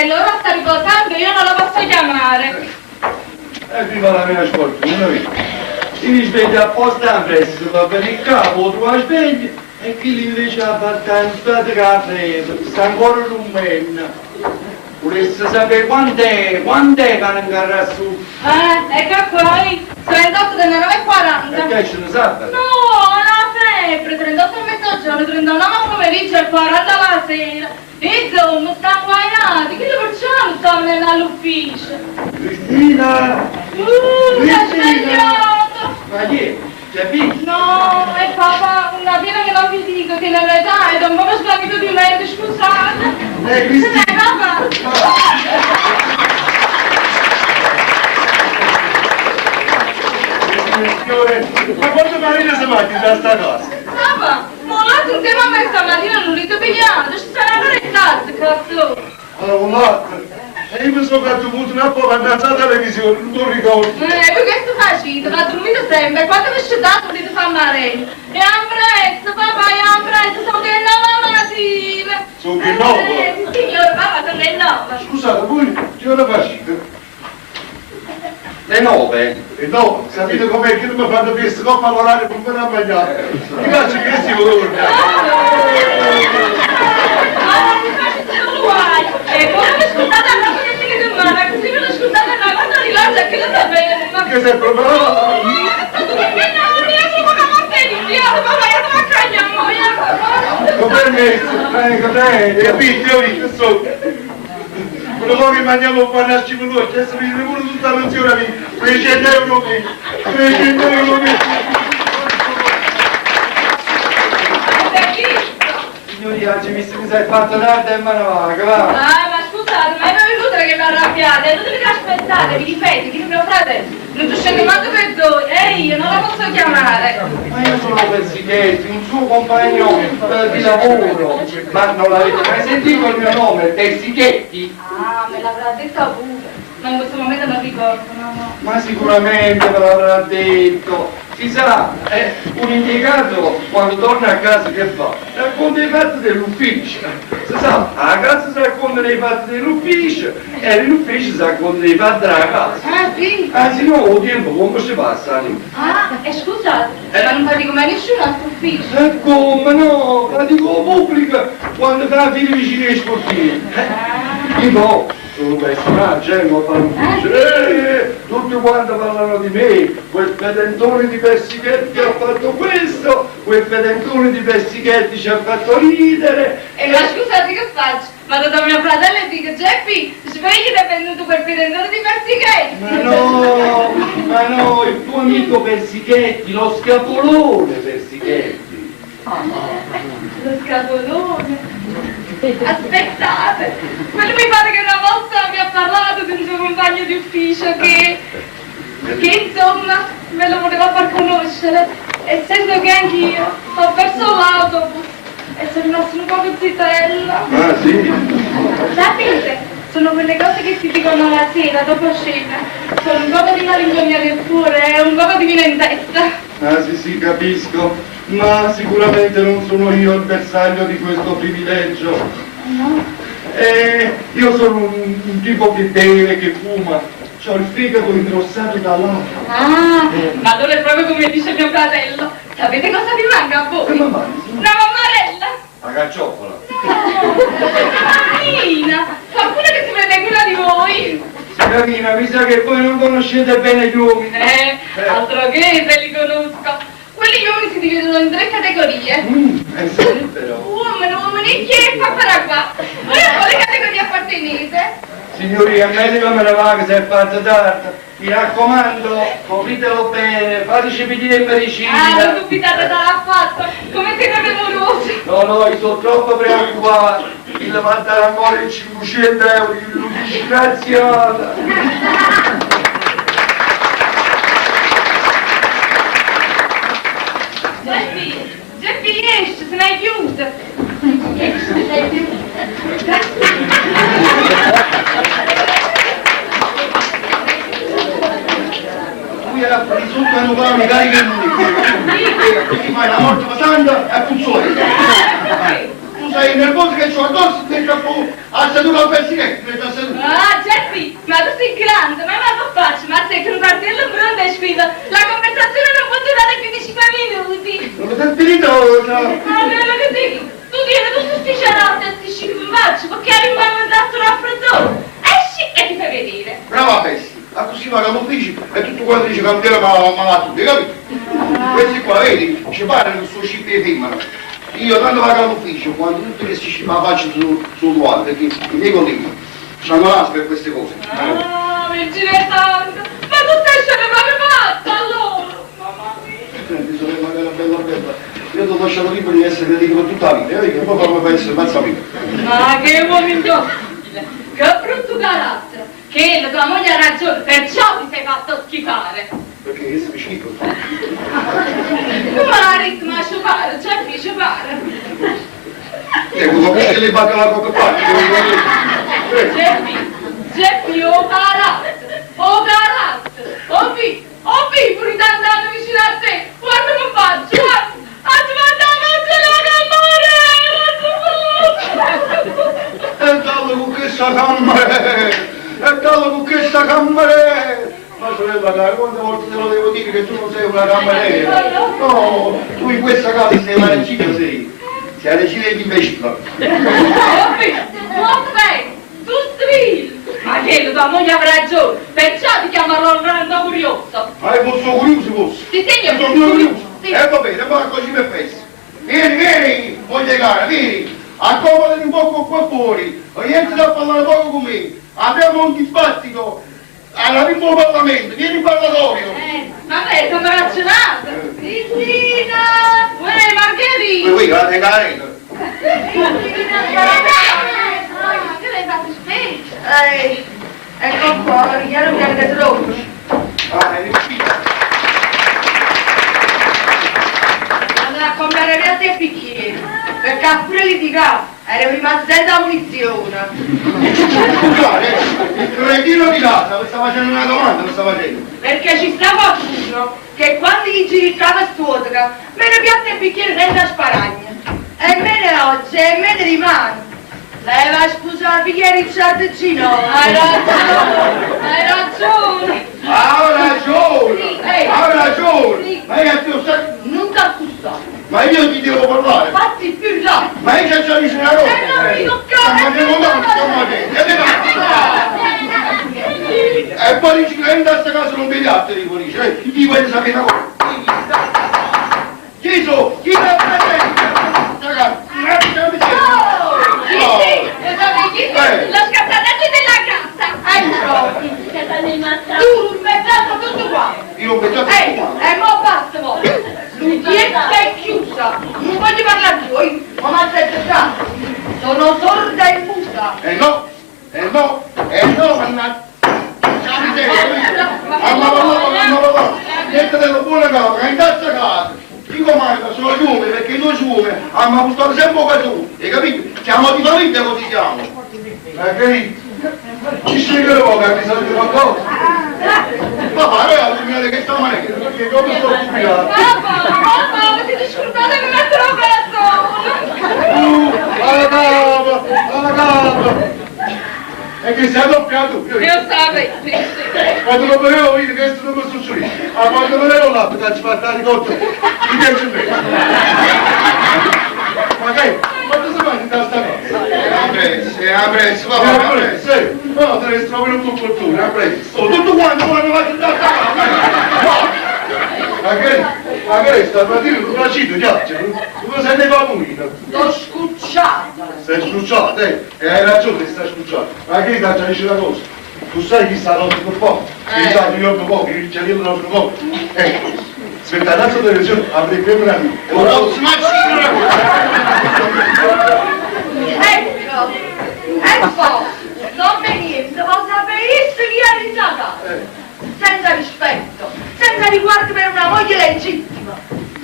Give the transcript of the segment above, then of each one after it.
fratello, ora sta riposando, io non lo posso chiamare. Viva la mia sfortuna, si risveglia apposta presto, va bene il capo, tu la svegli, e chi lì invece ha abbastanza di caffè, sta ancora lumena. Volesse sapere quant'è che ne incarrà su? Ecco poi, 38 denaro e 40. E che ce ne sabato? No, la febbre, 38 a mezzogiorno, 39 a pomeriggio e 40 la sera. Insomma, sta guainati, che lo facciamo stare all'ufficio? Cristina! Si è svegliato! Ma chi è? C'è Vicky? No, è papà, una pena che non vi dico che la verità è un po' sgravito di mente, scusate. Cristina! Papà! Signore, ma quando marito si mangia da sta cosa? Papà, ma l'altro tema a me stamattina non li sto pigliando, ci sarà una rettazza, cazzo. Un latte. E io mi sono fatto avuto una po' quando la televisione, non ricordo. Perché sto facendo? Va dormito sempre, quando mi è dato volete fare marello. E ambrezza, papà, e ambrezza, sono che nova mattina. Sono che nova? Signore, papà, sono le 9. Scusate, voi che ora facete? Le 9? E no, sapete com'è che non mi fanno questo coppa a lavorare per me a mangiare? Mi faccio che si vorrà. E come mi scusate a una cosa che tu manda, così me lo scusate a una cosa di lancia che non va bene. Ma che sei preparato? Non riesco a morte di Dio, papà, io non accagliamo, Con permesso, prego, capito, io vi so. Quello che mangiamo un po' a minuti, adesso mi devo tutta la lezione a me, 300 euro qui, 300 euro qui. Signori, oggi mi sei fatto tardi e me ne va, va. Ma scusate, ma è inutile che mi arrabbiate, non dovete aspettare, vi difendi, che è mio fratello. Non ti scendo manco per voi, io non la posso chiamare. Ma io sono Persichetti, un suo compagno di lavoro. Ma non l'avete mai sentito il mio nome, Persichetti? Ah, me l'avrà detto pure. Ma in questo momento non ricordo, no. Ma sicuramente me l'avrà detto. Ci sarà un impiegato quando torna a casa che fa? Racconta i fatti dell'ufficio. Si sa, a casa si racconta i fatti dell'ufficio e all'ufficio si racconta i fatti della casa. Ah, sì? Ah, sì, no, il tempo come si passa lì? Ah, e scusate, ma non fate come nessun altro ufficio. E come no? Ma dico pubblica quando fa la fine vicini ai sportivi. Io no, sono un personaggio, non fa l'ufficio. Tutti quanti parlano di me, quel fedentone di Persichetti ha fatto questo, quel fedentone di Persichetti ci ha fatto ridere. E ma scusate che faccio? Vado da mio fratello e dico, Geppi, svegli è venuto quel fedentone di Persichetti. Ma no, il tuo amico Persichetti, lo scapolone Persichetti. Lo scatolone. Aspettate, quello mi pare che una volta mi ha parlato di un suo compagno di ufficio che insomma me lo voleva far conoscere, essendo che anch'io ho perso l'autobus e sono rimasta un po' zittella. Ah sì? Sapete, sono quelle cose che si dicono la sera dopo cena, sono un po' di malinconia nel cuore e un po' di vino in testa. Ah sì, capisco, ma sicuramente non sono io il bersaglio di questo privilegio. No? Io sono un tipo che beve, che fuma, ho il fegato ingrossato dall'alto. Ah, ma allora è proprio come dice mio fratello. Sapete cosa vi manca a voi? Che mamma? Una mammarella! La cacciopola. Marina! Qualcuno che si prende cura di voi! Signorina, mi sa che voi non conoscete bene gli uomini. Altro che se li conosco! Quelli uomini si dividono in 3 categorie. Sì, però. Uomini, chi è papà qua? Voi a quale categoria appartenete? Signori, a me me ne va che si è fatto tardi. Mi raccomando, copritelo bene, fateci pedire in medicina. Non dubitate dall'affatto, come siete demorosi. No, io sono troppo preoccupato. Il levantare ancora i 500 euro, il disgraziata. Geppi, esci, se ne hai chiuso. Esci, se ne hai chiuso. Qui risultano qua cariche e quindi fai la morte pesante e puzzoletta. Tu Sei nervoso che c'ho addosso, ti troppo a seduta al pessinetto, mi sta seduto. Ah, Geppi, ma tu sei grande, ma che faccio? Ma sei che un cartello pronto e sfido. La conversazione non può durare più di 5 minuti. Non mi senti ritorno? Ah, bello che dici? Tu tieni tutto sti cerotti e sti scimbacci, perché hai mandato un raffreddore. Esci e ti fai vedere. Brava Pessi, a così va all'ufficio e tutto quanto dice cambiare ma tu, hai capito? Questi qua, vedi, ci parlano il suo chip di femmina. Io tanto vado all'ufficio, quando tutti questi chip la faccio sul tuo, perché i miei colleghi c'hanno l'asco per queste cose. Ah, Vergine Santa, ma tu stai scena proprio fatta allora. Mamma mia. Senti, sorella, bella. Io ti ho lasciato libero di essere libero tutta la vita, vedi che poi fammi pensare, mazza mia. Ma che uomo impossibile, che brutto carattere, che la tua moglie ha ragione, perciò ti sei fatto schifare. Perché io sono schifo. Marit, ma sciupare, c'è qui sciupare. Ecco, perché le bacca la coca parte? Geppi, oh carattere, oh vi, pure andando vicino a te, guarda come faccio, guarda, ti E dallo con questa camera! Ma sorella cara, quante volte te lo devo dire che tu non sei una cameriera? No, tu in questa casa sei una regina, sei la regina di imbecille. Oh vi, molto bene, tu svill. Ma che la tua moglie avrà ragione, perciò ti chiamerò Orlando Curioso. Ma io fosse curioso, fosse. Ti segno Sono curioso. sì. Va bene, ma così mi pensi. Vieni, moglie cara, vieni. Accomodati un poco qua fuori. Rientra a parlare poco con me. Abbiamo un dibattito. Alla primo Parlamento, vieni in parlatorio. Vabbè, sono ragionato. Cristina! Uè, Margherita! Qui, guarda, carino. Che l'hai fatto specie? Ecco qua, chiaro che troppo. Ah, è riuscita. Andrò a comprare via te bicchieri, perché ha pure litigato. Ero rimasta senza munizione. Scusate, il cretino di casa mi sta facendo una domanda, mi sta facendo. Perché ci sta qualcuno che quando gli giri il capo stuotica, me ne piatta e bicchiere senza sparagna. E me ne oggi, e me ne rimane. Lei va a sposare bicchiere il sardeggino. Hai ragione. Ha ragione. Ma io ti ho sempre... Non ti accusare. Ma io ti devo parlare. Fatti più là. Ma io già dice una cosa. Non mi toccare. E poi dici che in questa casa non vedi altri, dice. Chi vuole sapere una cosa? Chi sono? Chi è Lo scappataggio della casa! Ecco! Tu un pezzetto tutto qua! Io ho pensato E mo basta mo! L'udienza è chiusa! Non voglio parlare più, ma mi già! Sono sorda e muta! no, mannaggia! Ciao, mi sei, mettetelo buona casa, in questa casa! Dico Marco, sono giume, perché noi giume abbiamo buttato sempre qua su, hai capito? Siamo di famiglia così siamo. Hai capito? Ci spiegherò poco, mi sa di qualcosa. Papà, noi alluminate che sta manetta, perché come sto stupidato? Papà, ma siete scordati che metterò presto! Alla capa! E che sei doppiato? Io sapevo! Quando lo vedevo, vedi che questo non mi succede. Ah, quando lo vedevo là, perché ci fa stare conto, mi piace bene. Ma che? Quanto si mangia da sta cosa? Apprezzo, papà, apprezzo. No, te ne trovi un po' fortuna, apprezzo. Tutto quanto quando vado da sta casa. Ma che sta partendo con una cita, giaccia? Come sei dei bambini? Sto scucciata! Sei scucciato, e hai ragione, stai scucciato. Ma che già dice una cosa? Tu sai chi sta l'altro po'? Chi sa che io non poco, chi c'è io l'altro po'? Aspetta, adesso televisione, apri più un anno. E ora non si Ecco! Non venite, ma sapete chi è iniziata? Senza rispetto, senza riguardo per una moglie legittima.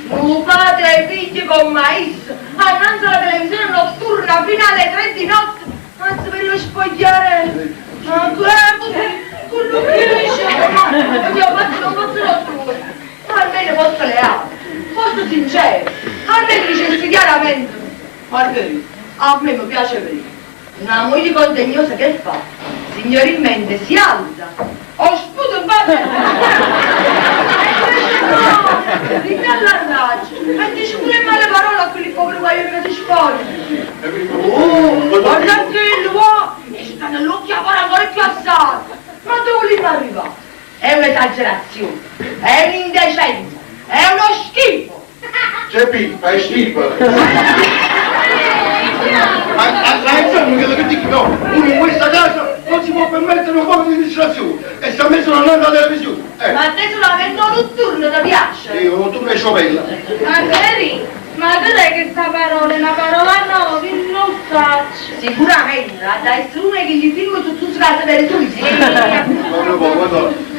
Un padre e figli con mais, annanzi alla televisione notturna fino alle 3 di notte, anzi per lo spogliare. Ma quello che dice, io non posso lo trovare. Almeno fosse leale, fosse sincero, almeno dicessi chiaramente. Margherita, A me mi piace prima. Una moglie contegnosa che fa? Signorilmente si alza. Ho sputo un po'. No, dimmi all'arraggio. E dici pure male parole a quelli poveri guaglioni che si spogliano. Oh, guarda quello, oh, e sta nell'occhio a fare ancora più assai. Ma dove volevo arrivare? È un'esagerazione, è un'indecenza, è uno schifo. Geppi, fai schifo. Ma insomma, quello che dico, no, uno in questa casa non si può permettere un po' di distrazione e sta messo alla televisione. Ma a te solamente notturno ti piace? Io non tu mi sciopella. Ma vedi? Ma cos'è che sta parola? È una parola nuova, che non faccio. Sicuramente, da essere uno che gli dico tutto su casa per i suoi. Guarda,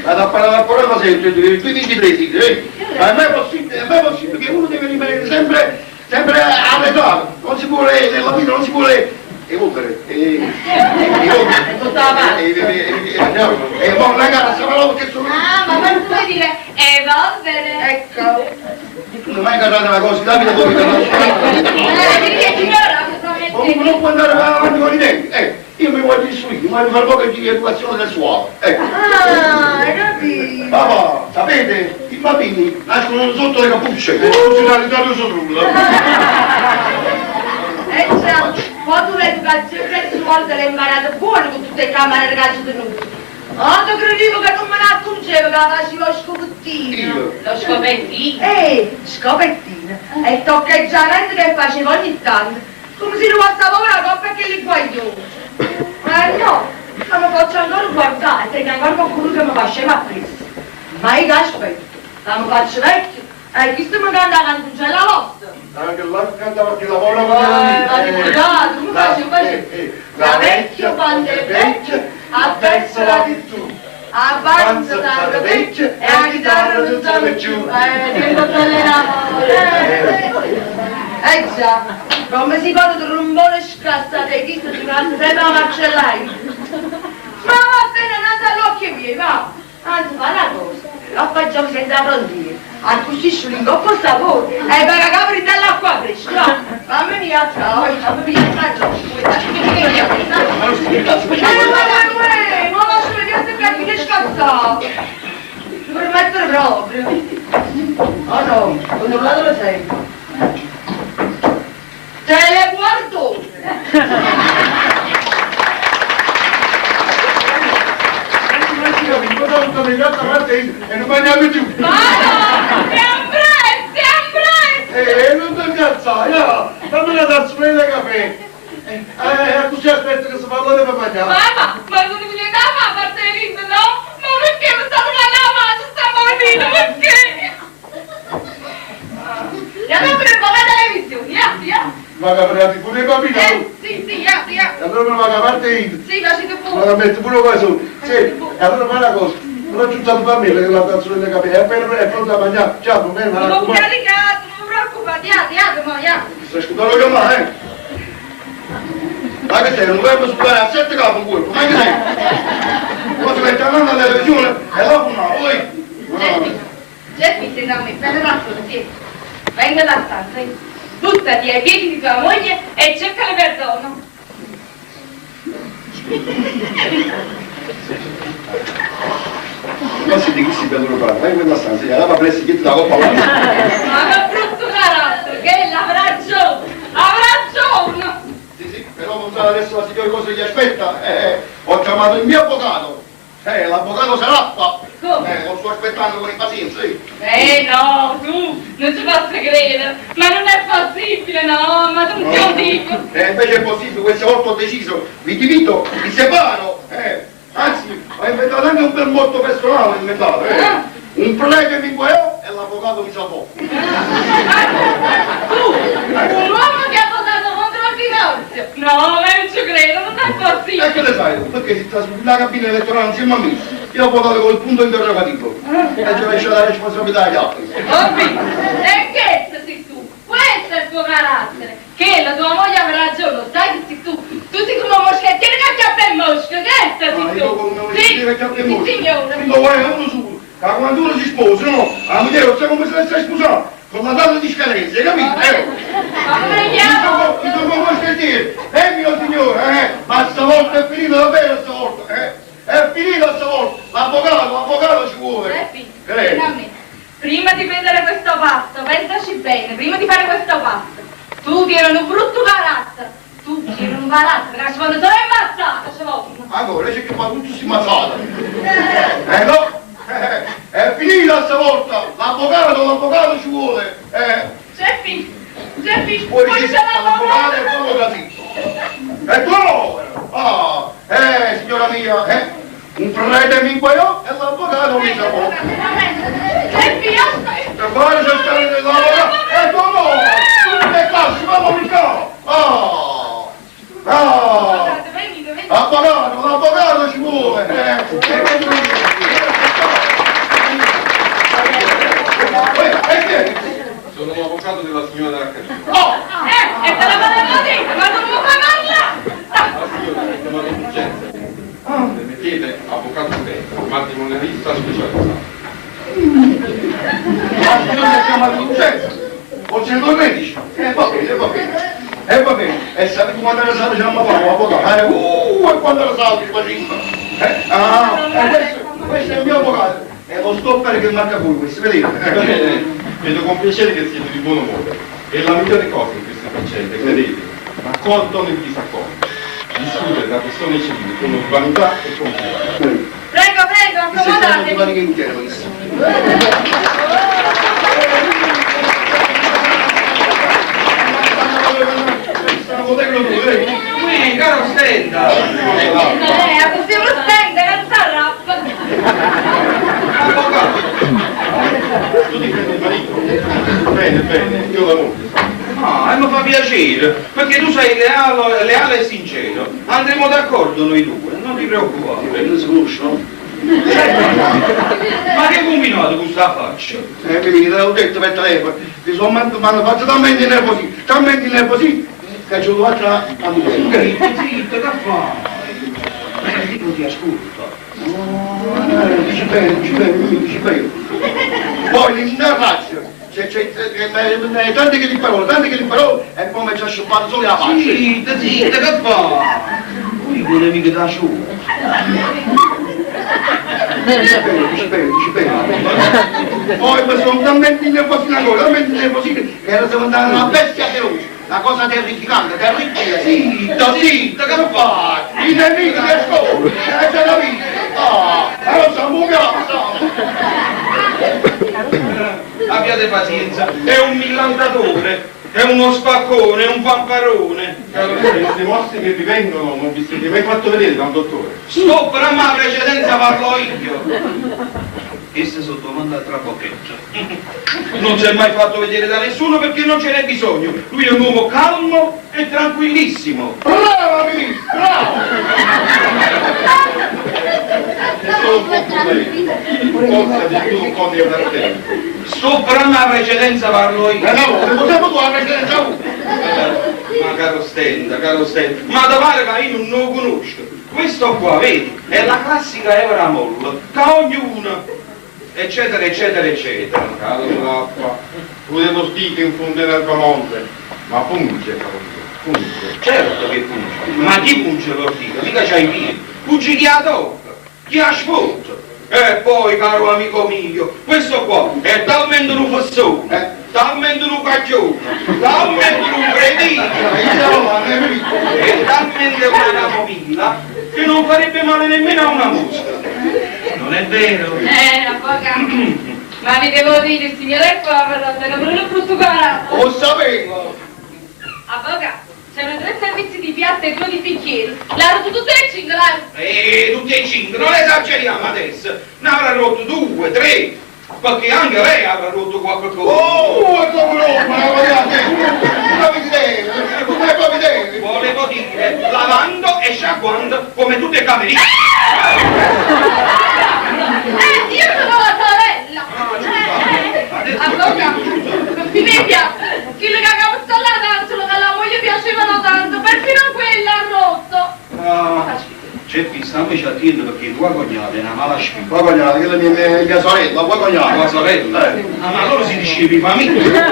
vado a parlare ancora una sente, tu dici presi, ma è mai possibile che uno deve rimanere sempre arretrato, non si vuole, nella vita non si vuole evolvere, e poi la gara sta parola che sono... Ah, ma non puoi dire evolvere. Ecco. Non mai casata una cosa, Davide poi Perché signora, cosa non può andare avanti con i tempi, io mi voglio istruire, mi voglio fare un po' di educazione del suolo, Ah, hai capito. Papà, sapete, i bambini nascono sotto le cappucce, non funzionalità sotto nulla. Già, poi tu l'educazione sessuale te l'hai imparata buona con tutte le camere ragazzi tenuti. Ah, tu credevo che non me ne accorgevo che facevo lo scopettino. Lo scopettino? Scopettino. E il toccheggiamento che facevo ogni tanto, come se lo passavo una coppa che li guagliavo. No, ma mi faccio ancora guardare, perché ancora qualcuno che mi faceva appresso. Ma io aspetto, ma mi faccio vecchio, e questo mi canta la cantuncella vostra. Anche là cantava che lavora Ma ricordato, come facevo? La vecchia quando è vecchia, appresso la virtù. Avanza tanto vecchia e la chitarra non stava giù. Divento tollerano. Già, come si fa un trombone scassato e chi sta giocando sempre a marcellare? Ma va bene, andate all'occhio miei, va. Anzi, fa una cosa, lo facciamo senza prontire. Accuscisci l'ingoppo sapore e per la capri dell'acqua fresca. Mamma mia, ciao, mamma mia, ciao. Ma lascio le piatte piatti scazzato. Per mettere proprio. Oh no, controllato lo sempre. Teleguardo! E non mangiamo più. Ma no! Siamo Non ti incazzare, dammi una tazzolina di caffè. Così aspetta che si fa l'ora per mangiare. Mamma, ma non mi viene da a parte le risse, no? Ma perché mi state mandando a sta bambina? Perché? E allora per un po' la televisione, via. Ma caprati pure i bambini? Sì, via. E allora mi va a parte io. Sì, facete Ma pure. la metto pure qua su. Sì, e allora fai una cosa. Non ho tutta la famiglia che la tazzolina di caffè. È appena è pronta a mangiare. Ciao, per me, ma Non raccomando. mi preoccupate, ya. Stai ascoltando che mai, Ma che sei, non dovrebbe superare a 7 capi un corpo, ma che sei? Poi si mette a mano alla televisione e la fuma, poi... Geppi, sei da me, stai razzone, sì. Venga da stanza, buttati ai piedi di tua moglie e cerca il perdono. Ma si dice che si vedono fare, vai in quella stanza, e allora presso chi ti dà coppa là. Ma che brutto carattere, che avrà ragione! Sì, però non sa adesso la signora cosa gli aspetta, ho chiamato il mio avvocato, l'avvocato Sarappa, lo sto aspettando con impazienza, sì. No, tu, non ci posso credere, ma non è possibile, no, ma tu non sei un tipo. Invece è possibile, questa volta ho deciso, mi divido, mi separo, anzi, ho inventato anche un bel motto personale, ho inventato, un prego mi guaiò e l'avvocato mi salvò. Tu, un uomo che ha votato contro il divorzio? No, ma non ci credo, non è possibile. E che le sai? Perché si sta sulla cabina elettorale insieme a me? Io ho votato col punto interrogativo. E ci ho lasciato la responsabilità agli altri. E che sei tu? Questo è il tuo carattere. Che la tua moglie avrà ragione, lo sai che sei tu? Tu sei come un moschettiere che acchiappa il moschio, che sei tu? Io come un moschettiere che acchiappa il moschio? Sì, signore. Quando vuoi uno su, ma quando uno si sposa, no? La moglie non sa come se stai sposato. Con la data di scadenza, hai capito? Ma come chiamo? Io come sentire, mio signore, ma stavolta è finito davvero stavolta, è finito stavolta, l'avvocato ci vuole. Seppi, vieni a me. Prima di prendere questo passo, pensaci bene, prima di fare questo passo. Tu tieni un brutto carattere, tu tieni un carattere che ci fanno solo ammazzare, se vuoi. Allora, c'è che fa tutto si mazzata. No? È finita stavolta, l'avvocato ci vuole. Seppi, Poi poi c'è c'è l'avvocato e l'avvocato. proprio così. E tu? Signora mia, un prete mi inquagliò e l'avvocato mi chiamò. Seppi, aspetta. Per fare cercare di lavorare, e tu tutte classi, ma mi chiamo. Venite. L'avvocato ci vuole. Sono l'avvocato della signora Arcadino. E te la volevo dire, ma non mi fai parlare. La signora è chiamata in urgenza. Mi chiede avvocato Stefano, matrimonialista specializzato. La signora è chiamata in urgenza. O c'è due medici. Va bene. E sapete quando era stato chiamato l'avvocato? E quando era stato il bacino. Questo è il mio avvocato. E lo sto perché manca voi, questo, vedete? Vedo con piacere che siete di buon umore. E la migliore cosa in queste faccende, credetemi, raccolto nel disaccordo. Discutere da persone civili con urbanità e con pietà. Prego, accomodatevi. Maniche intere, questo. Caro Stenda! Così uno stende, non si arrabba. Avvocato! Tu ti prendi il marito? Bene, io la moglie. E mi fa piacere, perché tu sei leale e sincero. Andremo d'accordo noi due, non ti preoccupare. Non si conoscono? Ma che combinato con sta faccia? Te l'ho detto per telefono, mi hanno fatto talmente nervosi, che ci ho fatto la musica. Zitto, che fai? Dico ti ascolto. Dici bene. Poi in razza, tante che ti parole, e poi mi ci ha sciupato solo la faccia. Zitto, che fai? Qui con le amiche da sciù. Dici bene. Poi mi sono talmente nervosi che era diventata una bestia feroce. Una cosa terrificante, terribile. Zitto, che fai? I nemici che scoprono, c'è la vita. E lo stiamo Abbiate pazienza, è un millantatore, è uno spaccone, è un pamparone. Queste mostre che vi vengono non vi siete mai fatto vedere da un dottore? Sto per la precedenza parlo io. Esse sono domanda tra pocheggio. Non si è mai fatto vedere da nessuno perché non ce n'è bisogno. Lui è un uomo calmo e tranquillissimo. Bravo, amico, bravo! Solo un po' lei. Forse addirittura un po' di tempo. Sto per la precedenza parlo io. No, se possiamo tu la precedenza uno. Ma caro Stenda, ma da pare che io non lo conosco. Questo qua, vedi, è la classica Evra Moll, che ognuno, eccetera. Caro l'acqua, volevo stire in fondo nel monte, ma punge, punge. Certo che punge, ma chi punge l'ortica? Mica c'hai i piedi, punge chi ha tocca, chi ha sfondo. E poi, caro amico mio, questo qua è talmente un fassone, talmente un caglione, talmente un cretino, è talmente una camomilla che non farebbe male nemmeno a una mosca. Non è vero? Avvocato. Ma vi devo dire, il signore qua era proprio un brutto carattere. Lo sapevo! Avvocato, c'erano 3 servizi di piatta e 2 di bicchieri. L'hanno tutte e 5, Tutti e 5, non esageriamo adesso. Ne avrà rotto 2, 3, perché anche lei avrà rotto qualche cosa. Oh, come no, ma come vedete? Volevo dire, lavando e sciacquando come tutte le camerine. Io sono la sorella. Avvocato, non mi piace. Chi le cagava sta tanto, che la moglie piacevano tanto, perfino quella ha rotto. C'è stiamo ci attendo perché tua cognata è una mala spina. Tua cognata, che è mia sorella, tua cognata. Tua sorella? Ma allora si diceva famiglia.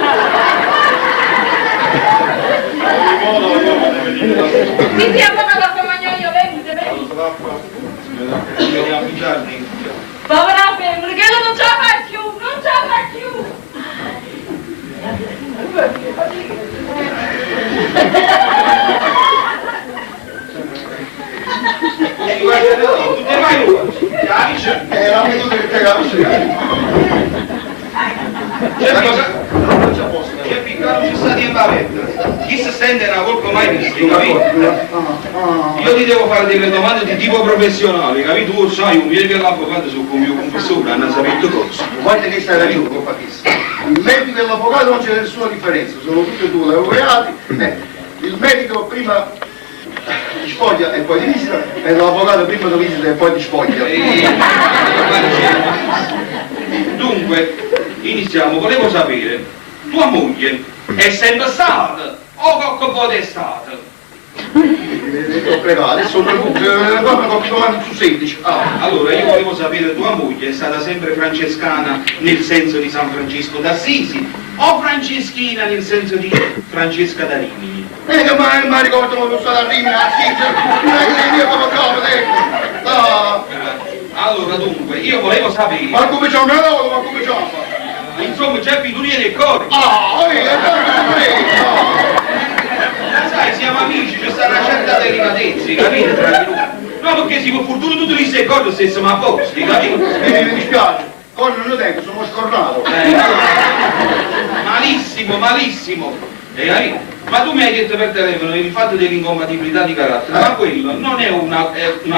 paventa. Chi si stende una colpa mai vista, capito? Io ti devo fare delle domande di tipo professionale, capito? Tu sai, un viene che l'avvocato su come mio confessore, hanno saputo cosa. Guarda che stai ragione, con Patista. Il medico e l'avvocato non c'è nessuna differenza, sono tutti e due laureati. Il medico prima ti spoglia e poi ti visita, e l'avvocato prima ti visita e poi ti spoglia. Dunque, iniziamo. Volevo sapere, tua moglie è sempre stata o che vuoi è stata? Prego, adesso guarda con domande su 16. Allora, io volevo sapere, tua moglie è stata sempre francescana nel senso di San Francesco d'Assisi o franceschina nel senso di Francesca da Rimini? Che mai ricordo come sono stata a Rimini, non è che io come trovo, Allora, dunque, io volevo sapere... ma come c'è una roba, ma come c'è? Insomma, c'è fiducia nel cuore. Sai, siamo amici, c'è sta una certa delicatezza, capite, tra di noi? No, perché si può fortuna tutti gli sei cose se siamo a posto, capito? Mi dispiace, con non lo tempo, sono scornato. Malissimo, malissimo. Capito? Ma tu mi hai detto per telefono il fatto dell'incompatibilità di carattere, ma quello non è una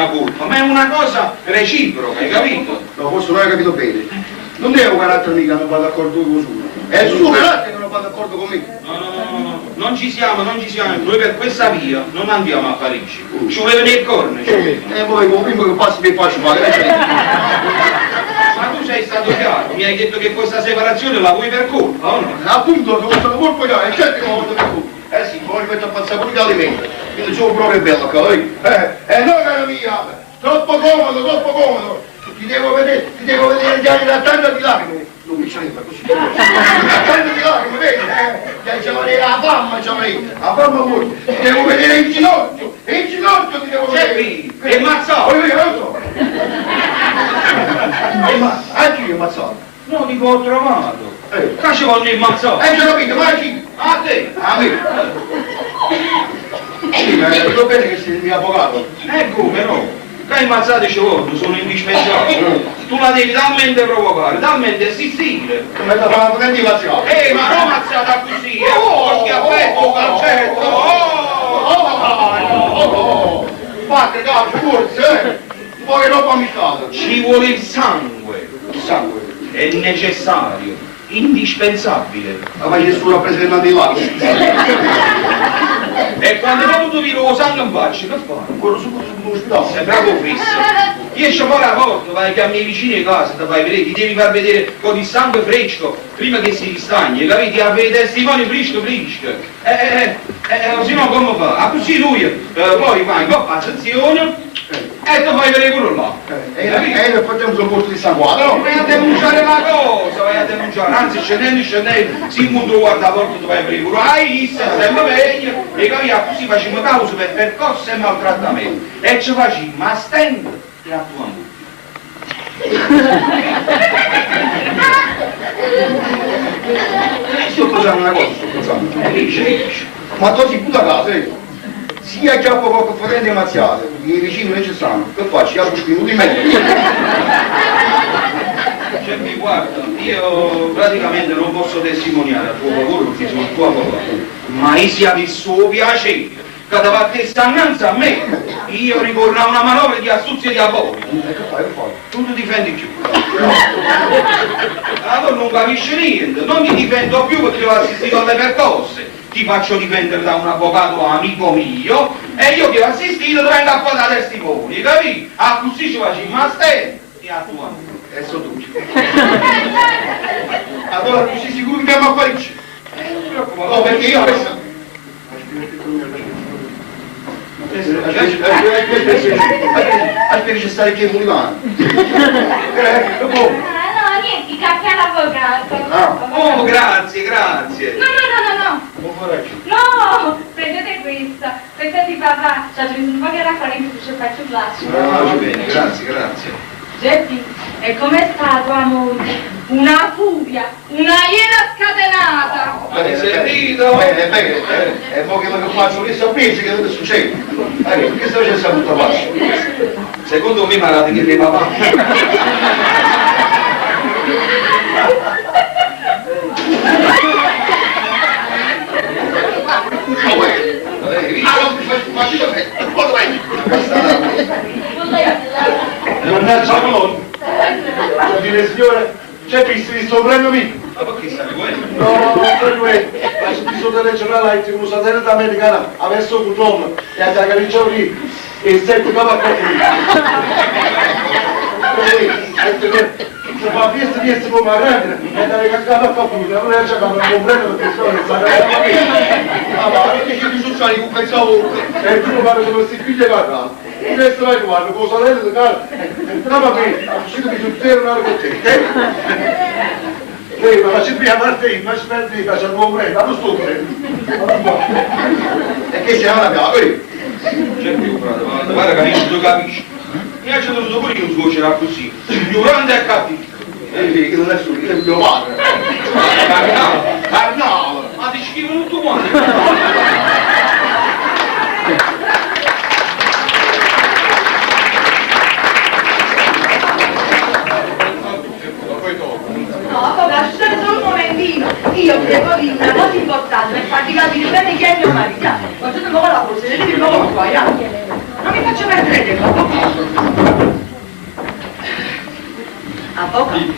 colpa, ma è una cosa reciproca, hai capito? No, forse non hai capito bene. Non è un carattere mica che non va d'accordo con suo. È il suo carattere che non va d'accordo con me. No, non ci siamo. Noi per questa via non andiamo a Parigi. Ci vuole venire il corno. Poi prima che passi mi faccio fare. Ma tu sei stato chiaro, mi hai detto che questa separazione la vuoi per colpa, o no? Appunto, sono stato molto chiaro, è certo che la voglio per colpa. Sì, poi mi metto a passare pure gli alimenti. Quindi sono proprio bello, capito? No, cara mia, troppo comodo. Ti devo vedere gli anni da tanto di lacrime. Non mi sembra così. Da tanto di lacrime, vedi? C'è la fama, la fama molto. Ti devo vedere in ginocchio ti devo vedere. E mazzato! Io lo so. Anche io mazzato. No, dico ho trovato. Qua ci voglio il mazzato. Hai già capito, ma chi? A te! A me. Sì, ma lo bene che sei il mio avvocato. Come no? Che hai mazzato ci voglio, sono indispensabile. Tu la devi talmente provocare, talmente assistire. Come da fare una presentazione. Ma non mazzata così, porti affetto, calcetto. Fate calcio, forse, un po' che roba amicata. Ci vuole il sangue. Il sangue. È necessario, indispensabile. Ma nessuno ha preso il mandilano. E quando hai avuto vino lo sangue in faccia, che fai? Quello subito l'ospedale. Sei bravo fisso. Esci fuori la porta, vai che a miei vicini di casa, ti fai vedere, ti devi far vedere con il sangue fresco, prima che si ristagni, capiti? A vedere testimoni fresco. Se no come fa? Ah, così lui, poi vai in coppa a sezione e ti fai vedere quello là. E nel frattempo sono posto di sanguato, no? Vai a denunciare la cosa, anzi scendendo, si il mondo guarda la porta, ti vai a vedere quello. Sempre meglio, e capito? Così facciamo causa per percorso e maltrattamento. E ci facciamo a stento e a tua moglie. Sto pensando una cosa, Dice. ma così tutta casa, sia già poco potente mazziate, i miei vicini non ci stanno, che faccio? Io busco di me. Cioè, mi guarda, io praticamente non posso testimoniare a tuo favore perché sono il tuo avvocato, ma io sia il suo piacere che ti fa innanzi a me, io ricorro a una manovra di astuzia diabolica. Tu ti difendi più. Allora non capisci niente, non ti difendo più perché ho assistito alle percosse. Ti faccio difendere da un avvocato amico mio e io che ho assistito ti vengo a fare testimoni, capì? Ah, così ci facciamo ma stai e a tua moglie. Adesso tu. Allora tu sei sicuro che andiamo a Parigi? No, perché io adesso... Aspetta che stare qui in Mulivano. No, niente, caffè all'avvocato. Oh, grazie. No. No, prendete questa è di papà. Ci ha preso un po' che era fuori in ci faccio un bacio. Va bene, grazie. Geppi, e com'è sta tua moglie? Una furia, una iena scatenata. Ma hai sentito? Bene. E poi che lo faccio le sorprese che deve succedere. Che sta facendo tutta pace? Secondo me malati che le papà. quello mio. Ma perché sai quello? No, non quello è. La istituzione regionale ha come satellite americana avesse un giorno e ha caricato lì e 7 cavalcati. Se fa fiesta come a rendere e dare caccato a qualcuno, non è già che non comprendo perché sono che sta Ah, ma perché ci sociali con pensavo? e tu lo fai come questi figli che vanno. Questo vai guarda, con la satellite cara, entrava qui, ha uscito di tutti una con te. Ma ci prima parte, ma ci perdi, ma c'è nuovo prendo, non sto prendendo. E che siamo una piava, vedi? C'è più, frate, guarda capisci, tu capisci. Io ci ho dovuto pure io svuocerà così, ignorante e capito. Che non è solo, è mio padre. Carnale, ma ti scrivono tutto quanto. No, papà, scusate solo un momentino. Io devo dire una cosa importante per farti capire bene chi è mio marito. Facciate un po' la forza, vedete un po' qua, non mi faccio perdere tempo. Avvocato,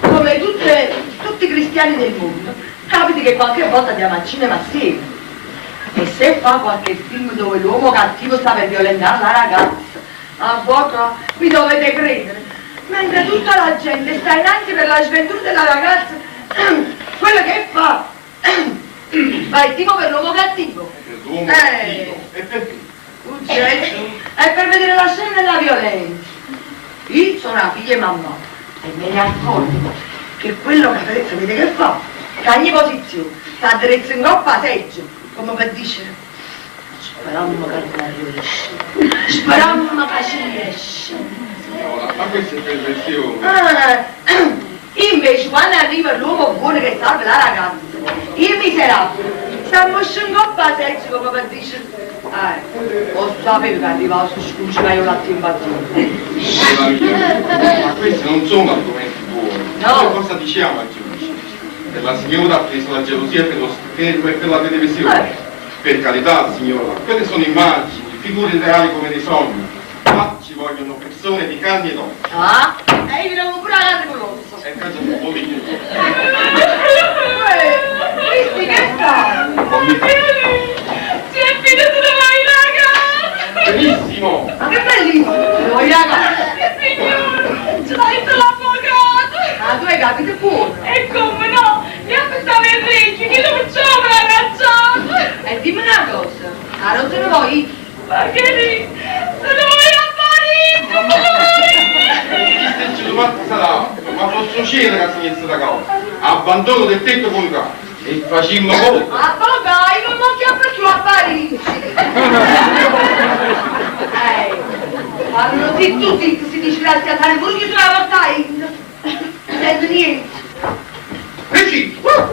come tutti i cristiani del mondo, capita che qualche volta andiamo al cinema assieme. E se fa qualche film dove l'uomo cattivo sta per violentare la ragazza, avvocato, vi dovete credere. Mentre tutta la gente sta innanzi per la sventura della ragazza, quello che fa il tipo per l'uomo cattivo. E perché? Gesù, è per vedere la scena della violenza. Io sono la figlia e mamma e me ne accorgo che quello che sapete che fa? Cagli posizione, sta diretto in coppa seggio, come per dire speriamo che non riesce, speriamo che ci riesce. Ma questa è perversione. Invece quando arriva l'uomo buono che salva la ragazza, il miserabile, sta mosciando un po' seggio come per dire lo sapevo che arrivava su scuccia che io l'ho imbattuto. Ma questi non sono argomenti buoni. No. Che cosa diciamo al giudice? Per la signora ha preso la gelosia per lo scherzo e per la televisione. Per carità, signora, quelle sono immagini, figure reali come dei sogni. Ma ci vogliono persone di carne ed ossa. Ah? E io vi devo pure la carne con l'osso. E casa un po' di Cristi, che sta? Si è finito da mai, raga! Benissimo! Ma che bellissimo! Vuoi, raga? Signore, ce l'ha detto l'avvocato! Ah, tu hai capito buono! E come no? Io aspettavo il regno, che non facciamo la ragazza! E dimmi una cosa, ah, non te ne vuoi? Ma che lì? Se ne vuoi a Parigi! Chi sta giù sarà? Ma posso uscire la signora da casa? Abbandono del tetto con casa. E facimmo molto. Ma dai, non chiamo più a Parigi! Parlano zitto, si dice che si alzare pure chiuso la porta in. Non sento niente. Reci! Pardon,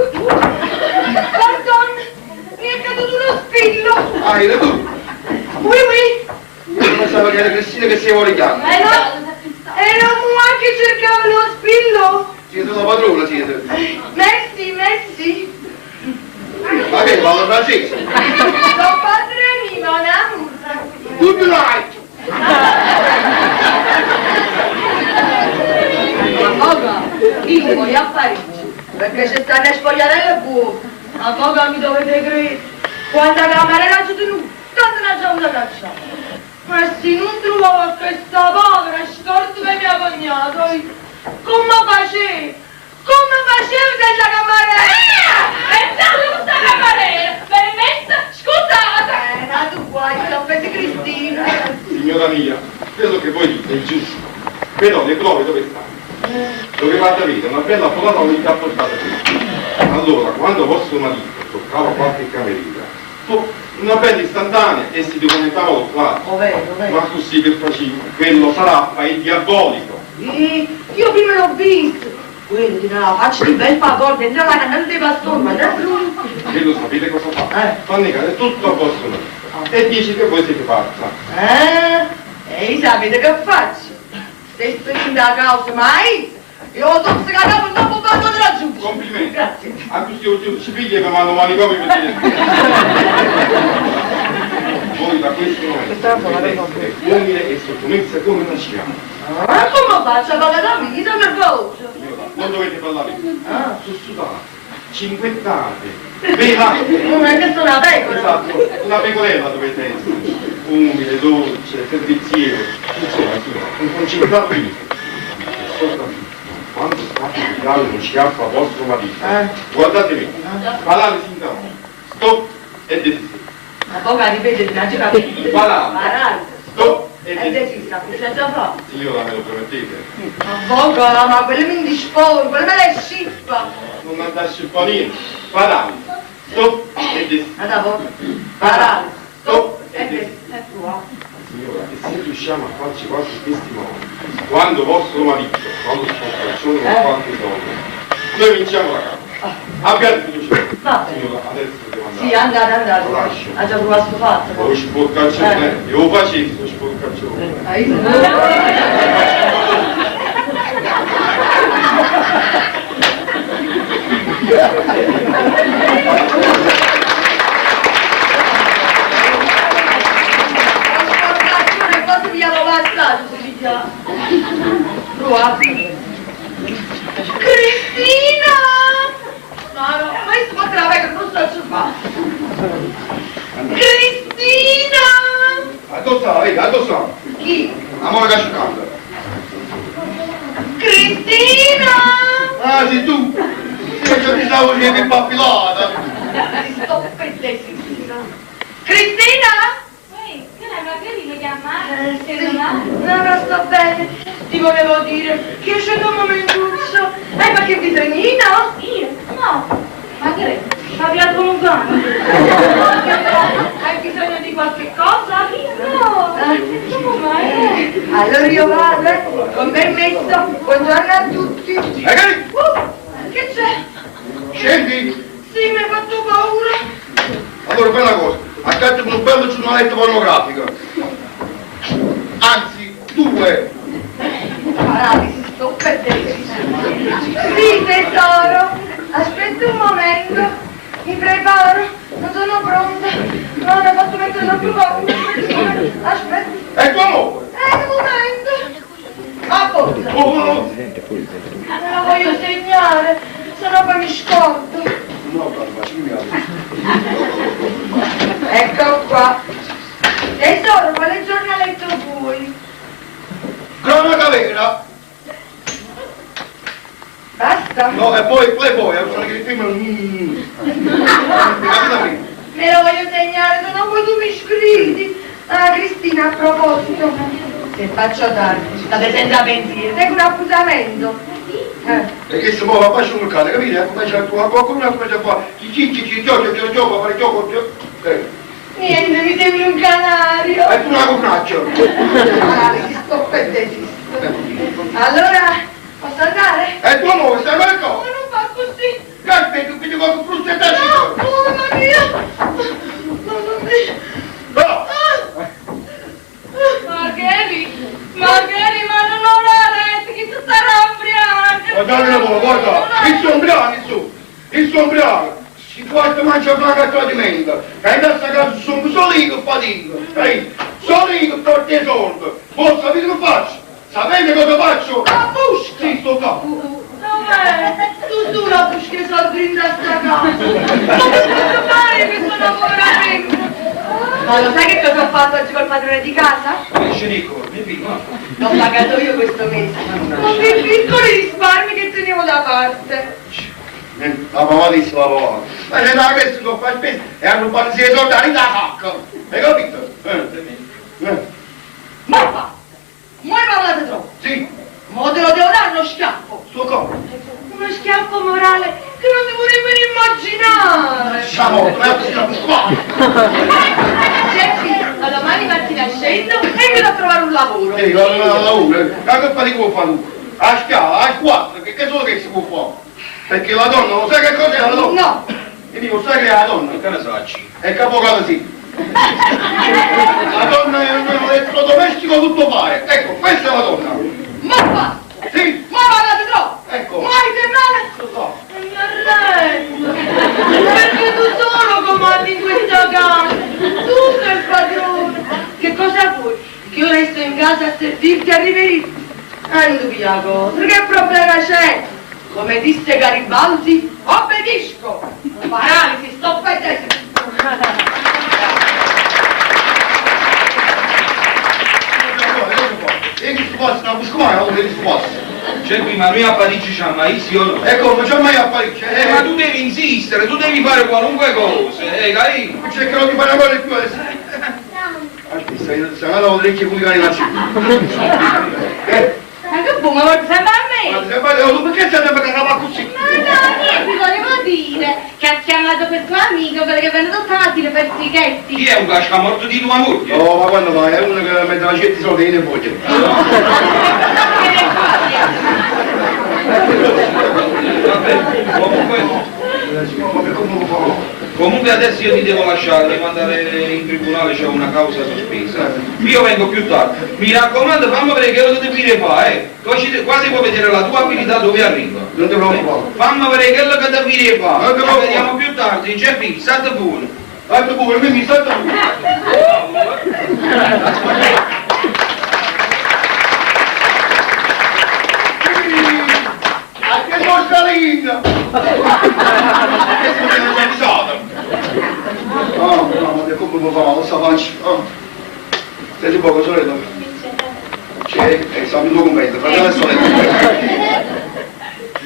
mi è caduto uno spillo. Ah, era tu? Oui, oui. Io pensavo che era Cristina che si vuole chiamare. No, era moi che cercava lo spillo. Siete una padrona, siete? Merci, merci. Ma che, parlo francese? Don padre mio, mon amour. Good night! Io voglio a Parigi, perché c'è stata a spogliarella buona. Ma poco mi dovete credere. Quando la camerera ci tenuto, tanto non c'è avuto cacciare. Ma se non trovavo questa povera scorta che mi ha cognato, come facevo? Come facevo senza camerera? Pensavo questa camerera, permessa, scusate! Ma tu vuoi, io l'ho preso Cristina. Signora mia, quello che voi dite è giusto. Però le prove dove stanno? Dovevate avere una bella polanola che ha portato qui. Allora, quando vostro marito toccava qualche cameriera, una bella istantanea e si documentava lo sguardo. Ma così che facevo, quello sarà il diabolico. Io prima l'ho visto. Quello di una faccia di bel favore dentro la cannella dei pastori, ma E lo sapete cosa fa? Fa negare tutto a vostro marito. E dice che voi siete pazza. E sapete che faccio? Se finita la causa mai, io ho tozzicato il dopo quando te la giudice. Complimenti. Grazie. A questi ultimi figli che mi hanno manicomi per dire. Voi da questo momento dovete essere umile e sottomessa come una schiava. Ma come faccio a pagare la vita per voi? non dovete parlare. Ah, sono sudate, cinquettate, velate. Non è che sono una pecora. Esatto, una pecorella dovete essere. Umile, dolce, serviziero. Insomma, un concentrato di quando state di dare uno schiaffo a vostro marito, guardatemi, parlate sin da stop e desiste. Ma poca ripete, non ci capisci. Parlate, stop e E desiste. desista, che c'è già fatto? Signora, me lo promettete? Ma poca, ma quelle mi indispone, quelle me le scippa. Non andarci un po' niente. Parlate, stop e desiste. Ma dopo, parare. Stop e E desiste. che è tua. Signora, e se riusciamo a farci qualche testimone, quando vostro marito, quando solo con qualche donne, noi vinciamo la casa. Abbiate fiducia. Va bene. Signora, adesso devo andare. Sì, andate. Lo lascio. Ha già provato sto fatto. Lo sporcarci non è. Io lo facessi, lo sporcarci non è. Hai visto? Quanto vi hanno passato, si dice? Provate. Cristina! No, ma io sto a che non sto a fare. Cristina! Addosso, vedi, addosso. Chi? Amore che ci canta. Cristina! Ah, sei tu. Io già ti stavo dicendo che pappilata. Ti sto pettesima. Cristina? Ehi, che la Margherita chiama? Sì. No, sto bene. Ti volevo dire che c'è un momentuccio. Ma che bisognino? Io? No. Margherita, ma vi ha voluto? Hai bisogno di qualche cosa? No. Come mai? Allora io vado, con permesso. Buongiorno a tutti. Che c'è? Scendi. Sì, mi hai fatto paura. Allora, fai una cosa. Accattami un bello giornaletto pornografico. Anzi, 2. Parati, sto pettesima. Sì, tesoro. Aspetta un momento. Mi preparo. Non sono pronta. No, mi ha fatto mettere troppo paura. Aspetta. E tuo amore? Un momento. A posto. Oh. Me lo voglio segnare, sennò poi mi scordo. No, calma, ci mi Ecco qua. Tesoro, quale giornaletto vuoi? Cronaca vera. Basta? No, e poi Playboy, è una che il film... Capita prima. Me lo voglio segnare, sennò poi tu mi scrivi. Ah, Cristina, a proposito, se faccio tardi, state senza pensiero, tengo un appuntamento. Perché se muove a faccio un cane, capite? Come c'è tu a qualcuno, come c'è qua, ci gioco, fare gioco, Niente, mi sembri un canario. e tu una cufraccia. Analisi, sto pettesista. Allora, posso andare? E tu amore, stai Ma ecco? non fa così. Aspetta, quindi qualche frustretta ci No, mamma mia. Mamma mia. No! Margherita, ma non ho la rete, chi si sarà ubriaco? Guardate amore, guarda, il sombriano, il sombriano. Si può mangiare una carta di menta. E in questa casa sono solo io che fatico. Solo io che porto i soldi. Voi sapete che faccio? Sapete cosa faccio? La busca! Sì, sto qua. Dov'è? Tu la busca i soldi in sta casa. Non posso fare questo lavoro sempre. Ma lo sai che cosa ho fatto oggi col padrone di casa? Scenico, mi prima. L'ho pagato io questo mese. Con quei piccoli risparmi che tenevo da parte. La mamalissima la papà. Ma c'è da questo che fa spesa e hanno rubato 6 soldi da sacca. Hai capito? Ma va! Moi parlate troppo. Sì, Mo te lo devo dare uno schiaffo. suo corpo. Uno schiaffo morale che non ti vorrei immaginare. Siamo, ma stiamo qua. Senti, da domani mattina scendo e vado a trovare un lavoro. Sì, la lavoro. La colpa di come fa tu? A scala, a 4, che solo che si può fare? Perché la donna, non sai che cos'è la donna? No. E dico, sai che è la donna? Che ne sacci? È capocato sì. La donna è un elettrodomestico tutto fare. Ecco, questa è la donna. Ma va! Sì, Ma parlate troppo! ecco. Ma hai male? Lo so. Non mi arrendo! Perché tu solo comandi in questa casa! Tu sei il padrone! Che cosa vuoi? Che io resto in casa a servirti a riverirti? Non ti piglia cosa, che problema c'è? Come disse Garibaldi, obbedisco! Paralisi, stoppa e testa! E che sposta, non busco mai, non che sposta. Cioè prima noi a Parigi c'ha mai sì o no? Ecco, non c'è mai a Parigi. Ma tu devi insistere, tu devi fare qualunque cosa, dai! Cercherò di fare una cosa più adesso. Aspetta, stai andando con le orecchie pubblicate in azione. Ma che buono, sembra a me! Ma perché stai sempre cagando così? Ma no, niente, volevo dire che ha chiamato quel tuo amico perché è venuto stamattina per Sighetti. Chi è un cascamorto di tua moglie? No, ma quando vai? È uno che mette la certi soldi in moglie. Vabbè, comunque adesso io ti devo lasciare, devo andare in tribunale, c'è una causa sospesa. Io vengo più tardi. Mi raccomando, fammi vedere che lo devi dire fa, Quasi puoi vedere la tua abilità dove arriva. Non ti preoccupare. Fammi vedere quello che devi dire fa. Non ti Ci preoccupare. vediamo più tardi, Geppi, state buono. Tanto pure, quindi tanto pure. Che nostra linda! Questo mi hanno avvisato. No, ma che come fa, lo sta faccio. Senti poco, sorella. C'è, siamo in documento, fratello e sorella.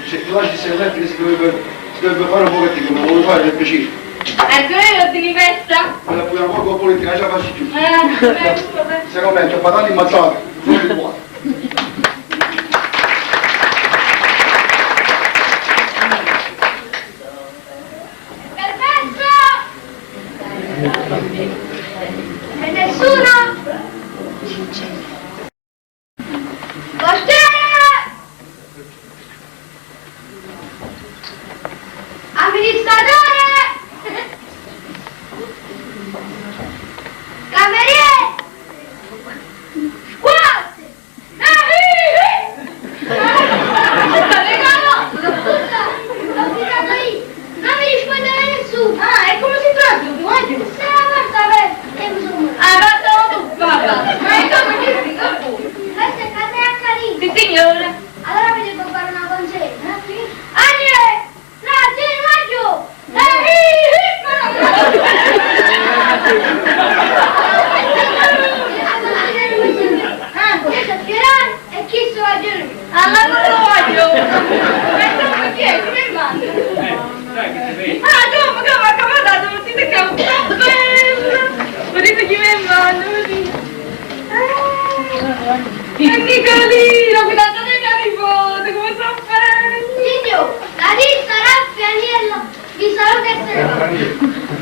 Cioè, tu lasci se non si dovrebbe fare un pochettino, come vuoi fare nel piacere. Ecco, io ti rivesta. Quella pure una poco politica, già faccio più. Scusa. Secondo me, c'ho patati immazzati, sono di buono. Perfetto! E nessuno? Portiere! Amministratore! Cameriere! Squadre! Regalo! Scusa, l'ho tirato io! Non mi rispondere nessuno! Ah, e come si tratta? Voglio! Se la porta aperta! Ah, fatelo tu, papà! Ma è come che si capo? Questa è casa a Carino! Sì, signore! Allora mi devo fare una consegna! Agne! Grazie, Maggio! Questo è Fiorano e chi se la giro? Allora non lo voglio! Ma come chi è? Come il mando? Ah, come dato? Non dite che è un po' bello! Vedete chi me il mando? E Nicolino, fidanzato di mia nipote, come sta bene? Signor, la lista Raffaello vi saluta e se ne va.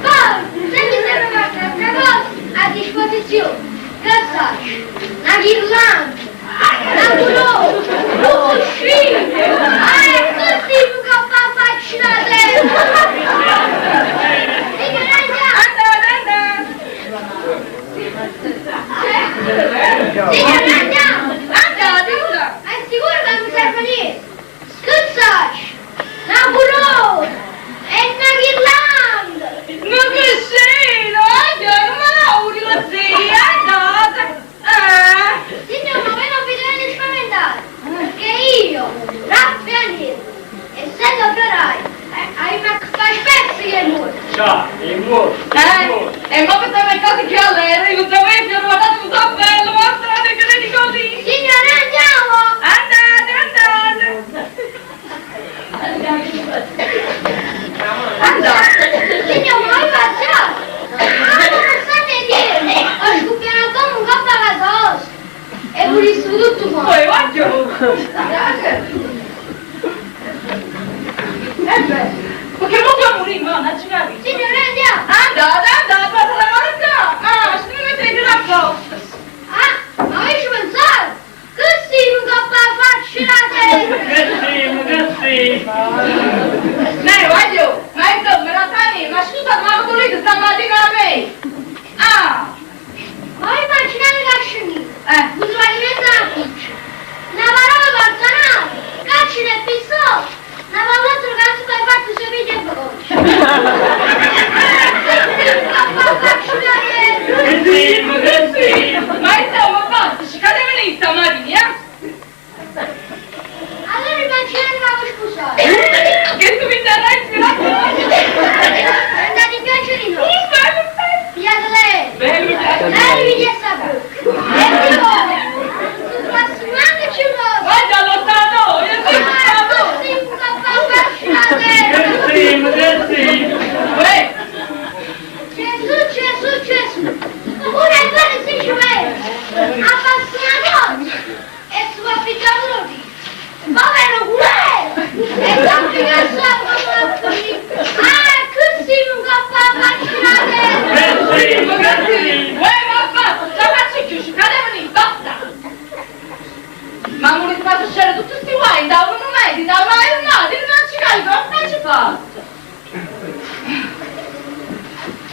Poi, se mi serve qualche altra cosa, a disposizione. Che sai? Una ghirlanda, una burro, un cuscino. Ah, è così che fa faccio la testa. Signore, andiamo! Andate! È sicuro che non mi serve niente? Scusaci! Una burrone! E una ghirlanda! Ma che scena! Andiamo, ma Lauri, la zia! Andate! Signore, ma voi non vi dovete spaventare! Perché io, Raffaele, essendo fiorai, hai una spezzi che è morto! Già, è buono. E ma per le cose che ho letto, io già mi ho guardato un cappello, ma state che ne dico lì? Signore, andiamo! Andate! Signore, ma voi facciate? Ma non state dietro! Ho scoppiato come un coppa alla tosta! E volessi tutto qua! Poi, voglio! Perché non può morire, ma non ci capisci? Signore, andiamo! Andate, fate la mano qua! Ah, se mi mettete la posta! Ah, ma io ci pensavo! Così non coppa faccio la testa! Voglio! Ma insomma, la tani, ma scusa, ma ho volete stamattina a me! Ah! Ma io immaginate la scenita! Mi trovate in mezzo alla piccia! Una parola personale! Cacci nel pistolo! Una pallotto cazzo che hai fatto sui piedi e veloce! Ma insomma, basta, ci cadeva lì stamattina, Allora immaginate che avevo sposato!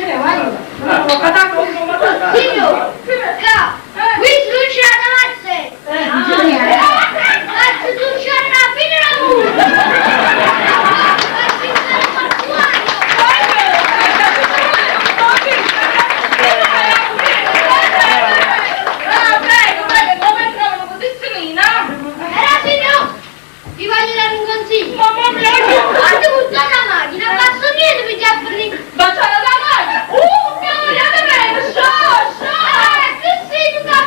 Non ho patato, non ho patato. Signor, qui c'è la mazze! Mazze, tu c'è una fine la ti voglio dare un consiglio. Mamma mia, Quando buttare la macchina, passo niente mi già per lì. baciare la macchina! Mi amore da me! Che sei tu da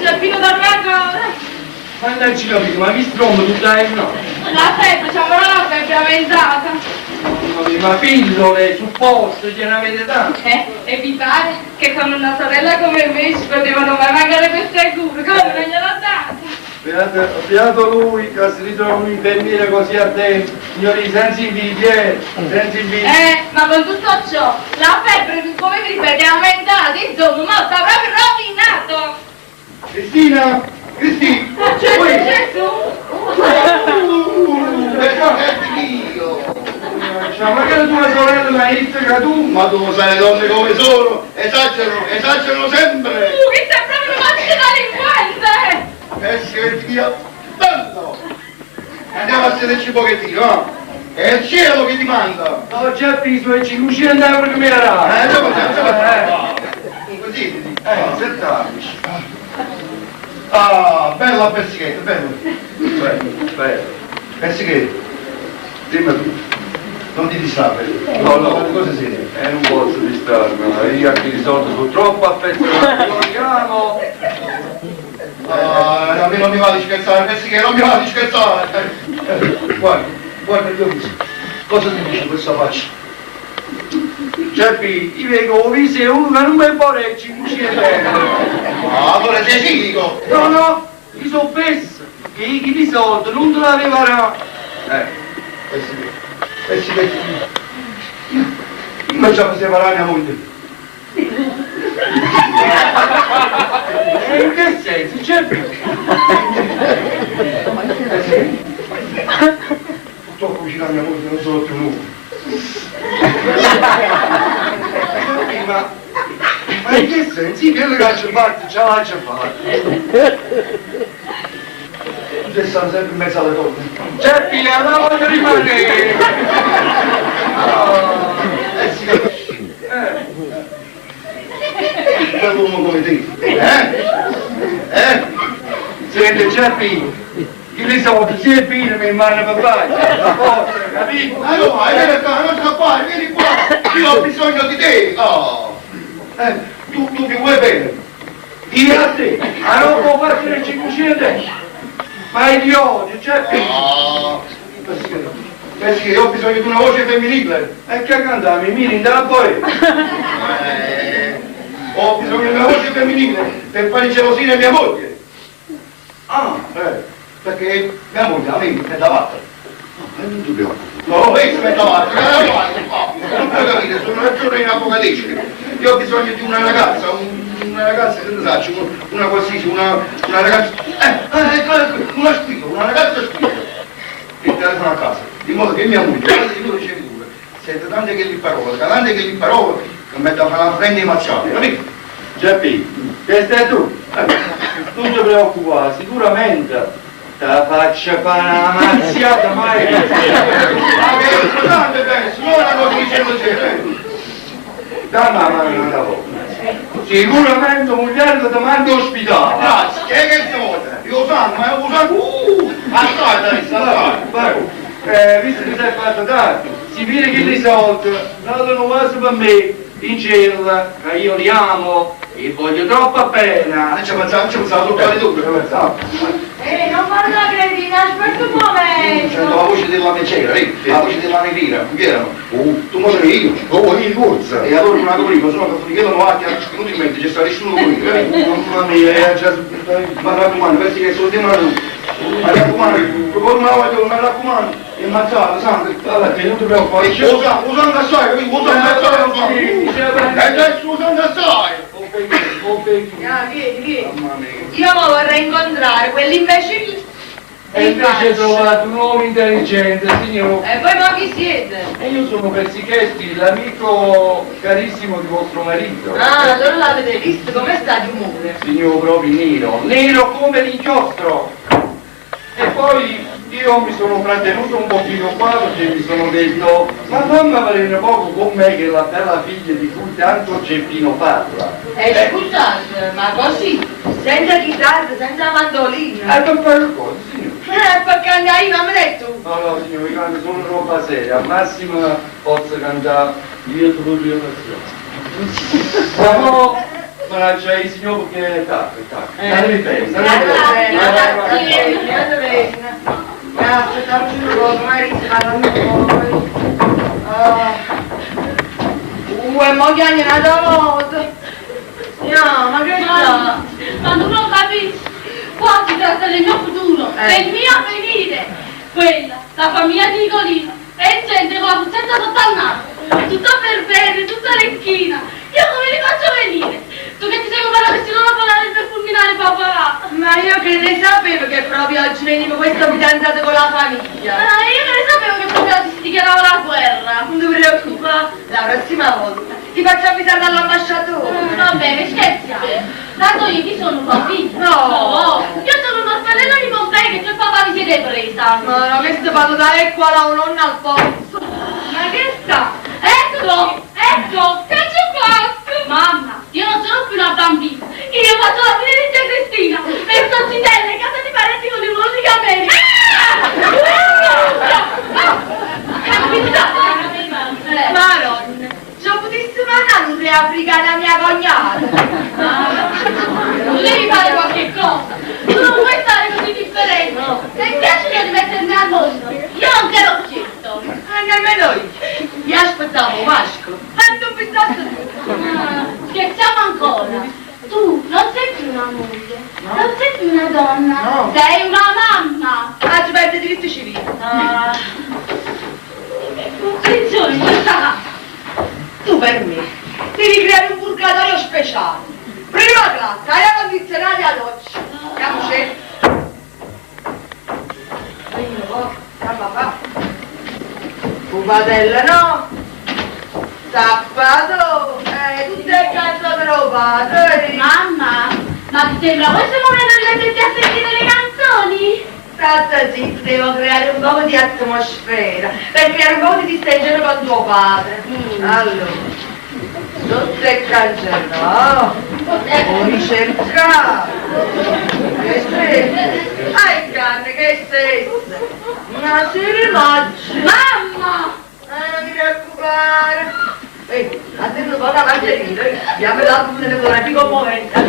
Geppino da Ragazza! Mandaci capito, ma chi strombo tu dai no? La febbre, c'è ancora la febbre aumentata. Ma pillole, supposto, ce ne avete tante. Evitare che con una sorella come me ci potevano mai mancare per sicuro, come non gliel'ho data. Beato lui che si ritrova un'infermiera così attenta, signori, senza invidia, senza invidia. Ma con tutto ciò, la febbre, come vi ripete, è aumentata, insomma, ma sta proprio rovinato. Cristina! Cristina! Gesù! Cioè, magari tua sorella mi hai detto che tu... Ma tu sai le donne come sono? Esagerano sempre! Che sei proprio un mazzo delinquente! Che Dio! Bello! Andiamo a sederci un pochettino, no? È il cielo che ti manda! Ho già preso i 500 euro che mi era. Andiamo così, Settarci. Ah, bella persichetta, bello! Bello. Persichetta, dimmi tu, non ti distrarre. No. Quante cose siete? Non posso distrarmi, ma io a chi di solito sono troppo affezionato. Lo chiamo. Non mi va di scherzare, pensi che non mi va di scherzare. Guarda il mio viso. Cosa ti dice questa faccia? Geppi, io vedo un viso e uno che non mi vuole 500 euro. Ah, allora sei cinico! No, io sono fesso. Che chi di solito non te l'aveva. Pensi che... Io già mi separare mia moglie. E in che senso, Geppi? Purtroppo vicino a mia moglie non sono più nuovo. Ma in che senso? Io che le faccio fare, ce la faccio fare. Tu sei stato sempre in mezzo alle donne. Geppi, la voglio rimanere. Per un uomo come te. Senti, Geppi, io li so, si è fine, mi manda papà. Capito? Allora, vieni qua, non scappare, vieni qua. Io ho bisogno di te. Oh. Tu mi vuoi bene? Io a te, ma non può farci 500 euro. Ma è di odio, Geppi. Ah, pensi che io ho bisogno di una voce femminile? E che cantami, mi rinda poi. Ho bisogno di una voce femminile per fare gelosina a mia moglie. Perché mia moglie a me mi è davanti. Non ti preoccupare. No, lei si mette davanti, non puoi capire, sono una giornata in apocalittico. Io ho bisogno di una ragazza che ne faccio, una qualsiasi, una ragazza, una spia, una ragazza spia, che telefona a casa, di modo che mia moglie, quando io ricevi due, sente tante che gli parole, che mette a fare una frente mazzata, capito? Geppi, che stai tu? Non ti preoccupare, sicuramente te la faccio fare una mazziata mai. Ma che scusate bene, signora non dicendo c'è. Dammi la mano una volta. Sicuramente un miliardo ti mando ospitale. Grazie, che vuole? Io sanno, ma io sanno. Aspetta. Visto che sei fatto tanto, si vede che li soldi non sono quasi per me, in cielo, che io li amo e voglio troppo appena. Non ci pensavo tutto alle due, Non fare la cretina, aspetta un momento! Sento la voce della mecera, la voce della negrina, vero? Tu mi sei io? In corsa. E allora una prima, sono che chiedono avanti a 10 minuti in mente, c'è sta nessuno con io, Mamma mia, già... ma raccomando, pensi che sono tema tu. Ma raccomando, proprio una volta, ma raccomando, è mazzato, sangue. Vabbè, non ti preoccupare. Usando assai, capito? Usando assai, dai, scusa, sai! Vieni. Mamma mia. Io mi vorrei incontrare quell'imbecille. E invece ho trovato un uomo intelligente, signor. E voi ma chi siete? E io sono Persichetti, l'amico carissimo di vostro marito. Ah, allora l'avete visto, come sta di umore? Signor proprio nero, nero come l'inchiostro. E poi io mi sono trattenuto un pochino qua perché mi sono detto, ma fammi valere poco con me che è la bella figlia di cui tanto Geppino parla. Scusate, ma così, senza chitarra, senza mandolina. Per fare cosa, signor? Perché andai, non mi hai detto? No, signor, io canto solo roba seria, al massimo posso cantare io tu ma no, ma la c'è il signor perché è tardi. Aspettiamoci un po', magari si parlano poi. E mo chiami una volta. No, ma che sta? Ma tu non capisci, qua si tratta del mio futuro, del mio avvenire. Quella, la famiglia di Nicolino, e gente con la puzzetta sotto al naso, tutta per bene, tutta orecchina. Io come li faccio venire? Tu che ti sei comprato vestito da polare per fulminare papà? Ma io che ne sapevo che proprio oggi veniva questo fidanzato con la famiglia. Io che ne sapevo che proprio oggi si dichiarava la guerra. Non ti preoccupare, la prossima volta ti faccio avvisare dall'ambasciatore. Va bene, scherziamo. Tanto io chi sono tua figlia? No. Io sono un orfanello di Pompei che tuo papà vi siete presa. Ma no, che sto fatto da qua la nonna al posto. Ma che sta? Ecco, che ci ho fatto? Mamma, io non sono più una bambina. Io faccio la fine di Tia Cristina. Per Sozzitelle, casa di parenti con i molti capelli. Maronna, c'ho potessimo andare un re africano a mia cognata. Tu devi fare qualche cosa. Tu non puoi stare così differente. Se ti piace di mettermi al mondo, io non te l'ho chiesto. Nemmeno io. Mi aspettavo Vasco. E tu pensato tu. Scherziamo ancora. Tu non sei più una moglie, non sei più una donna, No. sei una mamma. Ah, ci perde diritti civili. Attenzione, questa casa. Tu per me devi creare un purgatorio speciale. Prima classe, aria condizionata a doccia. Andiamoci. Papà. Tu padella, no? Sappato, tutte canzoni trovate. Mamma, ma ti sembra questo il momento di metterti a sentire le canzoni? Tata sì, devo creare un po' di atmosfera, per creare un po' di distensione con tuo padre. Allora, tutte canzoni, no? Ricercato. Che sei? Ai canne, che sei? Una si rimaggia. Mamma! Non ti preoccupare. A te non va avanti a dire, abbiamo l'album telefonografico momento,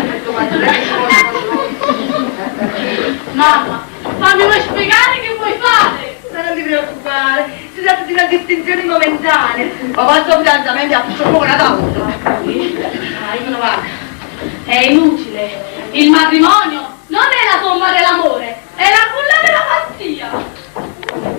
Mamma, fammi vuoi spiegare che vuoi fare? non ti preoccupare, si tratta di una distinzione momentanea. Ma quanto fidanzamento ha fatto una volta? Io non vado. È inutile. Il matrimonio non è la somma dell'amore, è la culla della pazzia.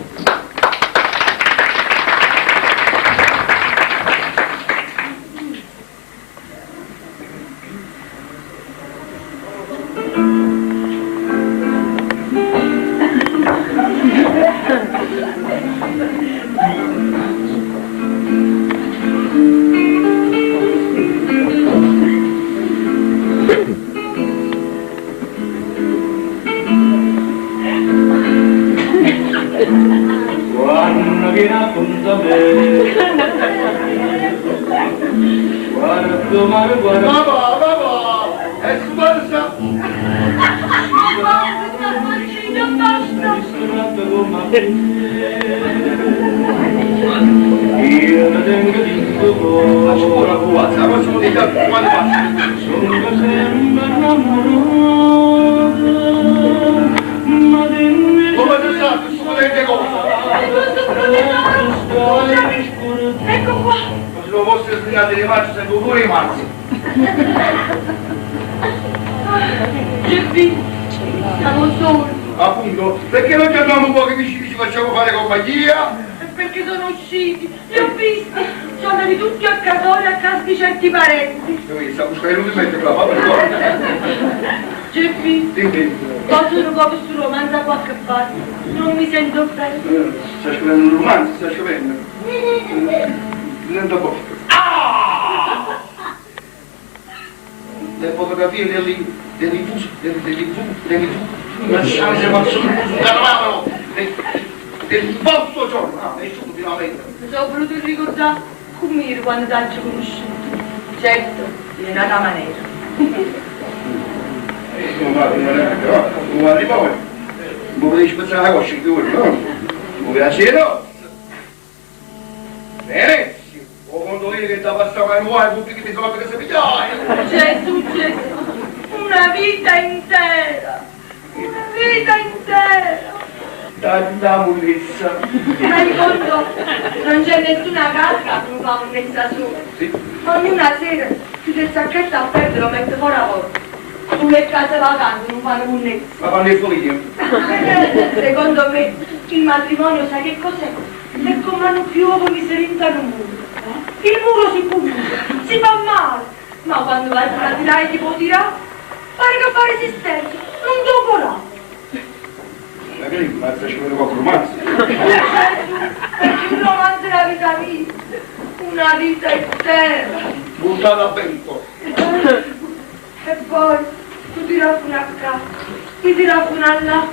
Quando viene appuntamento, guarda, Papà, è sparsa! io la tengo di tuo Ma ci vuole una buazza, ma sono dei cazzo quando faccio? sono sempre innamorato, ma dimmi Come tu sai, questo potente cosa? Ecco qua. Ma se lo fosse sbrigate di marcio, sei tu pure i marzi. Geppi, siamo soli. Appunto, perché non torniamo un po' che ci facciamo fare compagnia? perché sono usciti, li ho visti, sono andati tutti a casone a casa di certi parenti. Stai venuto in mente quella papà, Geppi, posso rubare questo romanzo a qualche parte? Non mi sento bene. stai scrivendo un romanzo, stai scrivendo? Niente a posto. Le fotografie del vostro giorno, nessuno finalmente. Mi sono voluto ricordare come ero quando ti ho conosciuto. Certo, è nata maniera. Non va di poi. Non devi spezzare la coscia, no? Non piace no? Bene? O quando vedi che ti passava in uovo, tutti che ti sono che si pigliano. Gesù, una vita intera. Una vita intera. Tanta munnezza. Dai conto, non c'è nessuna casa che mi fa munnezza sola. Sì. Ognuna sera chiude il sacchetto a perdere e lo mette fuori a porta. Sulle case vacanti non fanno munnezza. Ma fanno le foglie. Secondo me il matrimonio sai che cos'è? È come hanno più uovo mi si rintano un muro. Il muro si punge, si fa male, ma quando vai a tirare tipo tirare, pare che fa resistenza, non dopo là. Ma che lì, ma ci vuole qualche romanzo? Perché un romanzo è la vita mia, una vita intera. Buttata a vento. E poi tu tira fuori a casa, ti tira fuori a là,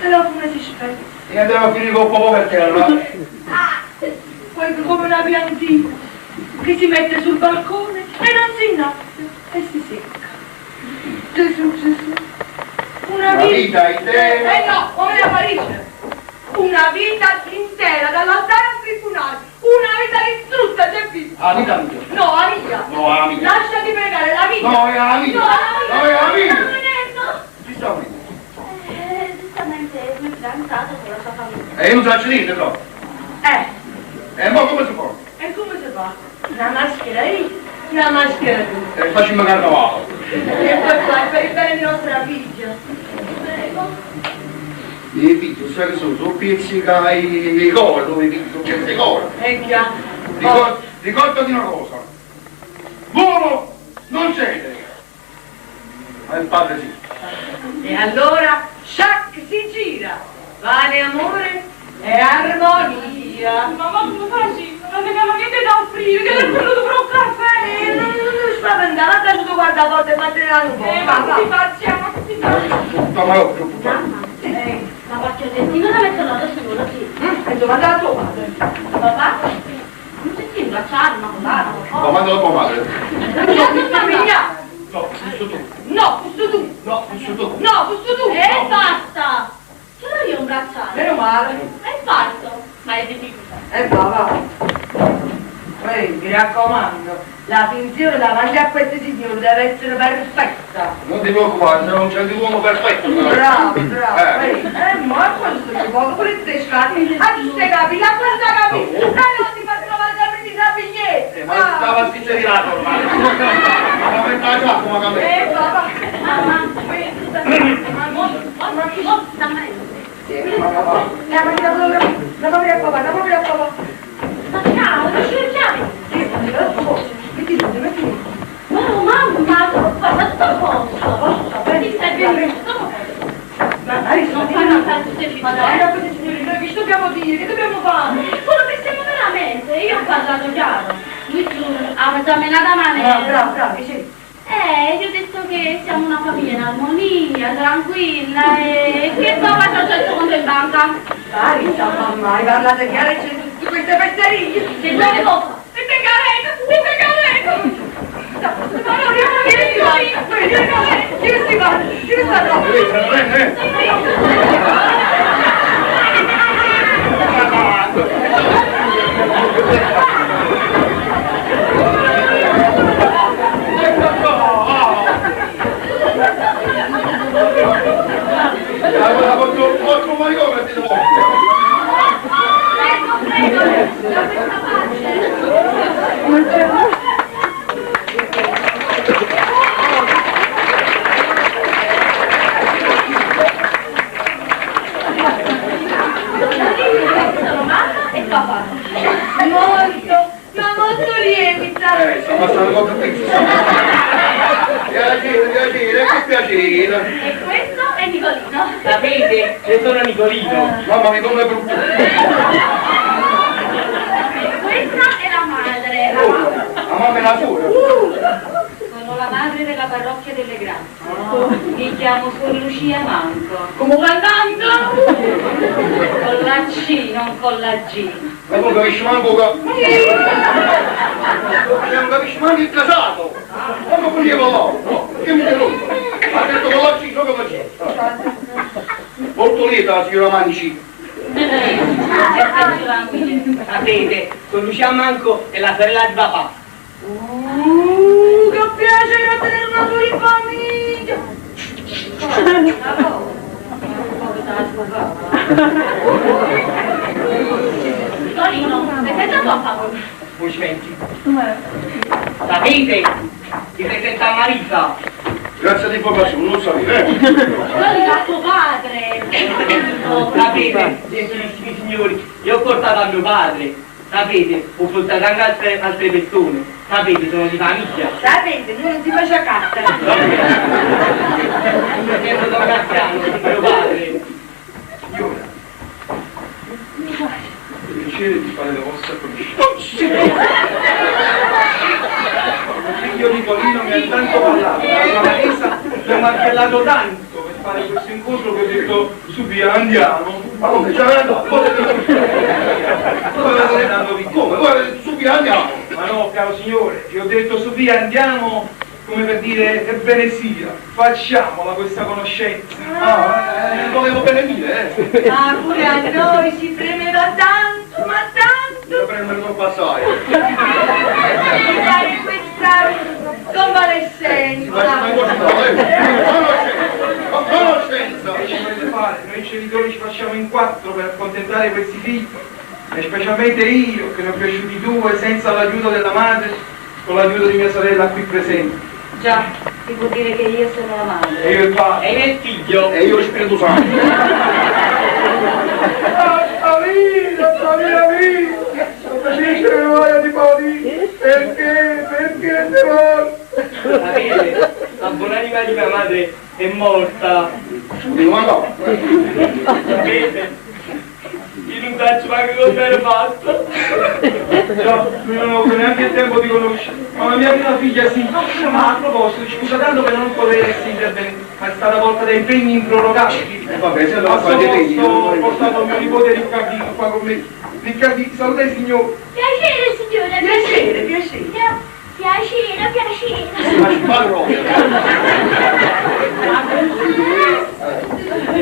e la fune si spezza. E andiamo a finire con popò per terra. Poi come una piantina che si mette sul balcone e non si innaffa e si secca. Gesù. Una vita intera. No, come la Parigi. Una vita intera, dall'altare al tribunale. Una vita distrutta, Geppi. La vita mia. No, amica. No, amica. Lasciati pregare, la vita. No, è la vita. No, è la vita. Chi sta qui? Giustamente il mio fidanzato con la sua famiglia. E io non faccio niente, però. E mo come si fa? E come si fa? Una maschera lì, una maschera tu. E facciamo carnavale. E poi fai per il bene di nostra figlia. I pizzi, sai che sono pizzica i cori, dove i pizzi, i cori. E già. Ricordati una cosa. Buono non siete. Ma il padre sì. E allora, sciac si gira. Pane, amore e armonia. Mamma, come fai? Non abbiamo niente da offrire, che è venuto per un caffè. Non spaventare, adesso tu guarda a volte e batteranno un po'. Ma si faccia, ma si faccia. Ma io preoccupato. Ma qualche oggettino da mettere là da solo, sì. E dove andava tua madre? Papà? Non senti imbracciare, ma Ma manda la tua madre. Non famiglia. No, questo tu. No, questo tu. No, questo tu. No, questo tu. E basta! Ce l'ho io un bracciale. Meno male. È fatto. Ma è difficile. Va. Mi raccomando, la finzione davanti a questi signori deve essere perfetta. Non ti preoccupare, non c'è di uomo perfetto. Bravo. Ma questo si può pure te scatti. Ah, tu stai capito? A questa capito? Non ti fa trovare sempre di sapigliette. Ma stava schizzerinato ormai. Ma metà già come capito. Papà. Mamma, La propria papà. ma ciao, lasci le chiavi. Metti. Oh mamma, tu fai tutto a posto. Ti stai bene? Ma dai, Non fanno tanto tutte Madonna, questi signori, noi che ci dobbiamo dire? Che dobbiamo fare? Quello che siamo veramente, io ho parlato chiaro. Lui ha esaminato maniera. Bravo, dicevi. Io ho detto che siamo una famiglia in armonia, tranquilla e che papà c'ha già il suo conto in banca. Dai, mamma, hai parlato chiaro e c'è tutte queste fesserie. Che dove cosa? Siete carete! Ma no, che si va? Prego, la questa pace. Ma stanno con questo. Piacere, che piacere. E questo è Nicolino. Sapete, io sono Nicolino. Mamma mia, come è brutto. E questa è la madre. La mamma è la sua. Sono la madre della parrocchia delle Grazie. Mi chiamo Suor Lucia Manco. Come cantando? Con la C, non con la G. Ma tu capisci manco che... Non capisci manco il casato. Come volevo no? Che mi interrompo? Ha detto con la C, non con la G. Molto lieta la signora Manici. Sapete, con Lucia Manco è la sorella di papà. Che piacere tenere una tua in famiglia! Nicolino, presenta tua favore. Voi ci pensi? Sapete, ti presenta Marisa. Grazie all'informazione, non lo sapevo, Nicolino a tuo padre. Sapete, gentilissimi signori, io ho portato a mio padre. Sapete, ho portato anche altre persone. Sapete, sono di famiglia. Sapete, lui non si faccia carta. Io sento Don Graziano, mio padre. Signora, piacere di fare la vostra conoscenza. Il figlio Nicolino mi ha tanto parlato, la Marisa mi ha martellato tanto per fare questo incontro che ho detto subito andiamo. Ma come? Già andato? Dove andando via? Come? Guarda, subito andiamo. Ma no, caro signore, ti ho detto subito andiamo come per dire ebbene sia, facciamola questa conoscenza. Volevo bene dire, Ma pure a noi si premeva tanto, ma tanto, Devo prendere un passaggio. di dare questa convalescenza. Conoscenza. Che ci volete fare? Noi genitori ci facciamo in quattro per accontentare questi figli, e specialmente io, che ne ho cresciuti due senza l'aiuto della madre, con l'aiuto di mia sorella qui presente. Già, si può dire che io sono la madre. E io il padre. E il figlio. E io lo Spirito Santo. Famiglia mia! Non mi dice che non voglio di morire! Perché te vuoi? Sapete, la buonanima di mia madre è morta. Dico, no. Sapete, io non faccio manco come era fatto. No, io non ho avuto neanche il tempo di conoscere. Ma la mia prima figlia sì. Ma a proposito, scusa tanto per non poter essere intervenuto, ma è stata volta dei impegni improrogabili. Vabbè, se A lo fate te, ho portato mio nipote Riccardino qua con me. Riccardino, saluta il signore. Piacere, signora, piacere. Piacere. Piacere. Ma sparro.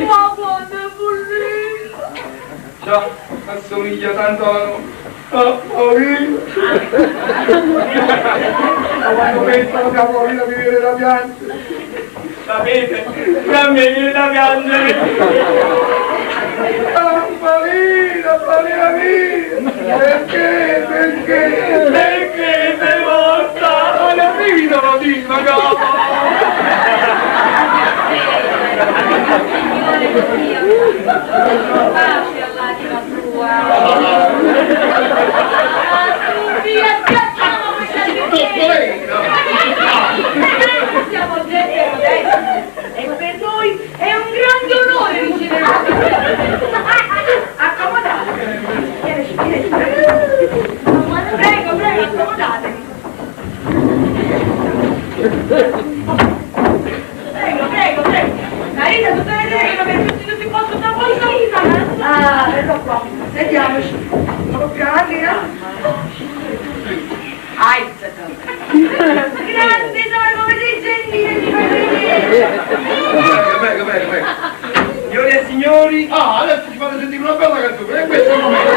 Ma quando è bollito! Già, assomiglia tanto alla nonna. Ma quando pensano che a Paolina mi viene da piangere. Sapete, a me viene da piangere. Paolina mia! Perché? Perché sei morta? Ma ne arrivino, lo dico, magari! Pace all'anima tua. Via, schiacciamo questa Siamo gente modesti e per noi è un grande onore ricevere accomodatevi. Prego, accomodatevi. Prego. Marisa, tutte le regole per tutti posto da voi sono. Ah, ecco qua. Sediamoci. Un po' più avanti, no? Grande tesoro, come sei gentile, mi fai vedere. Prego. Signori e signori, Adesso ci fate sentire una bella canzone. E questo è il momento.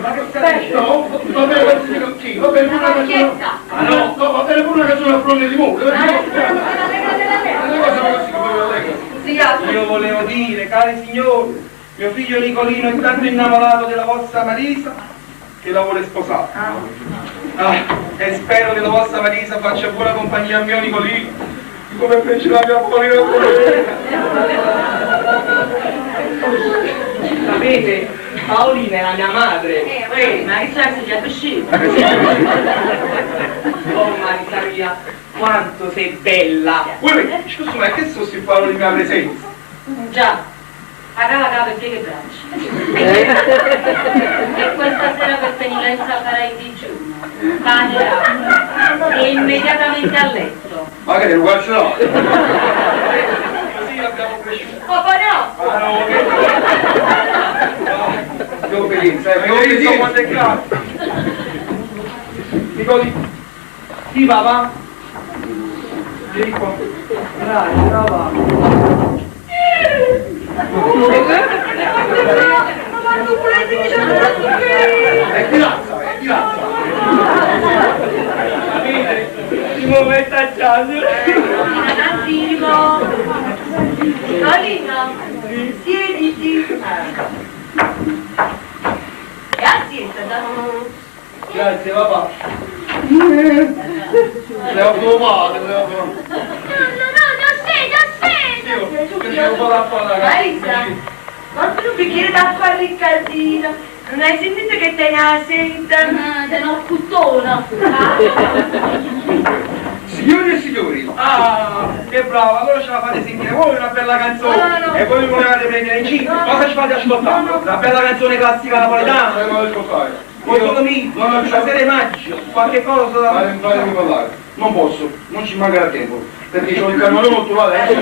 ma che stai dicendo? No, va bene, sì, va bene, una canzone. No, va bene pure una canzone a fronte di muro. Una cosa così come la lega. Io volevo dire, cari signori, mio figlio Nicolino è tanto innamorato della vostra Marisa che la vuole sposare. E spero che la vostra Marisa faccia buona compagnia a mio Nicolino, come fece la mia Paolina con me. Sapete, Paolina è la mia madre. Ma che sai se ti avvicini? Oh Maria, quanto sei bella! Uè, scusa, ma che sto si parla di mia presenza? Già, paga la capa e piega i braccia. E questa sera per penitenza farai digiuno. Pane e acqua. E immediatamente a letto. Magari lo guardo. Così abbiamo cresciuto. Papà no! Ah no, Che obbedienza, che che visto obbedienza. quanto è caro. Nicoli, sì papà? Vieni qua. Dai, brava. È di razza, è di razza. Vedete? Si muove il tacciaggio. Anticipo. Carolina, siediti. Grazie, Grazie papà. Le ho provate, le ho provate. Io devo un po' d'acqua alla Marisa, porti un bicchiere d'acqua a Riccardino. Non hai sentito che te ne ha senta? te ne ho puttona. Signori e signori, che brava, allora ce la fate sentire voi una bella canzone No. e voi mi volevate prendere in giro. Cosa ci fate ascoltare? Una bella canzone classica napoletana. devo ascoltare. Voi solo mi, non stasera è maggio, qualche cosa da... Fatemi parlare. Non posso, non ci mancherà tempo, perché ho il cannone molto là adesso.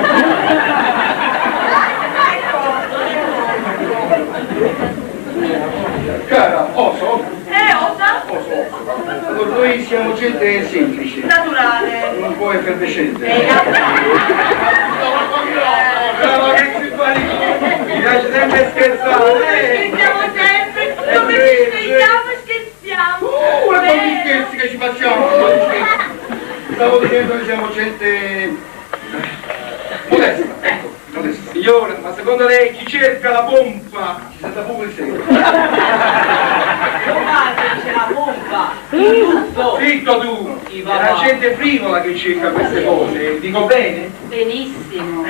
Cara, oso? Osa? Oso. Noi siamo gente semplice, Naturale. un po' effervescente. Brava che simpatico, mi piace sempre scherzare. Scherziamo sempre, dove ci vediamo scherziamo. Una cosa di scherzi che ci facciamo, un po' di scherzi. Stavo dicendo che siamo gente modesta, ecco, modesta. Signore, ma secondo lei chi cerca la pompa? Ci senta poco il segno. C'è la pompa, tutto! Zitto tu! Sì, È papà. la gente frivola che cerca queste cose, dico bene? Benissimo.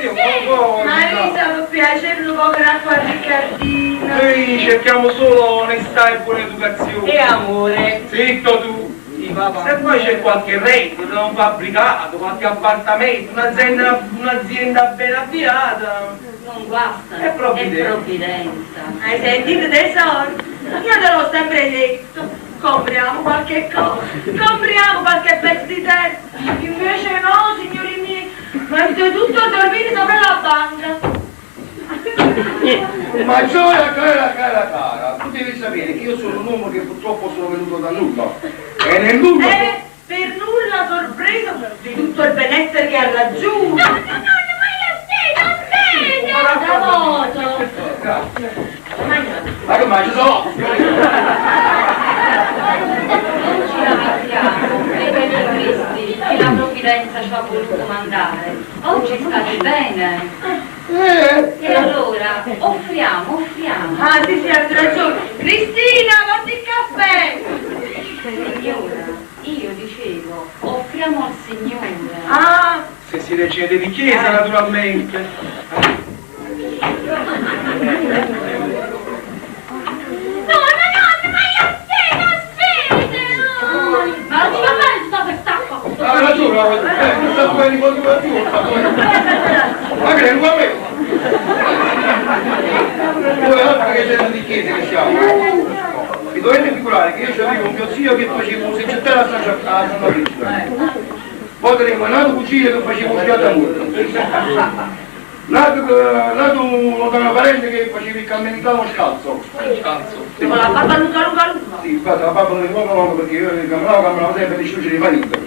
Sì, un po'. Marisa, per piacere un po' per acqua a Riccardino. Noi cerchiamo solo onestà e buona educazione. E amore! Zitto tu! Sì, papà. Se poi c'è qualche reddito da un fabbricato, qualche appartamento, un'azienda ben avviata. Non guasta. È provvidenza. provvidenza. Hai sentito tesoro? Io te l'ho sempre detto. Compriamo qualche cosa, compriamo qualche pezzo di terra. Invece no, signori miei, mette tutto a dormire sopra la banca. Ma gioia cara, tu devi sapere che io sono un uomo che purtroppo sono venuto da nulla. E nel nulla... Per nulla sorpreso di tutto il benessere che ha raggiunto. Da voto. Grazie. Ma che mangi so? Non ci lamentiamo, vedi Cristi, che la provvidenza ci ha voluto mandare. Oggi state bene. E allora, offriamo. Ah sì, hai ragione. Cristina, porti il caffè. Signora, io dicevo, offriamo al Signore. Ah, Se si decide di chiesa, naturalmente. Ma non ci va bene tutta quest'acqua. Ha ragione, non sta bene quando va più. Ma che non va bene. Dove altro che gente di chiesa che siamo? Vi dovete figurare che io avevo un mio zio che facevo seccettare a Santa Brigida. Poi tenevo un altro cugino che facevo sciata a muro. Nato da una parente che faceva il camminitano scalzo. con la barba lunga. Sì, infatti la papà non mi nonno perché io camminavo sempre di sciugere i marito.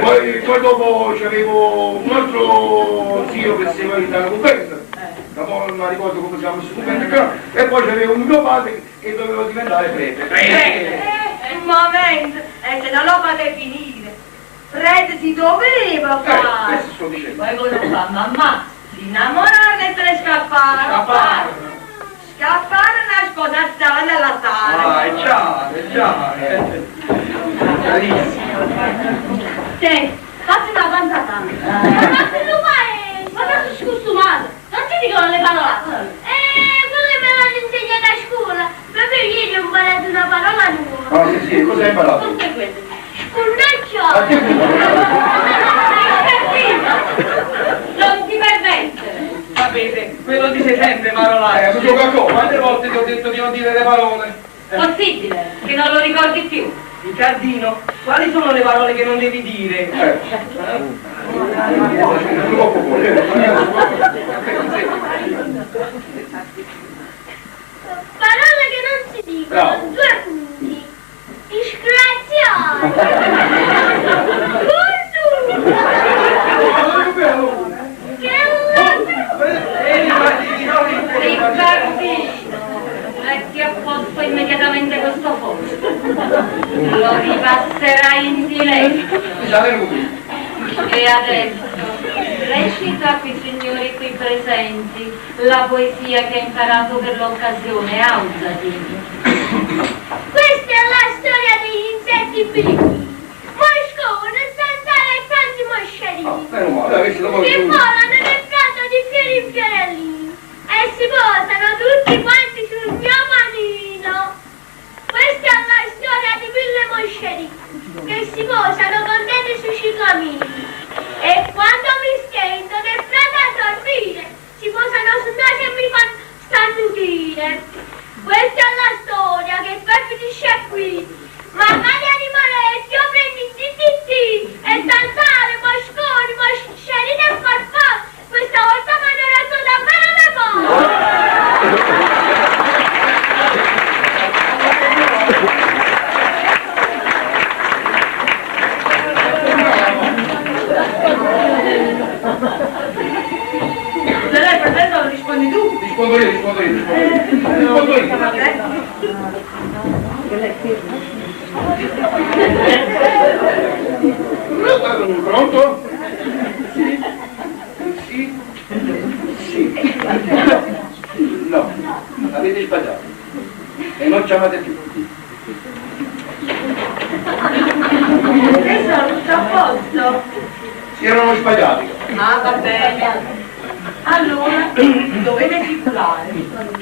Poi dopo c'avevo un altro zio che si chiamava Italo Cubento, non mi ricordo come si chiama questo Cubento, e poi c'avevo un mio padre che doveva diventare prete. Un momento, se non lo fate finire. Prete si doveva fare. Questo sto dicendo. Poi quello fa, mamma, si innamorare e se ne scappare. Scappare una sposa stare alla Ah, è sala. già. Carissimo. Te, fatti una panzata. Ma che lo fai? Ma non sei scostumato. Non ti dicono le parolacce. Quello me l'hanno insegnato a scuola. cosa hai imparato? Tutte quelle. A che punto? Non ti permettere. Sapete, quello dice sempre parolare. mi gioca a cosa? Quante volte ti ho detto di non dire le parole? Possibile che non lo ricordi più. Riccardino, quali sono le parole che non devi dire? Parole che non si dicono, Bravo. 2 punti. Disgraziato. Riccardino, metti a posto immediatamente questo posto. Lo ripasserai in silenzio. E adesso recita qui, signori qui presenti, la poesia che hai imparato per l'occasione. Alzati. Questa è la storia degli insetti bianchi. Moscone, zanzara e tanti moscerini. Che volano nel prato di fiori in fiorellini. E si posano tutti quanti sul mio panino. Questa è la storia di 1000 moscerini che si posano contenti sui ciclamini. E quando mi stendo nel prato a dormire, si posano sul naso e mi fanno starnutire. Questa è la storia che poi finisce qui. Magari animaletti, io prendo in zitti e zanzare, mosconi, moscerini e farfalle. Questa volta mi hanno rotto davvero le palle. Se lei per me non rispondi tu. Rispondo io. Pronto? Sì? Sì. No, avete sbagliato. E non chiamate più. Che sono tutto a posto? Si erano sbagliati. Ah, va bene. Allora, dovete figurare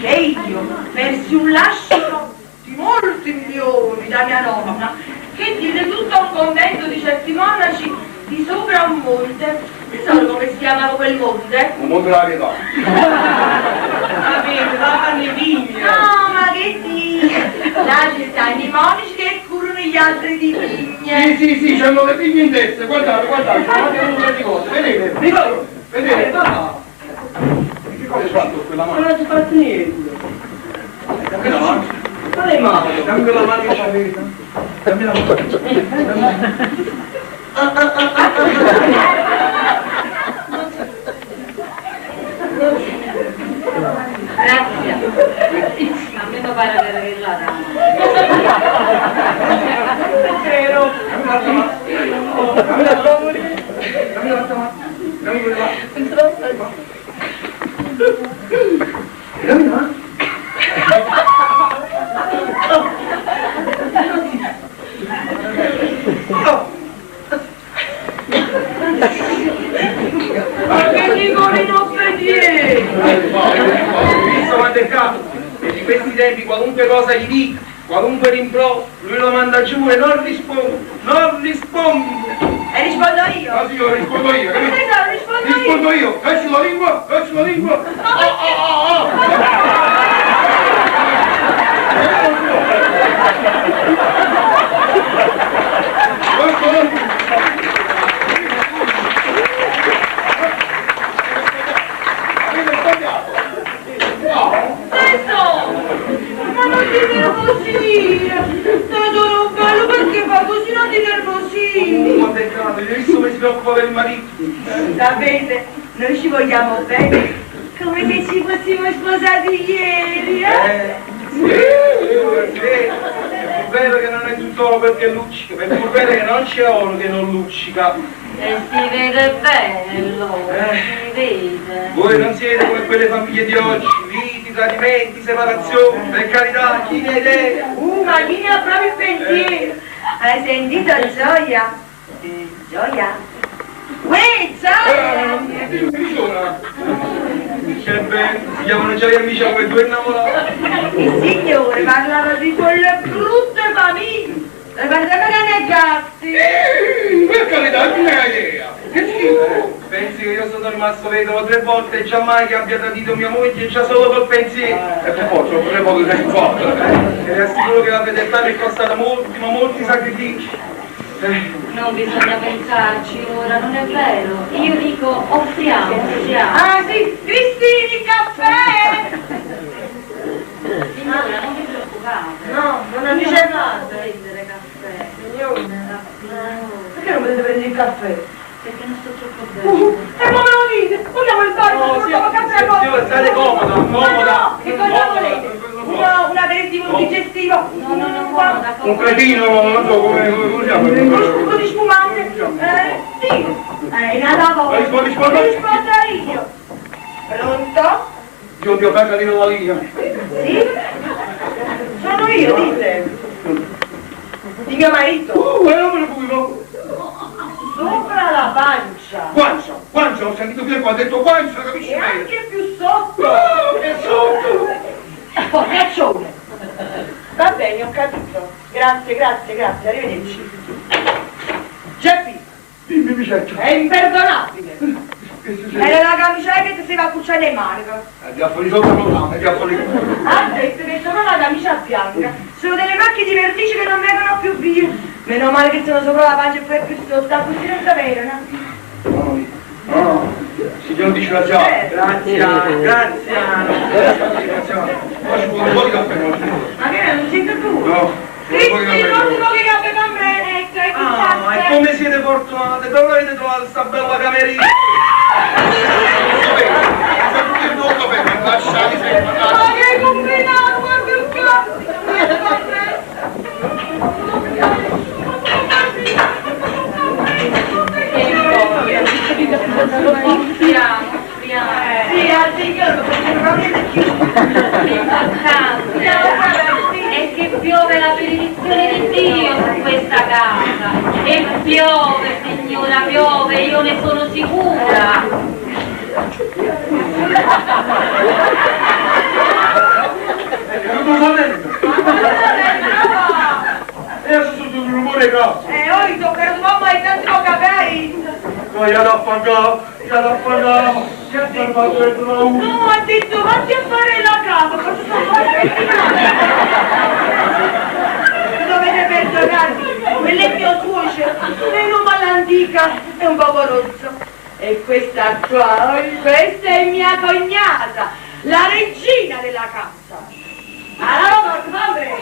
che io persi un lascito di molti milioni da mia nonna, che diede tutto un convento di certi monaci di sopra un monte. Non so come si chiamava quel monte? Un mondo della pietà. Sapete, la panevigna. No, ma che dici? Là ci stanno i monaci che curano gli altri di vigne. Sì, c'hanno le pigne in testa. Guardate, guardate di cose. Vedete? Vedete? Papà, Che cosa hai fatto con quella mano? non ti fatto niente. Dammi la mano. Quale mano? Dammi la mano che c'avevi. Dammi la mano. Grazie. A me mi pare di aver la dama. Vero? Dammi l'altra mano. Dammi l'altra mano. Dammi quella. Dammi la mano. Ma che dicono i obbedienti? Visto quanto è capo? E di questi tempi qualunque cosa gli dica, qualunque rimpro, lui lo manda giù e non risponde. E rispondo io. Ah sì, io rispondo io. capito? Rispondo io. Rispondo io. Cacci la lingua. Avete sbagliato. No. Ma non ti nervosire! Tesoro bello, perché fa così? Non ti nervosire! Quanto è capo? Hai visto come si preoccupa per il marito? Sapete, noi ci vogliamo bene, come se ci fossimo sposati ieri, Sì, è più bello che non è tutto oro perché luccica, è più bello che non c'è oro che non luccica. E si vede bello, si vede. Voi non siete come quelle famiglie di oggi, liti, tradimenti, separazioni, per carità, chi ne ha idea? ma chi ne ha proprio il pensiero? Hai sentito Gioia? Gioia? Uè, Gioia! Che bello, si chiamano già gli amici come due innamorati. Il signore parlava di quelle brutte famiglie. Le fatti? Per carità, non è idea. Che schifo. Pensi che io sono rimasto vedovo 3 volte e giammai che abbia tradito mia moglie già solo col pensiero? E per forza, non vorrei poco tempo fa. E le assicuro che la fedeltà mi è costata molti, ma molti sacrifici. Non bisogna pensarci ora, non è vero. Io dico offriamo. Ah sì, Cristini, il caffè! Signora, non vi preoccupate. No, non Mi dice c'è nada. da prendere caffè. Signora, perché non potete prendere il caffè? Perché non sto troppo bene. E come lo dite? Vogliamo il bar, No, facciamo caffè con... signora, state comoda, comoda. No, che cosa volete? Un aperitivo, un digestivo? Comoda. Un cretino, non so come si chiama. Un po' di spumante? Sì. Nada voi. Rispondo io. Pronto? Io ti ho fatto lì la linea. Sì? Sono io, dite. Di mio marito. Non me lo preoccupo. Sopra la pancia. Guancia, ho sentito prima quando ha detto guancia, capisci E meglio? anche più sotto. È sotto. Porcaccione. Va bene, ho capito. Grazie, arrivederci. Geppi, Dimmi, Vicetto. è imperdonabile. Che succede? Era la camicella che ti si va a cucciare le maniche. Ti ha fuori sotto il programma, ti ha fuori. Ha detto che sono la camicia bianca. Sono delle macchie di vertice che non vengono più via. Meno male che sono sopra la pancia e poi è più sotto, così non sapere, no? No, signor disgraziato. Grazie. Ma ci vuole un po' di caffè, no? Ma che non sento tu? No, Cristi, non ti vuoi caffè con me, ecco, e Ah, e come siete fortunate? Dove avete trovato sta bella camerina? Lasciali sempre, Ma che hai combinato, guarda il cazzo! Offriamo. Sì, anziché probabilmente L'importante è che piove la benedizione di Dio su questa casa. E piove, signora, piove, io ne sono sicura. E adesso sono un rumore grosso. oi, tocca un uomo e tanti non capei! Ma io da pagare. Che ti fatto dentro la uva? No, ha detto, vatti a fare la casa, cosa sto facendo? Dovete perdonarmi, quello è mio suocero, è una all'antica e un po' rozzo. E questa qua, questa è mia cognata, la regina della casa. Allora, madre!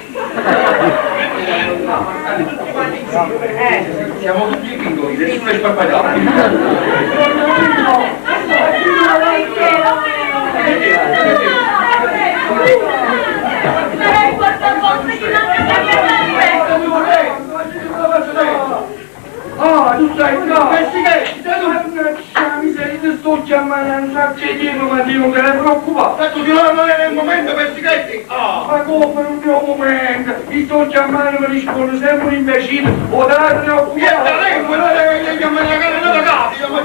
Siamo tutti piccoli, nessuno è spappagliato. Ah, tu stai qua! Mi sto chiamando un sacco di tempo, ma dico che ne preoccupa. Tanto che non è nel momento per Sichetti. Ma come non c'è un momento? Mi sto chiamando, mi risponde sempre un imbecille. O te la preoccupare? Lei, quella che chiama la casa della casa, ma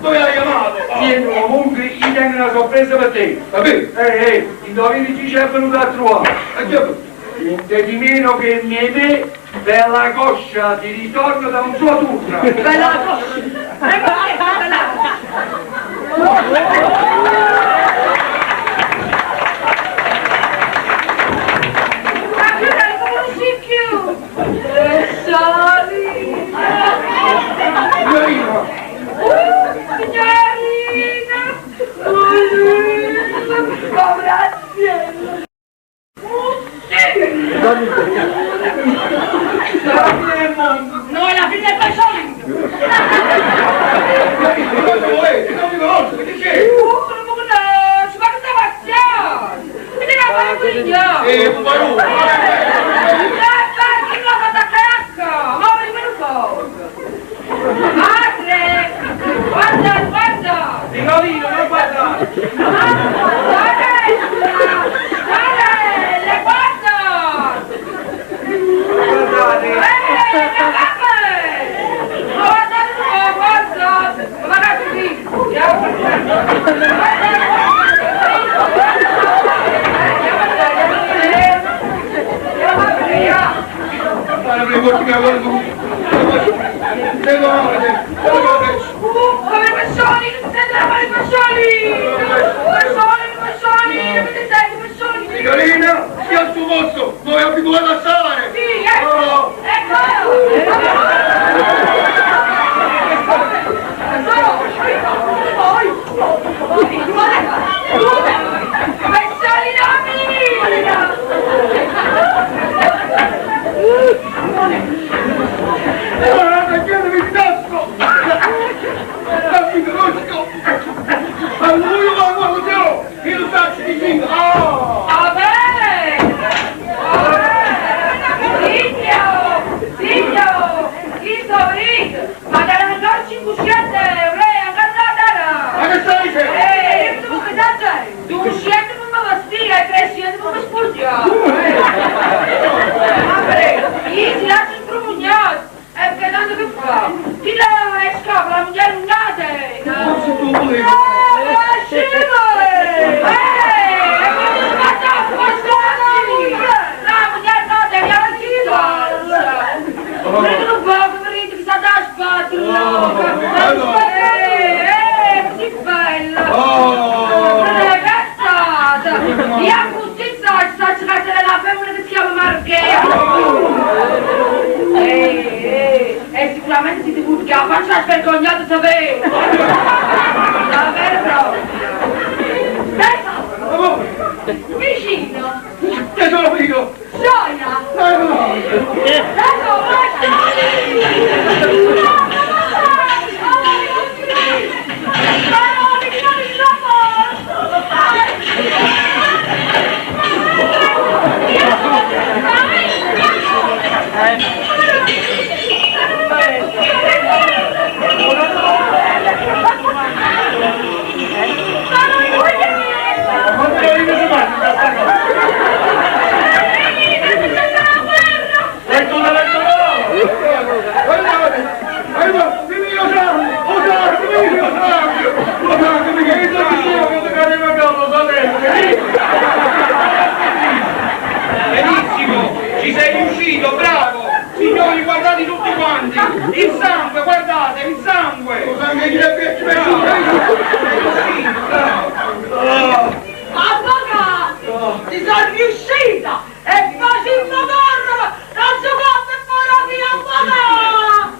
dove l'hai chiamato? Sì, comunque io tengo una sorpresa per te. Va bene? Indovini chi ci è venuto a trovare? Niente di meno che Miete per la coscia di ritorno da un suo turno. Bella cosa! Ma perché bella Ma che non conosci più! Sorry! Signorina! Signorina! Oh, grazie! No, è la fine del passaggio! Non mi conosco, che c'è? Non mi conosci, ma che stai facendo? Mi devi fare figlio! Un barone! Chi l'ha fatto a cacca? Muovere il minuto! Madre! Guarda! Nicolino, non guardare! Guarda! Le guarda! Guardate! Guarda! Ma ragazzi! Ma la prego, Come Fascioli, che ti senti lavare i fascioli, che ti senti fascioli? Signorina, stia al suo posto, voi abituati a stare! Sì, ecco! Fascioli nomini! Chiedemi il tasco! Non mi conosco! Ma lui lo guardo io! Il taxi di Gino! Ma dare un dolce in cusciette, lei è andata! Ma che stai dicendo? Tu che sai? Tu cusciette non mi vestire, tre cusciette non mi sporgiare! Io ti lascio il promugnato! E che tanto che fa? Ti lava e scappa la moglie lunate! No, così bella! Ragazzata! Io a tutti sto cercando la femmina che si chiama Marghera! Sicuramente siete pure che la faccia svergognata sapere! La vera proprio! Vicino! Che sono io? Gioia! Benissimo, ci sei riuscito, bravo! Signori, guardate tutti quanti! Il sangue, guardate, il sangue! Lo sangue di piace Bravo! Sei riuscito, bravo! Avvocato! Ti sono riuscita! E faccio il motorno! Non si può per fare via avvocato!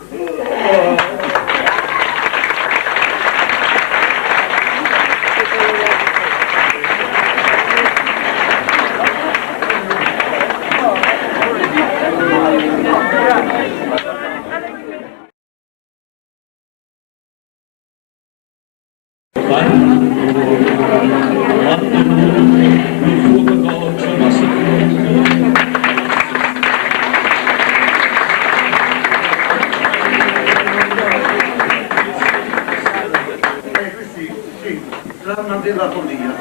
Della follia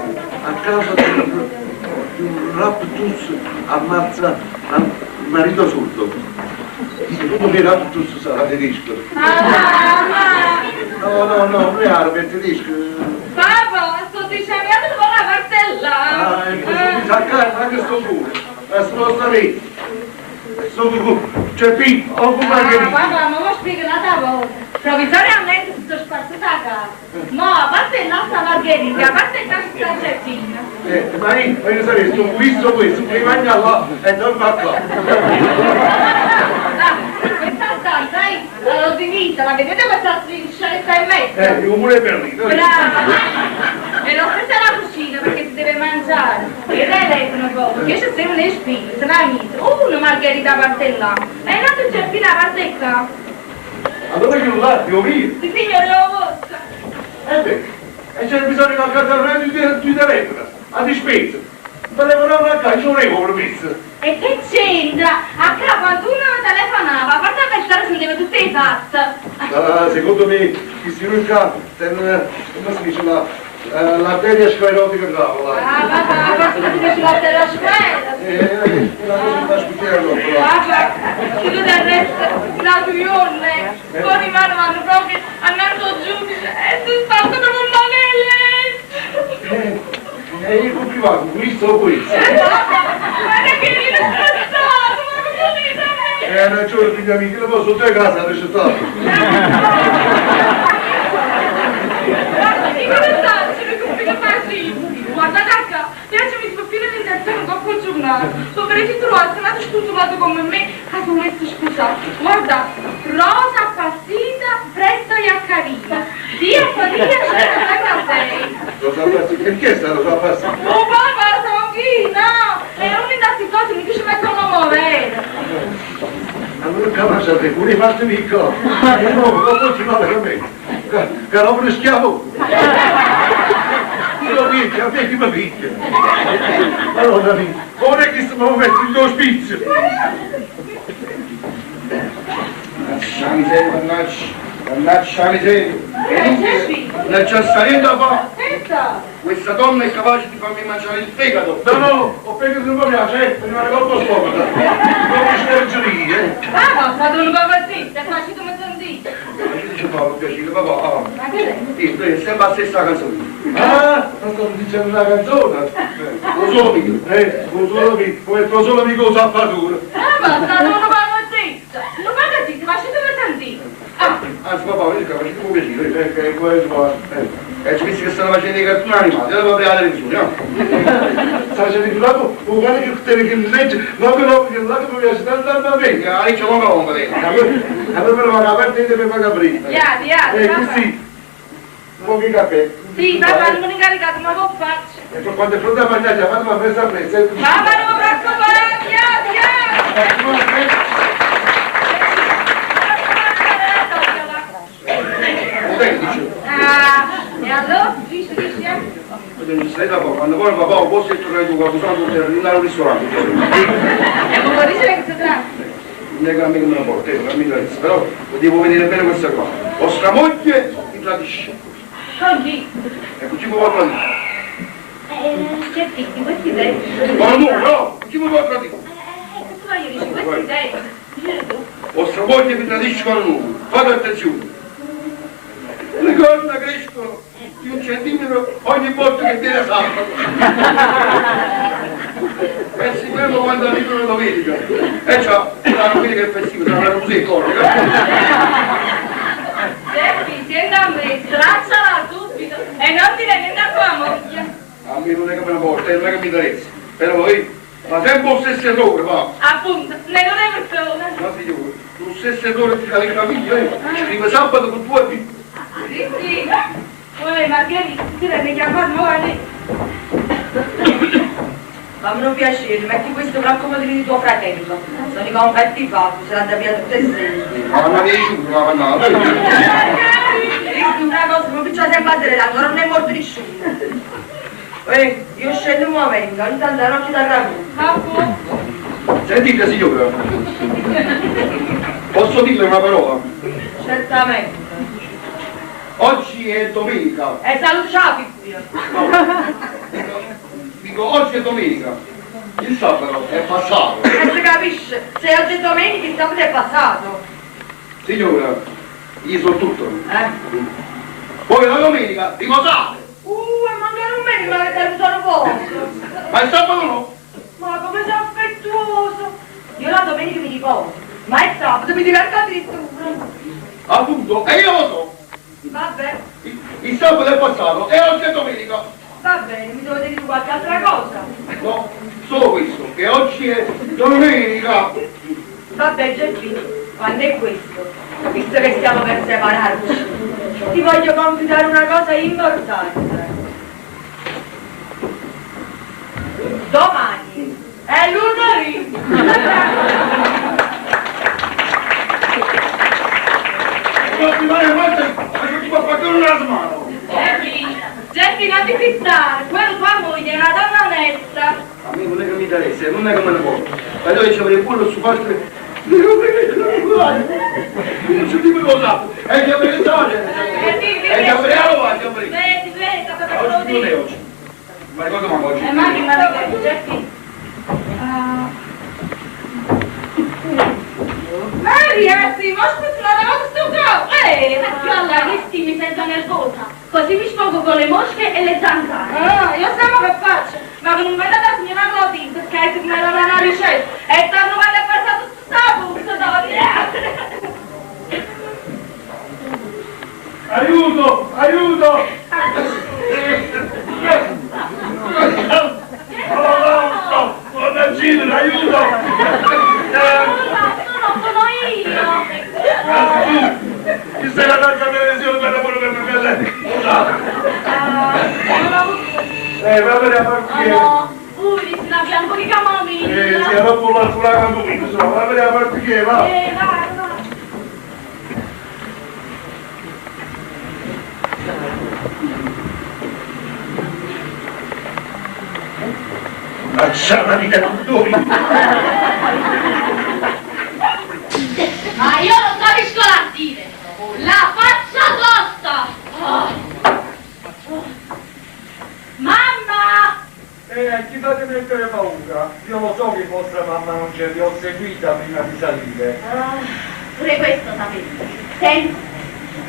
a causa di un raptus ammazza il marito sordo. Secondo me raptus sarà tedesco. No, lui è arabe, tedesco. Papà, sto dicendo che devo la cartella! Mi sa anche sto cuore, sto sapete. C'è Pippo, ho comprato. Papà, ma mi spiega una volta. Provvisoriamente si sono spazzata a casa. No, a parte l'altra Margherita, a parte il caso Cettina. Ma io sarei sto visto questo, prima di là e non va qua. Questa stanza, sai, l'ho divisa, la vedete questa striscietta in mezzo? Io pure per lì. Brava! E lo stesso è la cucina perché si deve mangiare. E lei legge una cosa, che c'è sempre le spine, se la mise. Uno Margherita parte là, e l'altro c'è fino a parte qua. Allora io là, devo dire. Sì, signore, lo vostro. E c'è bisogno di una carta di telefono, a dispensa. Telefonavo a casa, non avevo permesso. E che c'entra? A casa quando uno telefonava, a parte pensare se ne deve tutte esatte. Secondo me, il chirurgico, come si dice, l'arteria sclerotica grave. Ah, papà, questo ti sulla terra squadra. La sputiera dopo. Papà, tu del resto, la tuione, con i mano vanno proprio andando giù e tu stai come un manello. E io comprivato, questo o questo. Guarda che io spazzato, ma come ragione, figlia mia, che le posso dare casa al risultato. Guarda cacca, piace mi scoppire l'intenzione dopo il giornale. Dovrei trovare, se nato scusato come me, a tu metti scusa. Guarda, rosa appassita, presto e accarina. Dio famiglia c'è la sei. Rosa Passina, perché sta Rosa Passina? Oh papà, sono chi? No! E non mi dati cose, mi dice metto un uomo vero. Allora capace te, pure fatti mica. Non continuare con me. Che roba di schiavo. Lo picchia, a me chi mi picchia. Allora, ora che stiamo mettendo in ospizio. Mannaggia miseria, mannaggia miseria. Non c'è salendo a fa. Questa donna è capace di farmi mangiare il fegato. No, ho fegato non mi piace, mi rimane colpo stomaco. Non mi smergerie. Ah, ma tu non va zitta, è facile come sentite. Dice Paolo, piacere, papà. Ma che è? Sì, sembra la stessa canzone. Ah, non sto dicendo una canzone. Lo solo mio. Lo solo mio, come tuo solo amico zappatura. Ah, basta, non va zitta. Non va zitta, ma facile come sentite. Anzi, papà, vedi che faccio come piacere, che è quello. Ci pensi che stanno facendo i cartoni animati, allora va a aprire la televisione, no? Sta facendo il lato, guarda che te che legge, no che no, che il lato mi piace tanto a me. La legge non va vedi. Allora me lo va a partire per fare prima. Così, un po' di caffè. Sì, papà, non mi incaricato, ma che faccio? E poi quando è pronta a mangiare, chiamate ma presa a presa. Mamma, non mi preoccupare, via! E allora? Dici? Stai da poco, quando poi papà posso tornare tu quando sono per andare al ristorante. E come dice che si tratta? Non è che a me che me la porta, non mi interessa, però devo vedere bene questa qua. Vostra moglie mi tradisce. Con chi? Ecco, ci può tradire. Che fitti, questi denti. Ma no, ci può tradire. Tu vai, io dici, questi denti. Vostra moglie mi tradisce con lui, fate attenzione. Le corna crescono di un centimetro ogni volta che viene sabato. E si ferma quando arriva una domenica. E già, la domenica è festivo, sarà una musica cornica. Senti, tieni a me, stracciala subito e non dire niente a tua moglie. A me non è che me la porta, non è che mi interessa. Per voi, ma sempre lo stesso errore, va. Appunto, ne non è persona. Ma signore, lo stesso errore di fare in famiglia, scrive sabato con due figli. Sì. Poi Margherita, ti devi chiamare noi. Fammi un piacere, metti questo per accomodare di tuo fratello. Sono i confetti fatti, se la da via tutte e sei. Ma non avevi giù, non aveva nato. Una cosa, non piaccia sempre a dire, ancora non è morto nessuno. Io scendo un momento, intanto la notte da ragù. Sentite signora, posso dirle una parola? Certamente. Oggi è domenica. E saluta figlia. Dico, oggi è domenica. Il sabato è passato. E si capisce, se oggi è domenica il sabato è passato. Signora, io so tutto. Poi la domenica riposate. Ma non me ne male che sono posto. Ma il sabato no. Ma come sei affettuoso. Io la domenica mi riposo, ma il sabato mi diverto addirittura. Appunto, e io lo so. Vabbè, Il sabato è passato e oggi è domenica. va bene, mi dovete dire qualche altra cosa. No, solo questo, che oggi è domenica. Vabbè Giorgino, quando è questo? Visto che stiamo per separarci, ti voglio confidare una cosa importante. Domani è lunedì. Non ti pare molto, ma non ti può fare una mano. Geppi, non ti fissare, quella tua moglie è una donna onesta. A me non è che mi interessa, non è che me ne porto. Ma io ci avrei pure su parte. Non ci dico cosa. E che avrei storia. E che avrei allora, che avrei. Vedi, Oggi non è oggi. Ma ricordo ma oggi. ma Geppi. Maria, sì, ma aspetta, ma sto qua. Allora, Cristi, mi sento nervosa. Così mi sfogo con le mosche e le zanzare. Ah, io so che faccio, ma non vedo la signora Clotilde, perché me la ricetta. E stanno male a passare tutto sta puzza, no, pure si la bianco di Si camomilla. è rotto l'altura camomilla, insomma, va a vedere a parte che va. Vai, vai. Lasciala di tuttori. Ma io non capisco la dire. La faccia tosta. Mamma! Chi fate mettere paura? Io lo so che vostra mamma non c'è, vi ho seguita prima di salire. Pure questo sapete. Senti,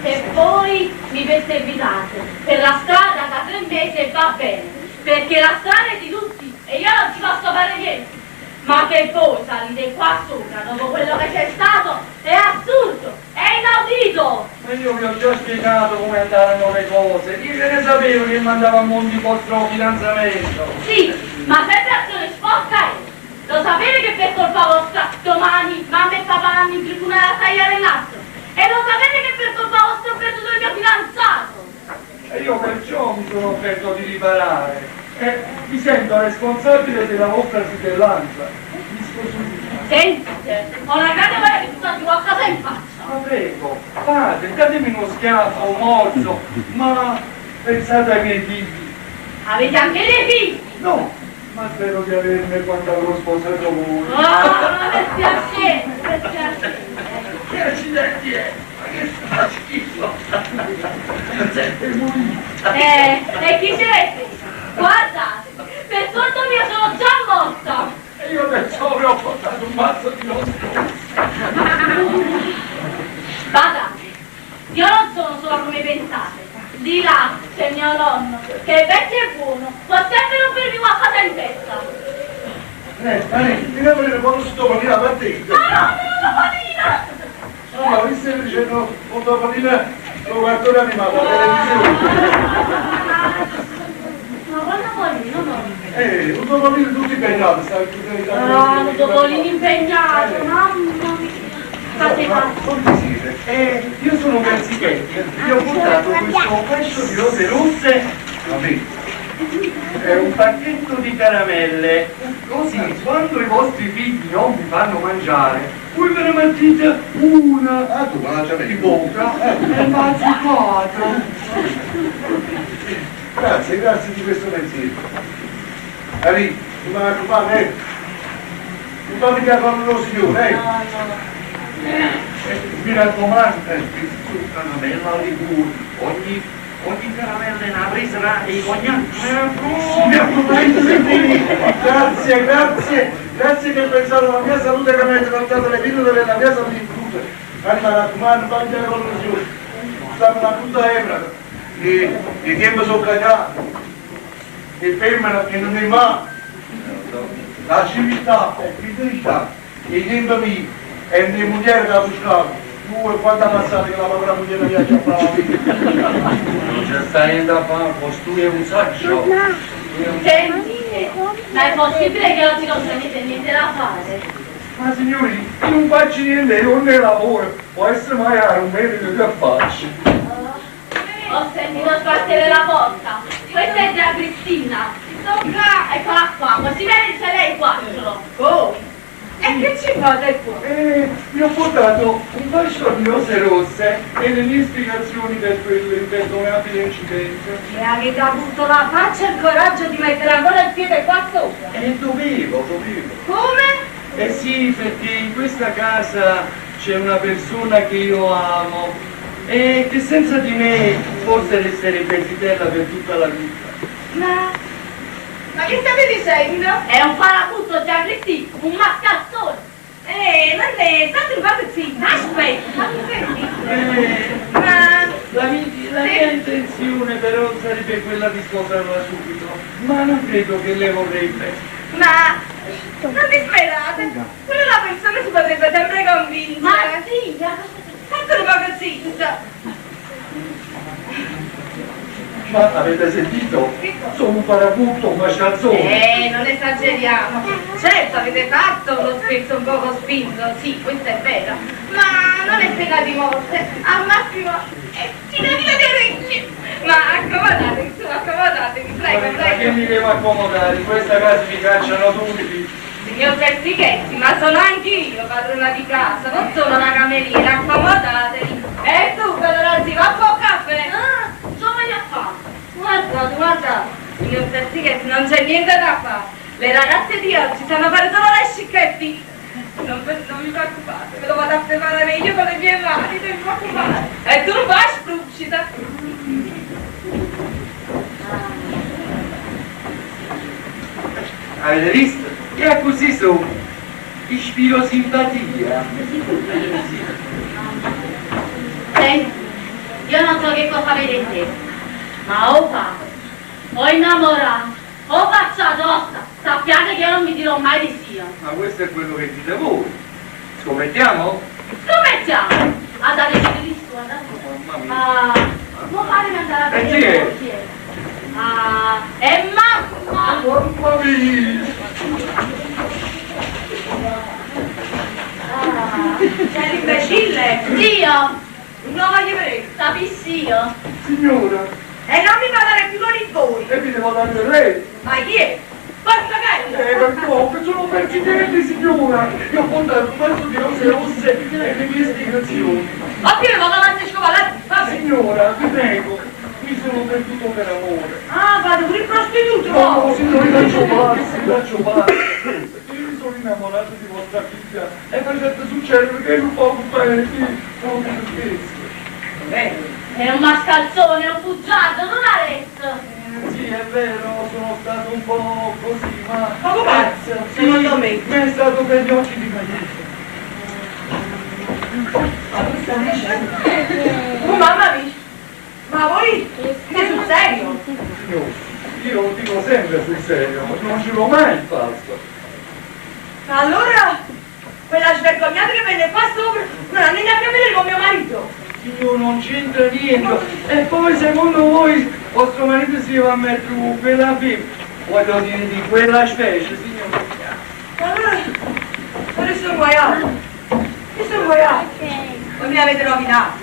se voi mi perseguitate per la strada da 3 mesi va bene, perché la strada è di tutti e io non ci posso fare niente. Ma che voi salite qua sopra dopo quello che c'è stato è assurdo, è inaudito! Ma io vi ho già spiegato come andarono le cose, io che ne sapevo che mandava a mondo il vostro fidanzamento. Sì, ma sempre azione sporca è. Lo sapete che per colpa vostra domani mamma e papà vanno in tribunale a tagliare il nastro? E lo sapete che per colpa vostra ho perduto il mio fidanzato? E io perciò mi sono offerto di riparare. Mi sento responsabile della vostra fratellanza. Mi scusi. Sentite, ho una grande voglia di buttarti qualcosa in faccia. Ma prego, fate, datemi uno schiaffo, un morso, ma pensate ai miei figli. Avete anche dei figli? No, ma spero di averne quando avrò sposato voi. Oh, ma per piacere, per piacere. Che accidenti è? Ma che sta schifo! E chi c'è? Guardate, per conto mio sono già morta. E io perciò vi ho portato un mazzo di nostro. Badate, io non sono solo come pensate. Di là c'è mio nonno, che è vecchio e buono, può sempre rompermi qualcosa in testa. Mi devo vedere quando sto con la partita. Ma no, panina! No, ma vi stai dicendo un dopolina con un cartone animato alla televisione. Ma quando panina, no? Un dopolino tutti impegnati, sai? Un topolino impegnato, mamma mia. Fate Come siete? Io sono Persichetti, vi ho portato questo fascio di rose rosse. È un pacchetto di caramelle, così quando i vostri figli non vi fanno mangiare, voi ve ne mangiate una tu mangia di bocca e mangi 4. Grazie di questo pensiero. Ari, tu mi raccomando, non fammi che fanno lo signore, mi raccomando, una bella liquore, ogni caramella è una presa e cognac. Grazie che pensate alla mia salute che mi avete portato le pillole della mia salute in frutta. Anima raccomando, fate la conclusione. Stanno una brutta ebra. I tempi sono cagati. E fermano che non è mai. La civiltà è felicità. I tempi miei e le mogli da buscare. Tu quando passate che la povera moglie viaggia a fare la vita? Non c'è sta niente a fare, costui è un saggio. Sentite, ma è possibile che oggi non tenete niente da fare? Ma signori, io non faccio niente, io non ne lavoro. Può essere magari un merito che faccio. Ho sentito sbattere la porta. Questa è già Cristina. Tocca, eccola qua, così vede lei 4. Oh! E che ci fate qua? Vi ho portato un fascio di rose rosse e le mie spiegazioni per quell'imperdonabile incidente. E avete avuto la faccia e il coraggio di mettere ancora il piede qua sopra? Dovevo. Come? Sì, perché in questa casa c'è una persona che io amo e che senza di me forse resterebbe zitella per tutta la vita. Ma che state dicendo? È un paracutto già Cristina, un mascalzone. State un po' zitto. Aspetta, La mia intenzione però sarebbe quella di sposarla subito, ma non credo che lei vorrebbe. Ma non disperate, pure la persona si potrebbe sempre convincere. ma sì, State un po' zitta. Ma avete sentito? Sono un farabutto, un mascialzone. Non esageriamo. Certo, avete fatto uno scherzo un poco spinto, sì, questo è vero. Ma non è pena di morte. Al massimo, ci devi le orecchie. Ma accomodatevi, prego, Ma che mi devo accomodare? In questa casa mi cacciano tutti. Signor Persichetti, ma sono anch'io padrona di casa, non sono una cameriera, accomodatevi. E tu, Pedorozzi, va a po' caffè? Dove a fare? Guarda, signor Persichetti, non c'è niente da fare. Le ragazze di oggi sanno fare solo le scicchetti. Non vi preoccupate, me lo vado a preparare io con le mie mani, non vi preoccupare. E tu vai, spruccita. Avete visto? E così sono. Ispiro simpatia. Senti, io non so che cosa avete in te, ma o fatto, o innamorato, o facciato tosta, sappiate che io non vi dirò mai di sì. Ma questo è quello che dite voi. Scommettiamo? Scommettiamo! Andate di su, andate. Mamma mia. Non fatemi andare a E vedere. chi è? È mamma! Mamma mia! C'è l'imbecille! Zio! Non voglio vedere! Capisci io? Signora, E non mi parlare più con i voi! e mi devo dare lei? Ma chi è? Porca che? Per poco, sono persidenti, signora! Io ho portato un pezzo di rose rosse e le mie spiegazioni. Ma che vado avanti a scovalare? Ma signora, vi prego, mi sono perduto per amore. Ah, vado pure il prostituto! No, signori, lascio farsi. Io mi sono innamorato di vostra figlia e per certo succede che non può bene, sono scherzo. Bene. È un mascalzone, un bugiardo, non ha detto! Sì, è vero, sono stato un po' così, ma... Poco pazzo, secondo me. Mi è stato per gli occhi di Maria. Oh mamma mia! Ma voi siete sul serio? Signore, io dico sempre sul serio, non giuro mai il falso. Ma allora, quella svergognata che venne qua sopra non ha neanche a vedere con mio marito! Io non c'entra niente. E poi secondo voi vostro marito si va a mettere con quella femmina? Voglio dire di quella specie, signore. Allora, adesso sono guaiato! Io sono guaiato! Voi mi avete rovinato!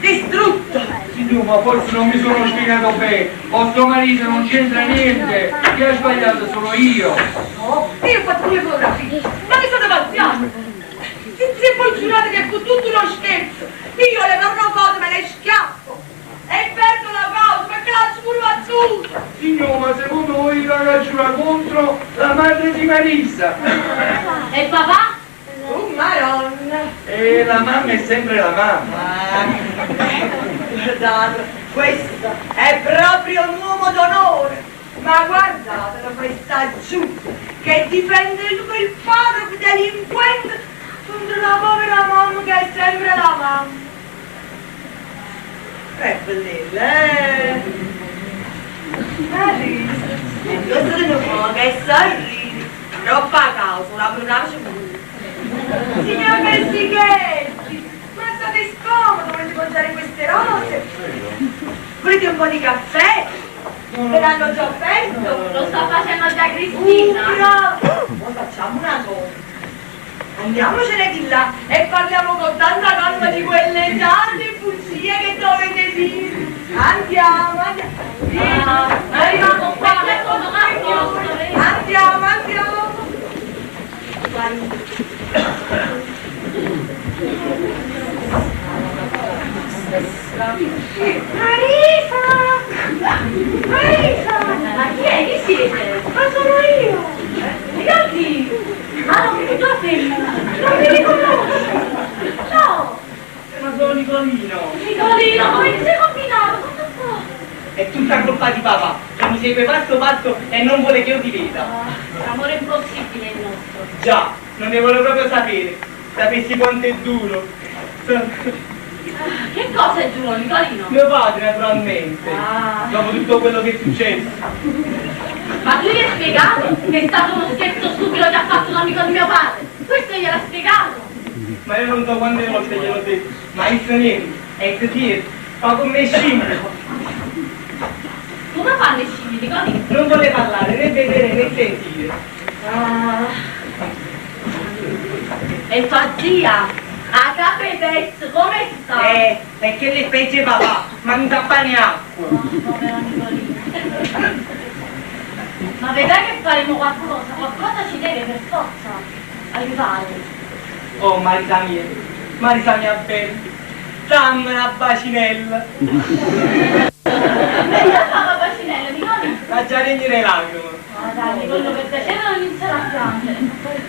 Distrutto! Signore, ma forse non mi sono spiegato bene. Vostro marito non c'entra niente. Chi ha sbagliato sono io. No, io ho fatto due fotografie! Ma mi sono davanziato! Se poi giurate che fu tutto uno scherzo, io le farò foto, me le schiaffo! E perdo la causa perché la scuro azzurro! Signore, ma secondo voi la ragiona contro la madre di Marisa? E papà? Oh madonna! E la mamma è sempre la mamma. Guardate, questo è proprio un uomo d'onore! Ma guardatelo questa giù che difende il padre delinquente contro la povera mamma che è sempre la mamma! È bella, questo è un che sorridi, troppa causa, la brunaccia pure. Signor Persichetti, ma state scomodo, volete mangiare queste rose? Volete un po' di caffè? Ve l'hanno già offerto? Lo sta facendo già Cristina! Bravo! Ma facciamo una cosa. Andiamocene di là e parliamo con tanta calma di quelle tante bugie che dovete dire. Andiamo, andiamo. Arriviamo qua, Andiamo, andiamo. Marisa! Marisa! Ma chi è? Chi siete? Ma sono io! Io chi? Ah, non mi tua femmina! Non mi riconosci! No! Ma sono Nicolino! Nicolino, come ti sei combinato? Cosa fa? È tutta colpa di papà, che mi segue passo passo e non vuole che io ti veda. L'amore impossibile il nostro. Già, non ne volevo proprio sapere. Sapessi quanto è duro. Che cosa è duro, Nicolino? Mio padre, naturalmente. Ah. Dopo tutto quello che è successo. Ma tu gli hai spiegato che è stato uno scherzo stupido che ha fatto un amico di mio padre? Questo gliel'ha spiegato? Ma io non so quante volte gliel'ho detto. Ma il niente, è così, fa con me scimmio. Nicolino non vuole parlare, né vedere né sentire. E tua zia, a capetezza, come sta? Perché le specie papà, ma non sa pane acqua. Povera Nicolina. Ma vedrai che faremo qualcosa ci deve per forza aiutare. Oh Marisa mia bella, dammi una bacinella. E io stavo bacinello, Nicolino. La già regni le lacrime. Ma dai, Nicolino, per piacere non iniziare a piangere.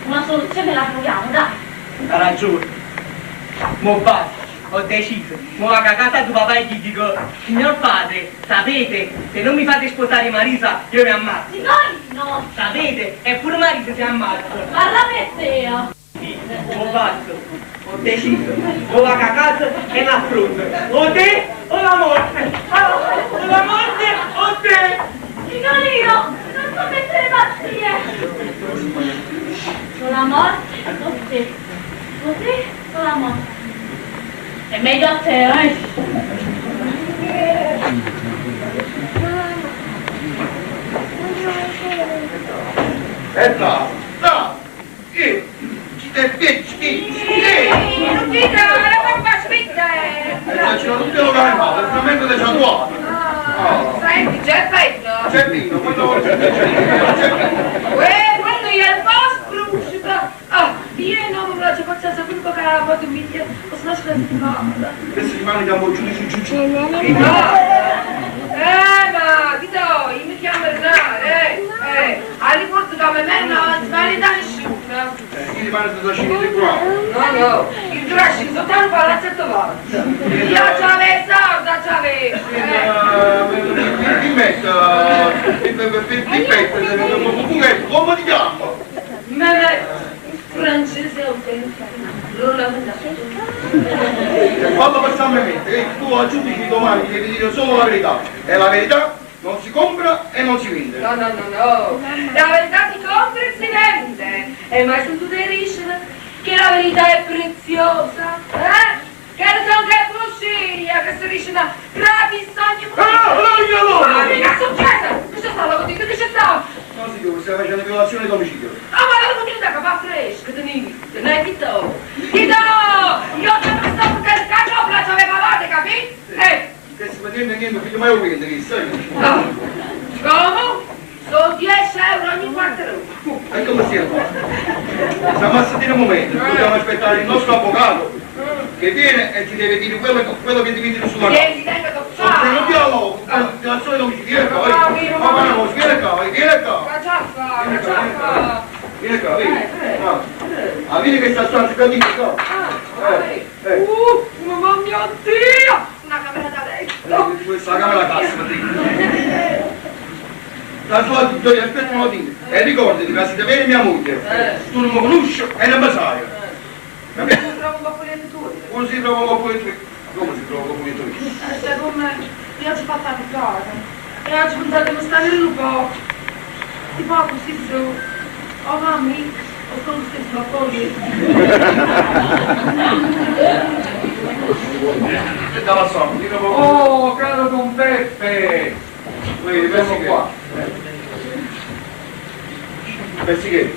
Una soluzione la troviamo, dai. Ha ragione. Mo basta, ho deciso. Mo vado a casa tuo papà e gli dico, signor padre, sapete, se non mi fate sposare Marisa, io mi ammazzo. Nicolino! Sapete, e pure Marisa si ammazza. Parla per te, Sì, mo basta, ho deciso. Mo vado a casa e l'affronto. O te o la morte. O la morte o te. Nicolino, non so mettere pazzie. O la morte o te. O te o la morte. È meglio a te, eh? Bravo, ci stai piacendo, Non ti dà, la papà aspetta, ci non te lo calmo, il frammento di Santuano. Senti, c'è bello. C'è vino, quando vuoi c'è vino. Quando io al vostro uscita, vieni, non mi piace qualsiasi quello che ha fatto un video, posso lasciare di moda. Adesso rimane da un giudice giudice. Ma ti do, io mi chiamo Renare, al riporto da me non sbagli da nessuno. Io rimane da cinese qua. No, il trascino soltanto palazzetto vostro. Io c'avevo sorda, c'avevo. Mi metto, come ti chiamo? Ma francese autentico. Non la Quando passiamo a mettere, tu al giudice domani devi dire solo la verità. E la verità non si compra e non si vende. No. La verità si compra e si vende. E mai sentito dire che la verità è preziosa? Che ne sono che busciglia, che si dice da gratis ogni allora! Ma che è successo? Che c'è stato? Che c'è stato? No signore, stai facendo violazione di domicilio. Ma la venuta che va fresca, te ne hai detto? Io ti ho pensato che il cartofla c'aveva voglia, capito? Che si prende niente, figlio mai ovviamente, che sai? Come? Sono 10 euro ogni 4 ore. E come stiamo? Stiamo a sentire un momento, dobbiamo aspettare il nostro avvocato che viene e ti deve dire quello che devi dire sulla cosa. Vieni, tengo da Sono fare. un dialogo, violazione di domicilio, vieni qua, vieni qua. Vieni qua, vieni. Vieni che sta stanza cadina qua. Mamma mia Dio! Una camera da letto. Questa è la camera da cassa, la sua gioia aspetta un attimo e ricordati che se ti viene mia moglie tu non mi conosci e non mi sai, capito? Mi trovo un po' pulito tu. Uno si trova un po' pulito come si trova un po' pulito Secondo me io oggi ho fatto la cosa e oggi ho pensato di stare un po'. Tipo così su. Oh mammi, ho solo stesso la foglia. dalla sonno, Oh, caro Don Peppe! vediamo qua. Pensi che?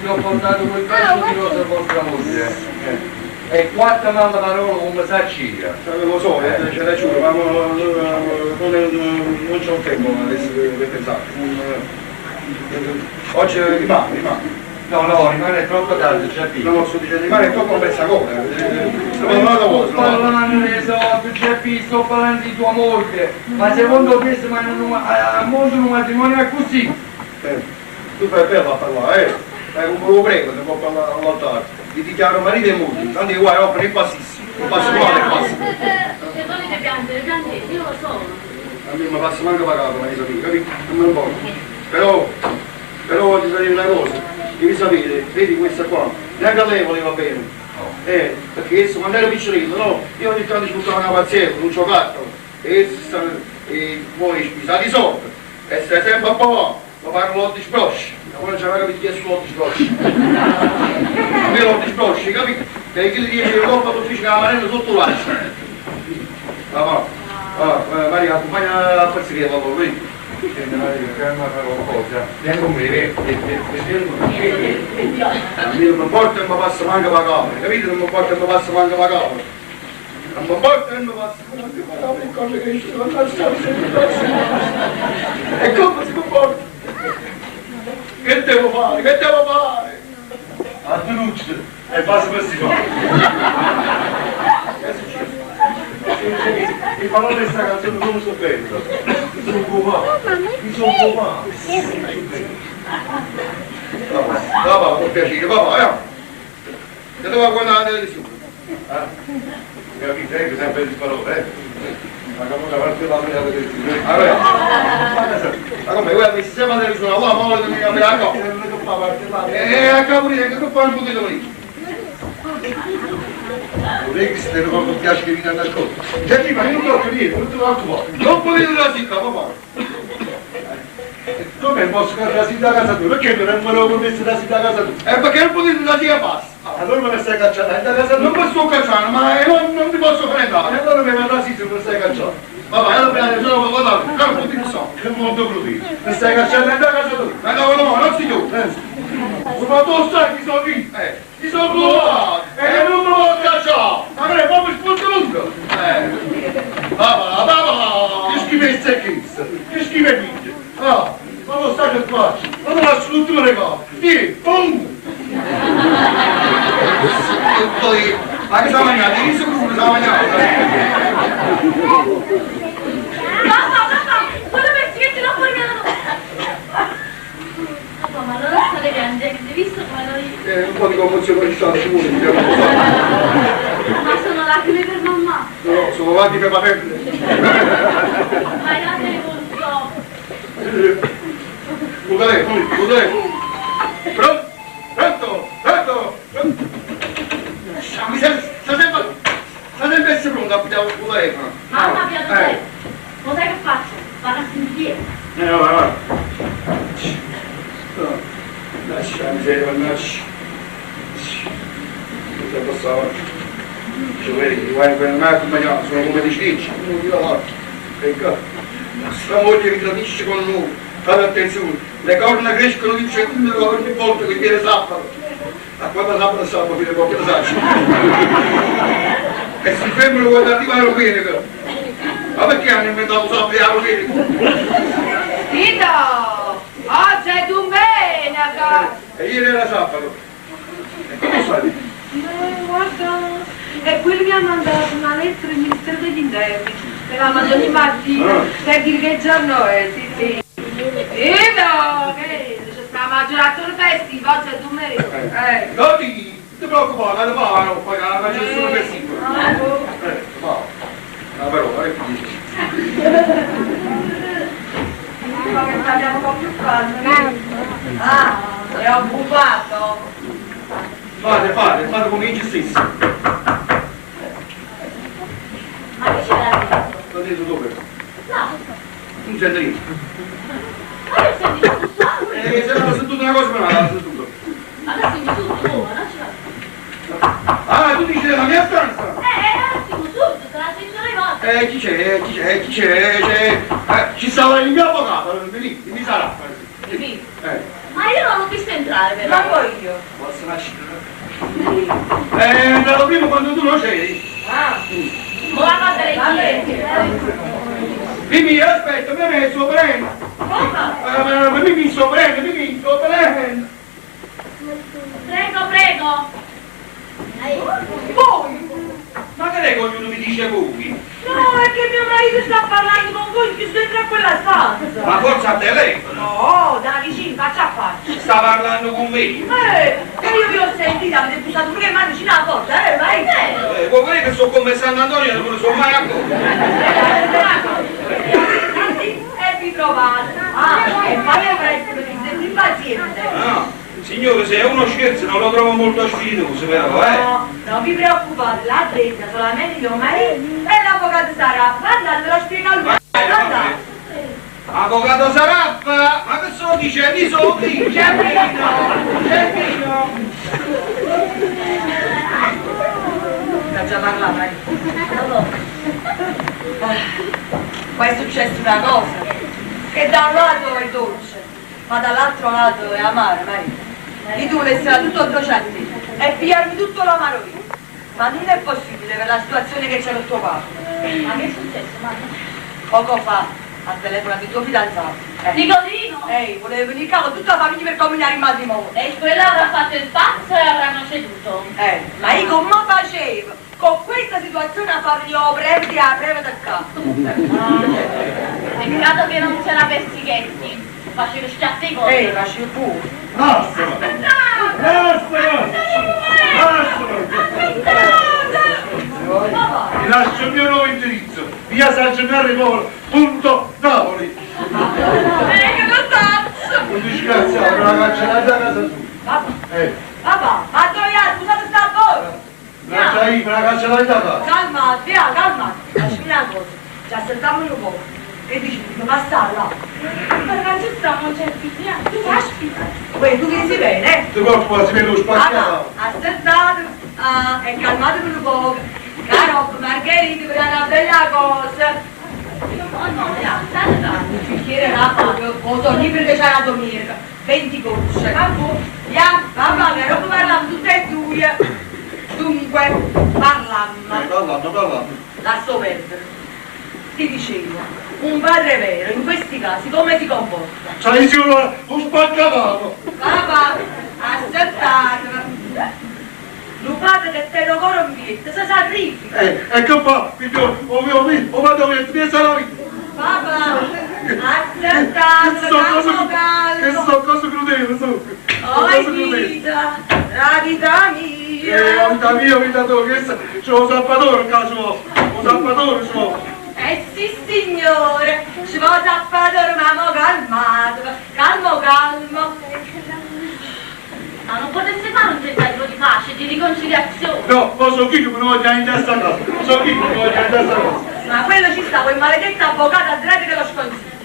Vi ho portato quel pezzo di rosa a vostra moglie. E quattro male parole come saccira. Lo so, ce l'hai giuro, ma non c'ho tempo adesso per pensare. Oggi rimane. No, rimane troppo tardi, Giappi. Non sto dicendo rimane troppo pensa cosa. Sto parlando dei soldi, Giappi, sto parlando di tua moglie. Ma secondo te se al mondo un matrimonio è così? Tu fai bello a parlare, lo prego, se può parlare all'altare. Ti dichiaro marito e moglie, tanto che guai opere bassissimi, non passo male, passo. Se volete piangere, io lo so. A me mi passa manco pagato, marito mio, capito? Non me lo posso. Però voglio dire una cosa, devi sapere, vedi questa qua, neanche a lei voleva bene. Perché esso quando ero piccolino, no? Io ogni tanto ci buttavo una pazienza, un giocattolo, e poi spisati i soldi, e stai sempre a papà. Ma fanno l'otto sbrosci, ora non c'è mai capito chi è su l'otto sbrosci. A me l'otto sbrosci, capito? Che chi gli dice che colpa l'ufficio che la marina sotto l'altro. Maria, accompagna a pezzi che lavoro, vedi? Vieni con me, almeno non porta e mi passa manca la camera, capite? Non mi porta e mi passa manca la camera. Non mi porta e mi passa manca la camera, e cose che ci sono e come si comporta? Che devo fare? Che devo fare? A denuncia e basta per si fa. Che è successo? Mi parlo di questa canzone come sto bene. Mi sono buonato. Papà, per piacere, papà, che devo guardare di su? Mi capite, sempre di parole, ma come la parte della mia di su? Allora, ma come, guarda, mi sistema delle su, la mole di mia mia cosa. A capo di che fa un pochino lì. Vorrei che se non mi piace che vieni a nascondere. Gianni, ma io non devo capire, non te lo faccio. Non puoi vedere la città, papà. Come posso fare la città a casa tua? Perché non me lo permesso la città a casa tua? Perché non potete la città basta. Allora me ne stai cacciando a casa tua? Non mi sto cacciando, ma non ti posso prendere. Allora mi manda sì se me ne stai cacciando. Papà, io prendo solo per guardare, non ti so, che mondo crudito. Mi stai cacciando a casa tua? No, non si chiude. Ma tu sai chi sono qui? Chi sono provato e non me lo cacciare. Ma che è proprio spunto. Papà, che schifezza è questa? Che schifo è questa? Ah, ma lo sai che faccio? Ma non lascio tutte le cose. Tieni, pum! Ma che sta mangiando? Che sto come sta mangiando? Papà, quello pensi che ti lo puoi vedere? Papà, ma non stare grande, che hai visto come noi... Un po' di commozione ci sta, sicuro. Ma sono lacrime per mamma. No, sono avanti per papà. Ma date con troppo. Scusate. Pronto? Mi sta sempre essere pronto a pigliare il telefono. Mamma, piace te. Lo sai che faccio? Vado a sentire. Va. Lascia la miseria, mannaggia. Non ti passava. Ci vedi, guarda quel marco bagnato, sono come di cicci. Non ti va. Ecco. La moglie mi tradisce con noi. Fate attenzione, le corna crescono di secondo ogni volta che viene sabato. A quando sabato viene proprio sabato. E si fermano quando arriva la domenica. Ma perché hanno inventato sabato e la domenica? Tito, oggi è domenica. E ieri era sabato. E come sai? Guarda, e quello mi ha mandato una lettera al Ministero degli Interni. Me la manda ogni mattina per dire che giorno è, sì. Tito, che c'è sta maggiorazione festival, oggi è domenica. Non ti preoccupare, non pagare la gestione festiva. Ma però, che dici? Ma che parliamo un po' più calmo. Ah, è occupato. Fate come dici stesso. Ma che c'è da dire? L'ho detto dove? No. Non sento niente. Ma che stai dicendo? Se non ho sentito una cosa, me l'ha sentito. Ma adesso mi subito, non ce l'ho. Ah, tu dici della mia stanza? Adesso subito, te la sento le volte. Chi c'è? Ci stava il mio avvocato, mi sarà. Ma io non l'ho visto entrare, però. Ma poi io. Posso nascere? È andato prima quando tu non c'eri. Mo la madre le chiede. Mimì, aspetta, mi ha messo prendo. Mimì, sto prendo. Prego. Voi? Ma che lei ognuno mi dice voi? No, è che mio marito sta parlando con voi che dentro a quella stanza. Ma forse al telefono? No, da vicino, faccia a faccia. Sta parlando con me? E io vi ho sentito, avete buttato pure le mani vicino alla porta, vai. Vuoi vedere che sono come San Antonio e non me ne sono mai accorto? E vi trovate. E poi avreste sempre impaziente. No, signore, se è uno scherzo non lo trovo molto sfiducioso, però, No, non vi preoccupate, l'ha detta solamente mio marito e l'avvocato Sarà. Guardate, ve lo spiega lui. Guardate. Avvocato Saraffa, ma che so dice di soldi? Cerchino! Ha già parlato, Poi è successa una cosa, che da un lato è dolce, ma dall'altro lato è amaro, Maria. E tu essere tutto dolce a te e pigliarmi tutto l'amaro io. Ma non è possibile per la situazione che c'è con tuo padre. Ma che è successo, mamma? Poco fa al telefono di tuo fidanzato. Nicolino? Volevo venire qua con tutta la famiglia per combinare il matrimonio. E quella avrà fatto il pazzo e avranno ceduto. Ma io come facevo? Con questa situazione a fargli prevedi a breve del capo. Peccato che non c'era Persichetti. Facevo sciatte cose. Facevo pure. Basta! Vi lascio il mio nuovo indirizzo, via San Gennaro Povolo, punto Napoli. Che non faccio? Un disgraziato, una cancellata a casa sua. Papà, ma scusate sta a voi. Lascia io, una cancellata a casa. Calma, via, calma. Lasciami una cosa. Ci aspettiamo un po'. E dici, mi passa là. Ma non ci stiamo cercando. Tu caspita. Poi tu che si vede? Se qualcuno si vede lo spacchiato. Aspettate. E calmatevi un po'. Caro, Margherita, per una bella cosa. Un bicchiere d'acqua, posso lì perché c'è la domenica. 20 gocce. Papà, che non parliamo tutte e due. Dunque, parlammo. Lascio perdere. Ti dicevo, un padre vero, in questi casi, come si comporta? C'hai sicuro un spaccavano. Papà, aspettate. Lo padre che te lo corrompiete, se sacrifica. E che fa? O vado a mettere la vita. Papà, aspettate, calmo, Che calmo. so cosa crudele, so. Oh, vita, la vita mia. La vita tua, che c'è un zappatore in casa, un zappatore c'ho. Sì, signore, ci vuole zappatore, ma mo calmato, calmo. Ma non potesse fare un tentativo di pace, di riconciliazione? No, ma so chi che mi voglio in testa a casa. So chi che mi voglio in testa a casa. Ma quello ci sta, quel maledetto avvocato a drete che lo sconsiglio.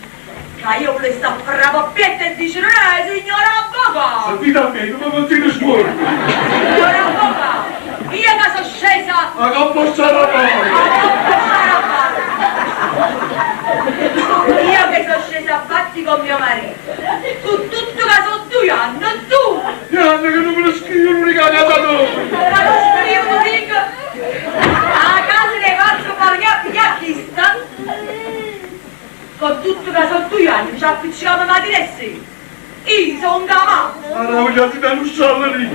Ma io volevo sta frapoppietta e dice, signor avvocato! Sentite a me, come continui a scuola. Signor avvocato, io che sono scesa... Ma che posso Io che sono scesa a fatti con mio marito. Tu tutto che sono 2 anni, tu! Anni che non me lo scrivo l'unica casa tua. Ma lo scrivo, dico! A casa dei faccio parlare chi sta? Con tutto che sono 2 anni, ci appicciamo mattina e sera. Io sono un camato! Ma la voglio ti dare un sciallo lì.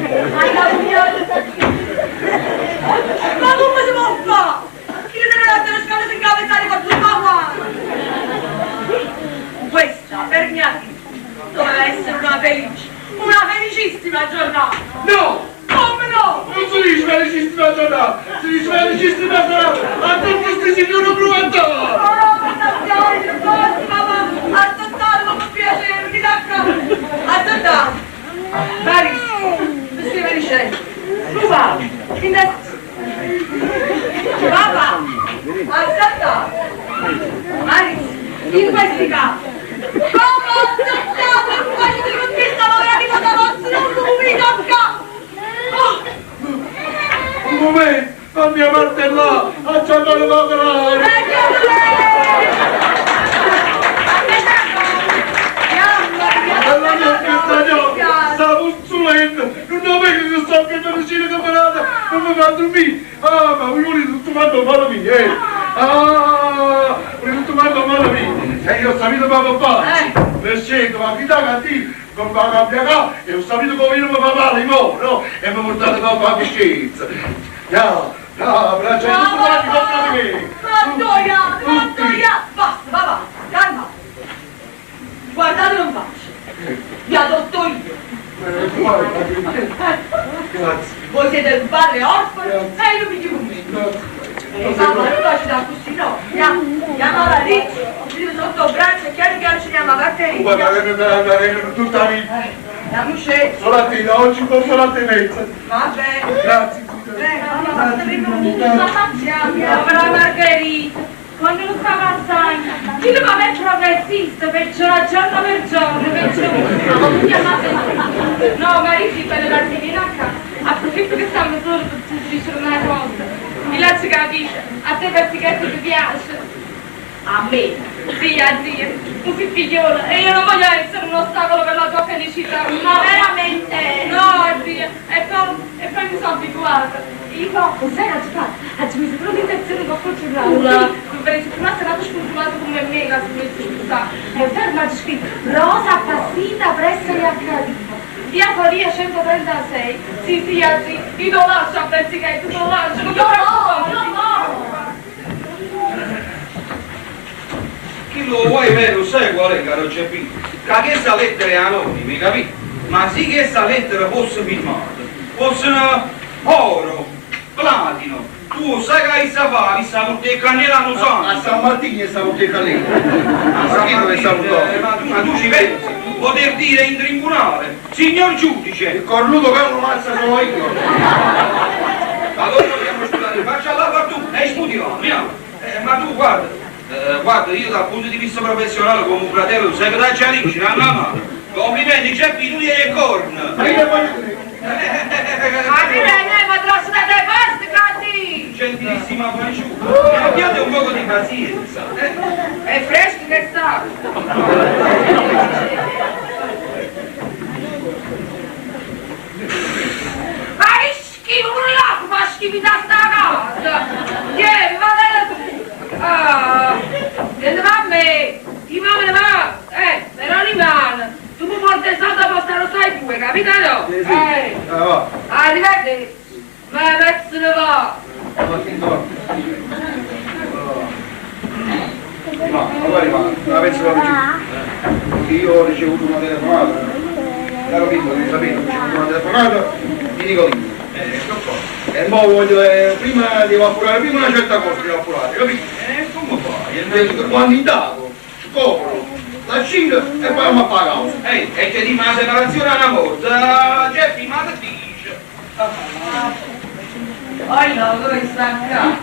Ma come si può fare? Chi deve dare le scale in capezzare con tutta la questa, per mia figlia, doveva essere una felicissima giornata! No! Come no? Non si dice felicissima giornata! Si dice felicissima giornata! A te questi signori provantati! Aspettate, come piacere, mi dà qua! Aspettate! Marissimo, mi stai dicendo? Papà, papà, aspettate! Marissimo, in questi casi, come aspettate? Non facete con questa povera arrivata vostra, non mi tocca! Un momento! Fammi a martellare! A giocare la grave! La mia fiesta stavo insulendo! Non lo vedo che sto che sono vicino camarata! Non mi fa dormire! Ah, ma voi volete tutto quanto male mia, Ah, volete tutto quanto male mia! E io ho sapito come papà! Per scelto, ma vita cattiva! Non va a cambiare e ho sapito come io non mi fa male, no? E mi portate qua a fare scienza! No, braccia di tutti quanti contro di me! Mandoia! Basta, papà, calma! Guardate, non faccio! Vi adotto io! Grazie. Voi siete un padre orfano e io vi dico con me! Papà, non faccio da così, no! Andiamo alla riccia, io sotto braccio e chiaro ci andiamo a battere! Guarda che non andare tutta la vita! Andiamo sceso! Solatina, oggi un po' solatinezza! Vabbè! Grazie! Povera Margherita, quando lo stava assai, chi doveva essere progressista, peggiora giorno per giorno, peggiora. Ma tu chiamate? No, Marisi, bello da venire a casa. Approfitto che stanno solo per dice una cosa. Mi lasci capire, a te Persichetti ti piace? A me? Zia, tu sei figliola e io non voglio essere un ostacolo per la tua felicità. Ma veramente? No, zia, e poi mi sono abituata. Io, cos'è la giocata? Oggi mi sembra un'intenzione che ho controllato. Tu per una serata sfortunata come me, la scusa. È vero, ma c'è scritto rosa appassita presso gli accadimenti. Via Foria 136. Sì, zia, ti do lascio a Persichetti, ti do lascio. Non ti preoccupare. Chi lo vuoi vero, sai qual è, caro Geppino? Che questa lettera è anonima, capito? Ma sì che questa lettera fosse firmata, fosse oro, platino, tu sai che hai saputo, stavo te cannellano sangue. A San Martino stavo te cannellano. Ma tu ci pensi? Poter dire in tribunale, signor giudice. Il cornuto che uno mazza sono io. Allora dobbiamo studiare, faccia la fortuna, e studiamo, andiamo. Ma tu guarda, io dal punto di vista professionale come un fratello, sai che da Giannici, la mamma. Complimenti, Geppino, tu gliene corna. Ma direi, ma trosso da te posti, così! Gentilissima fanciulla, abbiate un poco di pazienza. È fresco che sta. Ma che schifo, un lato, ma schifi da sta casa! Tieni, va bene tu! Ah, vieni a me! Ti va bene, va! però rimane! Tu mi porti il soldo a posta lo sai pure, capito no? Va. Arrivederci! Ma pezzo ne va! Una penso che io ho ricevuto una telefonata, caro piccolo, devi sapere, ho ricevuto una telefonata di Nicolino. E mo voglio, prima devo appurare, prima una certa cosa devo appurare, capito? Come fai? Quando indago, scopro, la scina e poi non mi fa causa. E ti dico una separazione a una volta, Geppi, ma che dice? Oh no, dove sta qua?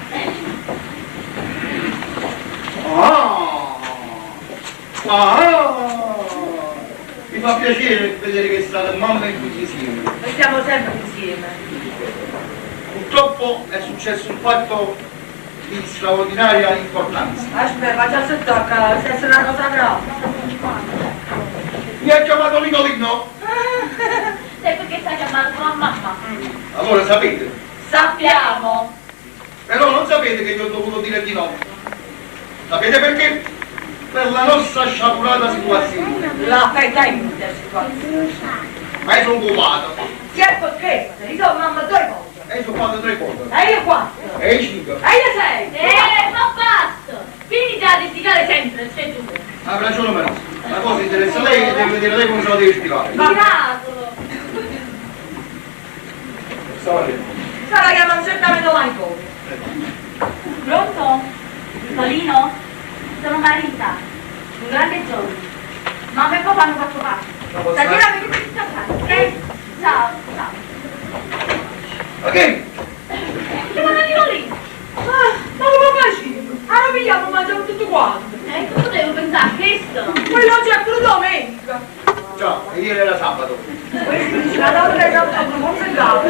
Mi fa piacere vedere che state mamma e tutti insieme. Noi stiamo sempre insieme. Purtroppo è successo un fatto di straordinaria importanza. Aspetta, già se tocca, se è una cosa grave. Mi ha chiamato Nicolino. Sai perché stai chiamando tua mamma? Allora sapete, Sappiamo. però non sapete che vi ho dovuto dire di no. Sapete perché? Per la nostra sciagurata situazione. La fai tempo, situazione. Ma io sono occupato. Sì, perché? Io sono mamma 2 volte. E io sono fatto 3 cose. E io 4. E io 5. E io 6. Ma basta! Finiti a litigare sempre, sei tu. Ha ragione Marisa. La cosa interessa a lei e deve vedere lei come se la deve spiegare. Miracolo! Sarà che non certamente mai come. Pronto? Nicolino? Sono Marisa. Un grande giorno. Mamma e papà hanno fatto parte. Stasera venite tutti a casa, ok? Ciao, ciao. Ok? Chiamano Nicolino. Ma come facciamo? Allora pigliamo, mangiamo tutti quanti. Tu devi pensare a questo. Quello c'è pure domenica. Già, e ieri era sabato. La donna è stata concentrata.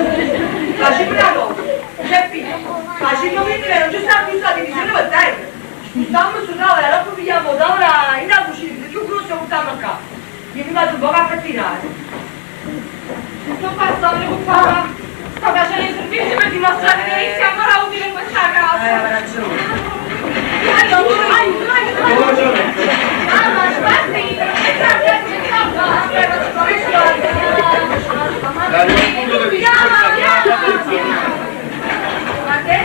Facciamo una cosa. Geppino, facciamo venire, non ci sta più stati vicino per terra. Stiamo su tavola, allora pigliamo tavola in la cucina, più grosso e buttiamo a casa. Io mi vado un po' a pettinare. Sto passando con papà. Sto facendo i servizi per dimostrare che lei sia ancora utile in questa casa. Aveva ragione. Mamma, aspetti! Ma che?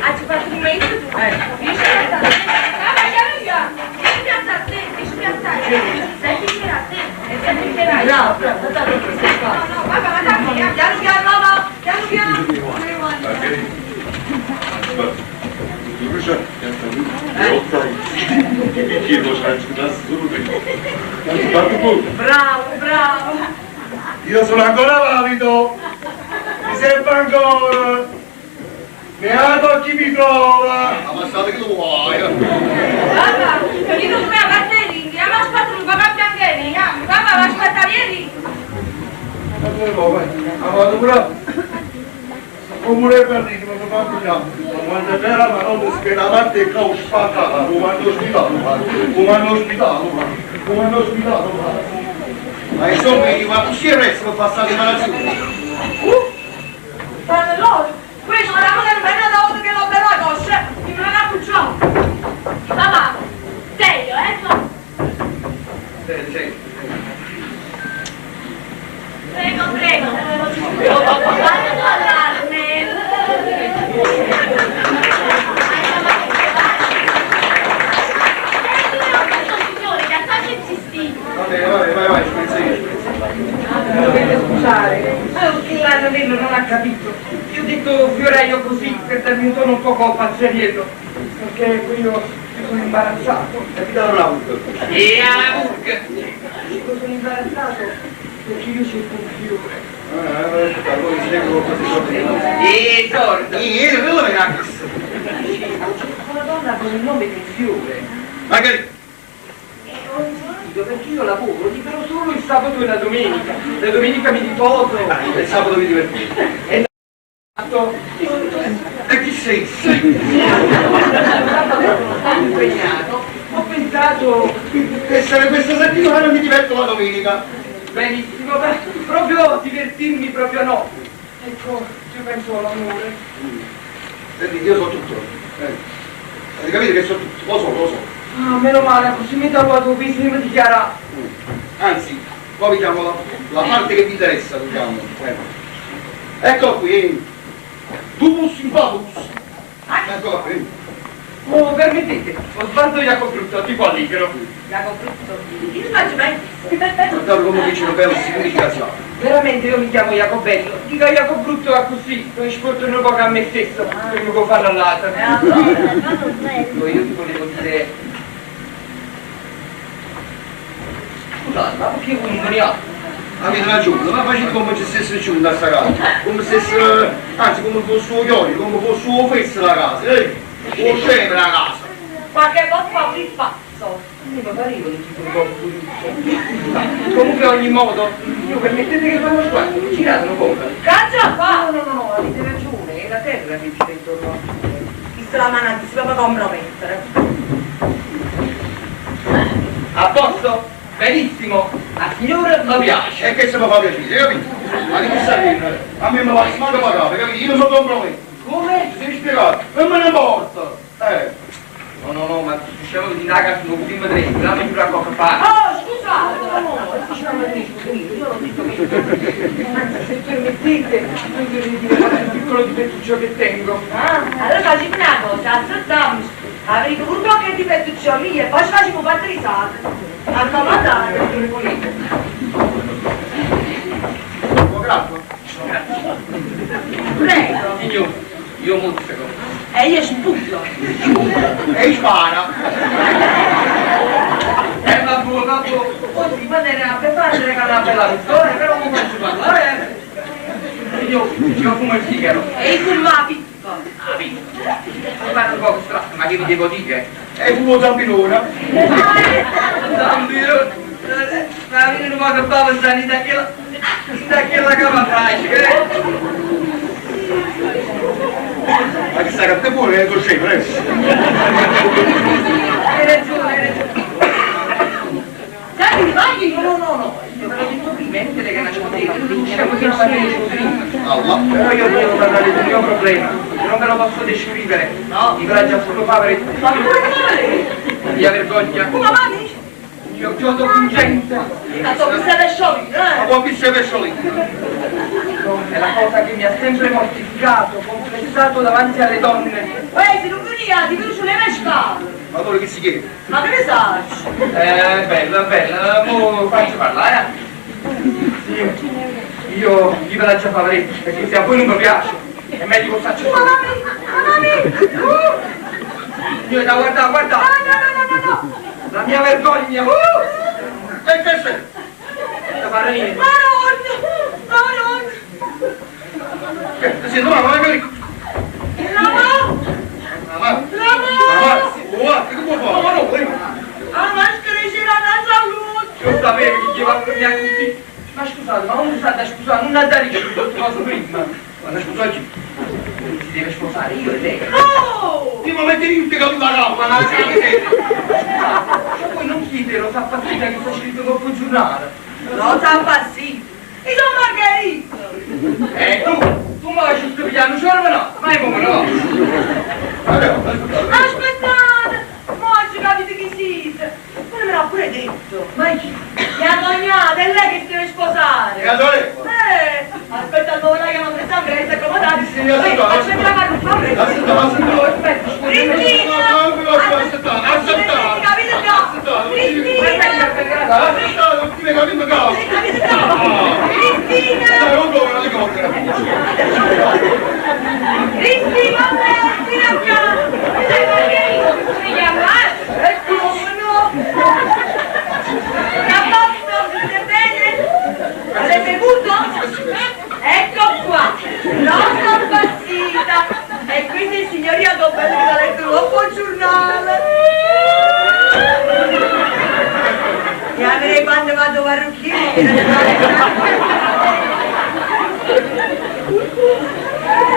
Ah, ci fatto un mese tu? Dici a te. Dici a te. Sei fiera a te. E sei fiera a te. No, guarda, ma dammi, piano piano, mamma. Piano piano. Bravo, bravo. Io sono ancora valido. Mi serve ancora. Beato chi mi trova. Ma state che tu vuoi? Papà, io non mi appartieni. Andiamo a spazio, un papà bianchini. Papà, va a aspettare ieri. Ma vado pure. come le parli, ma quando c'era la notte schedavate e cau spacca, come hanno ospitato, ma insomma, ma così il resto per passare le malazioni. Fanno loro, questo la cosa non è una volta che l'ho bella coscia, mi non ha pucciato. Papà, serio, no? Sì. Prego, prego. Guarda l'allarme. Signore, che attacca insistito. Vai, spezzi. Dovete scusare, la Nello non ha capito. Io ho detto Fioreio così per darmi un tono un poco pazzeriello, perché qui io sono imbarazzato. Capitano Laurca. E alla burca! Dico sono imbarazzato perché io cerco un fiore. Allora seguo questi E sorda! quello è anche. Una donna con il nome del fiore. Magari. Perché io lavoro libero solo il sabato e la domenica. La domenica mi riposo. Il sabato vi divertite. E E chi sei? Sono impegnato. Ho pensato Questa settimana mi diverto la domenica. benissimo, ma proprio divertirmi proprio no. Ecco, io penso all'amore. Senti, io so tutto. Avete capito che so tutto? Lo so. Ah, meno male, così mi dà la tua visione dichiarata. Anzi, qua vediamo la parte che vi interessa, diciamo. Ecco qui. Dubus in babus. Eccola qui. Oh, permettete, ho sbalzo Jacopo Brutto, tipo allegro. Jacopo Brutto, io faccio mai. Guardate come dice una bella significazione. Veramente io mi chiamo Jacobello. Dico Jacopo Brutto è così, mi sporto un poco a me stesso, per non farlo all'altro. Io ti volevo dire. Scusate, ma perché voi non ne ha? Avete ragione, ma facete come se stesse giù da sta casa. Come se stesse, anzi come fosse un chiodi, come fosse un fesso la casa. O scema la casa. Qualche volta fa un pazzo. Mi pareva un tipo un po' brutto. Comunque ad ogni modo, io permettete che fanno sguardo, girate un po'. Caccia qua! No, avete ragione, è la terra che gira intorno. Visto la mano, si può compromettere. A posto? Benissimo, a signore lo piace. E che se mi fa piacere, capito? Ma di chissà che a me mi va di male pagare, capito? Io non mi comprometto. Come? Ti devi spiegare, non me ne importa. No, ma diciamo di naga sono così vedrete, dammi più la coca fare. Oh, scusate! Diciamo io l'ho detto che se permettete, io vorrei dire fare il piccolo difettuccio che tengo. Allora facciamo una cosa, aspettiamo. Avrete un po' che difettuccio mio e poi ci facciamo quattro risate. A comandare. Prego. Signore, io mozzico. E io sputo. E spara. Vabbè, così manderebbe a fare regalare per la vittoria, però non posso parlare. Io fumo il sigaro. E io fumo la pizza. Ah, pizza. Mi pare un po' strano, ma che vi devo dire? E fumo zampinona. Zambiro, ma viene un po' che bava stare da quella cava tragica. Ma che sta che te pure è così, presto. Hai ragione. Senti, vai! No. Io ve l'ho detto prima, è inutile che nascondete, diciamo che non parliamo prima. Però io devo parlare del mio problema, non ve lo posso descrivere. No, mi verrà già solo favore. Ma come fai? Via vergogna. Come vai? Io chiodo pungente. Ma tu mi sei sciolto, Ma può essere messo lì. È la cosa che mi ha sempre mortificato, confessato davanti alle donne. Se non veniva, ti vedo sulle scale. Ma dove che si chiede? Ma che ne sai? Bella, mo faccio parlare. Sì, io vi ve la già favoretto, perché se a voi non mi piace, è meglio che faccio solo. Io da guarda. No. La mia vergogna. E che sei? Da fare niente. Ma non. Che si trova, ma che lì? Ma che può fare? Ma no, Ah, ma crescerà la salute. Io sapevo che gli va a prendere così. Ma scusate, ma non state scusando, non andare di tutto cosa prima. Ma scusate, si deve sposare, io e lei. Oh! Ti vuoi mettere in te che la calma, ma ce l'avete? Ma poi non chiede, lo sa partita che sta scritto dopo il giornale. Rosa impazzita. E sono Margherita. Tu mi vai giusto pigliando giorno no? Ma è come no? Aspettate! Ma oggi capite chi siete? Ma me l'ha pure detto. Ma chi? Mia cognata, è lei che si deve sposare. E la sorella? Aspetta, allora la chiamo per sempre, resta accomodati. Sì, aspetta. Facciamo la parrucca, Aspetta. Cristina! Capite già? Cristina! Non ti ne capito cosa? Cristina! Non dove le cose. Cristina, Cristina qua! Sei Margherita? Si chiama? Eccolo! No! Capotto, state bene? Avete bevuto? Ecco qua! Rosa impazzita! E quindi il signor Jacobelli che ha letto dopo il giornale! Chiamerei quando vado parrucchiere!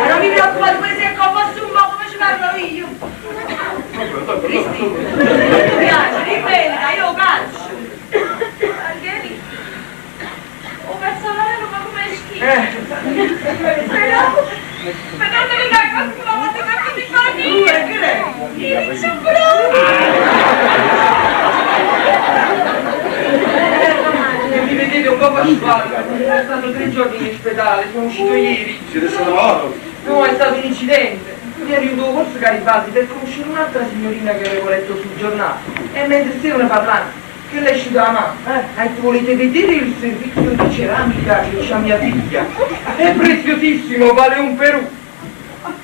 Non mi preoccupate, pure se è composto un po' come ci parlo io! Cristina! Mi piace, ribella, io calcio! Margherita! Un personale ma come schifo! Però non mi dai quanto mi ho fatto di famiglia! Che lei? Io mi sono Mi vedete un po' pasquale, sono stato 3 giorni in ospedale, sono uscito ieri. Siete stato malato? No, è stato un incidente. Ieri ho dovuto forse Garibaldi per conoscere un'altra signorina che avevo letto sul giornale. E mentre stavano parlando, che lei ci dà la mano, volete vedere il servizio di ceramica che c'ha mia figlia? È preziosissimo, vale un Perù.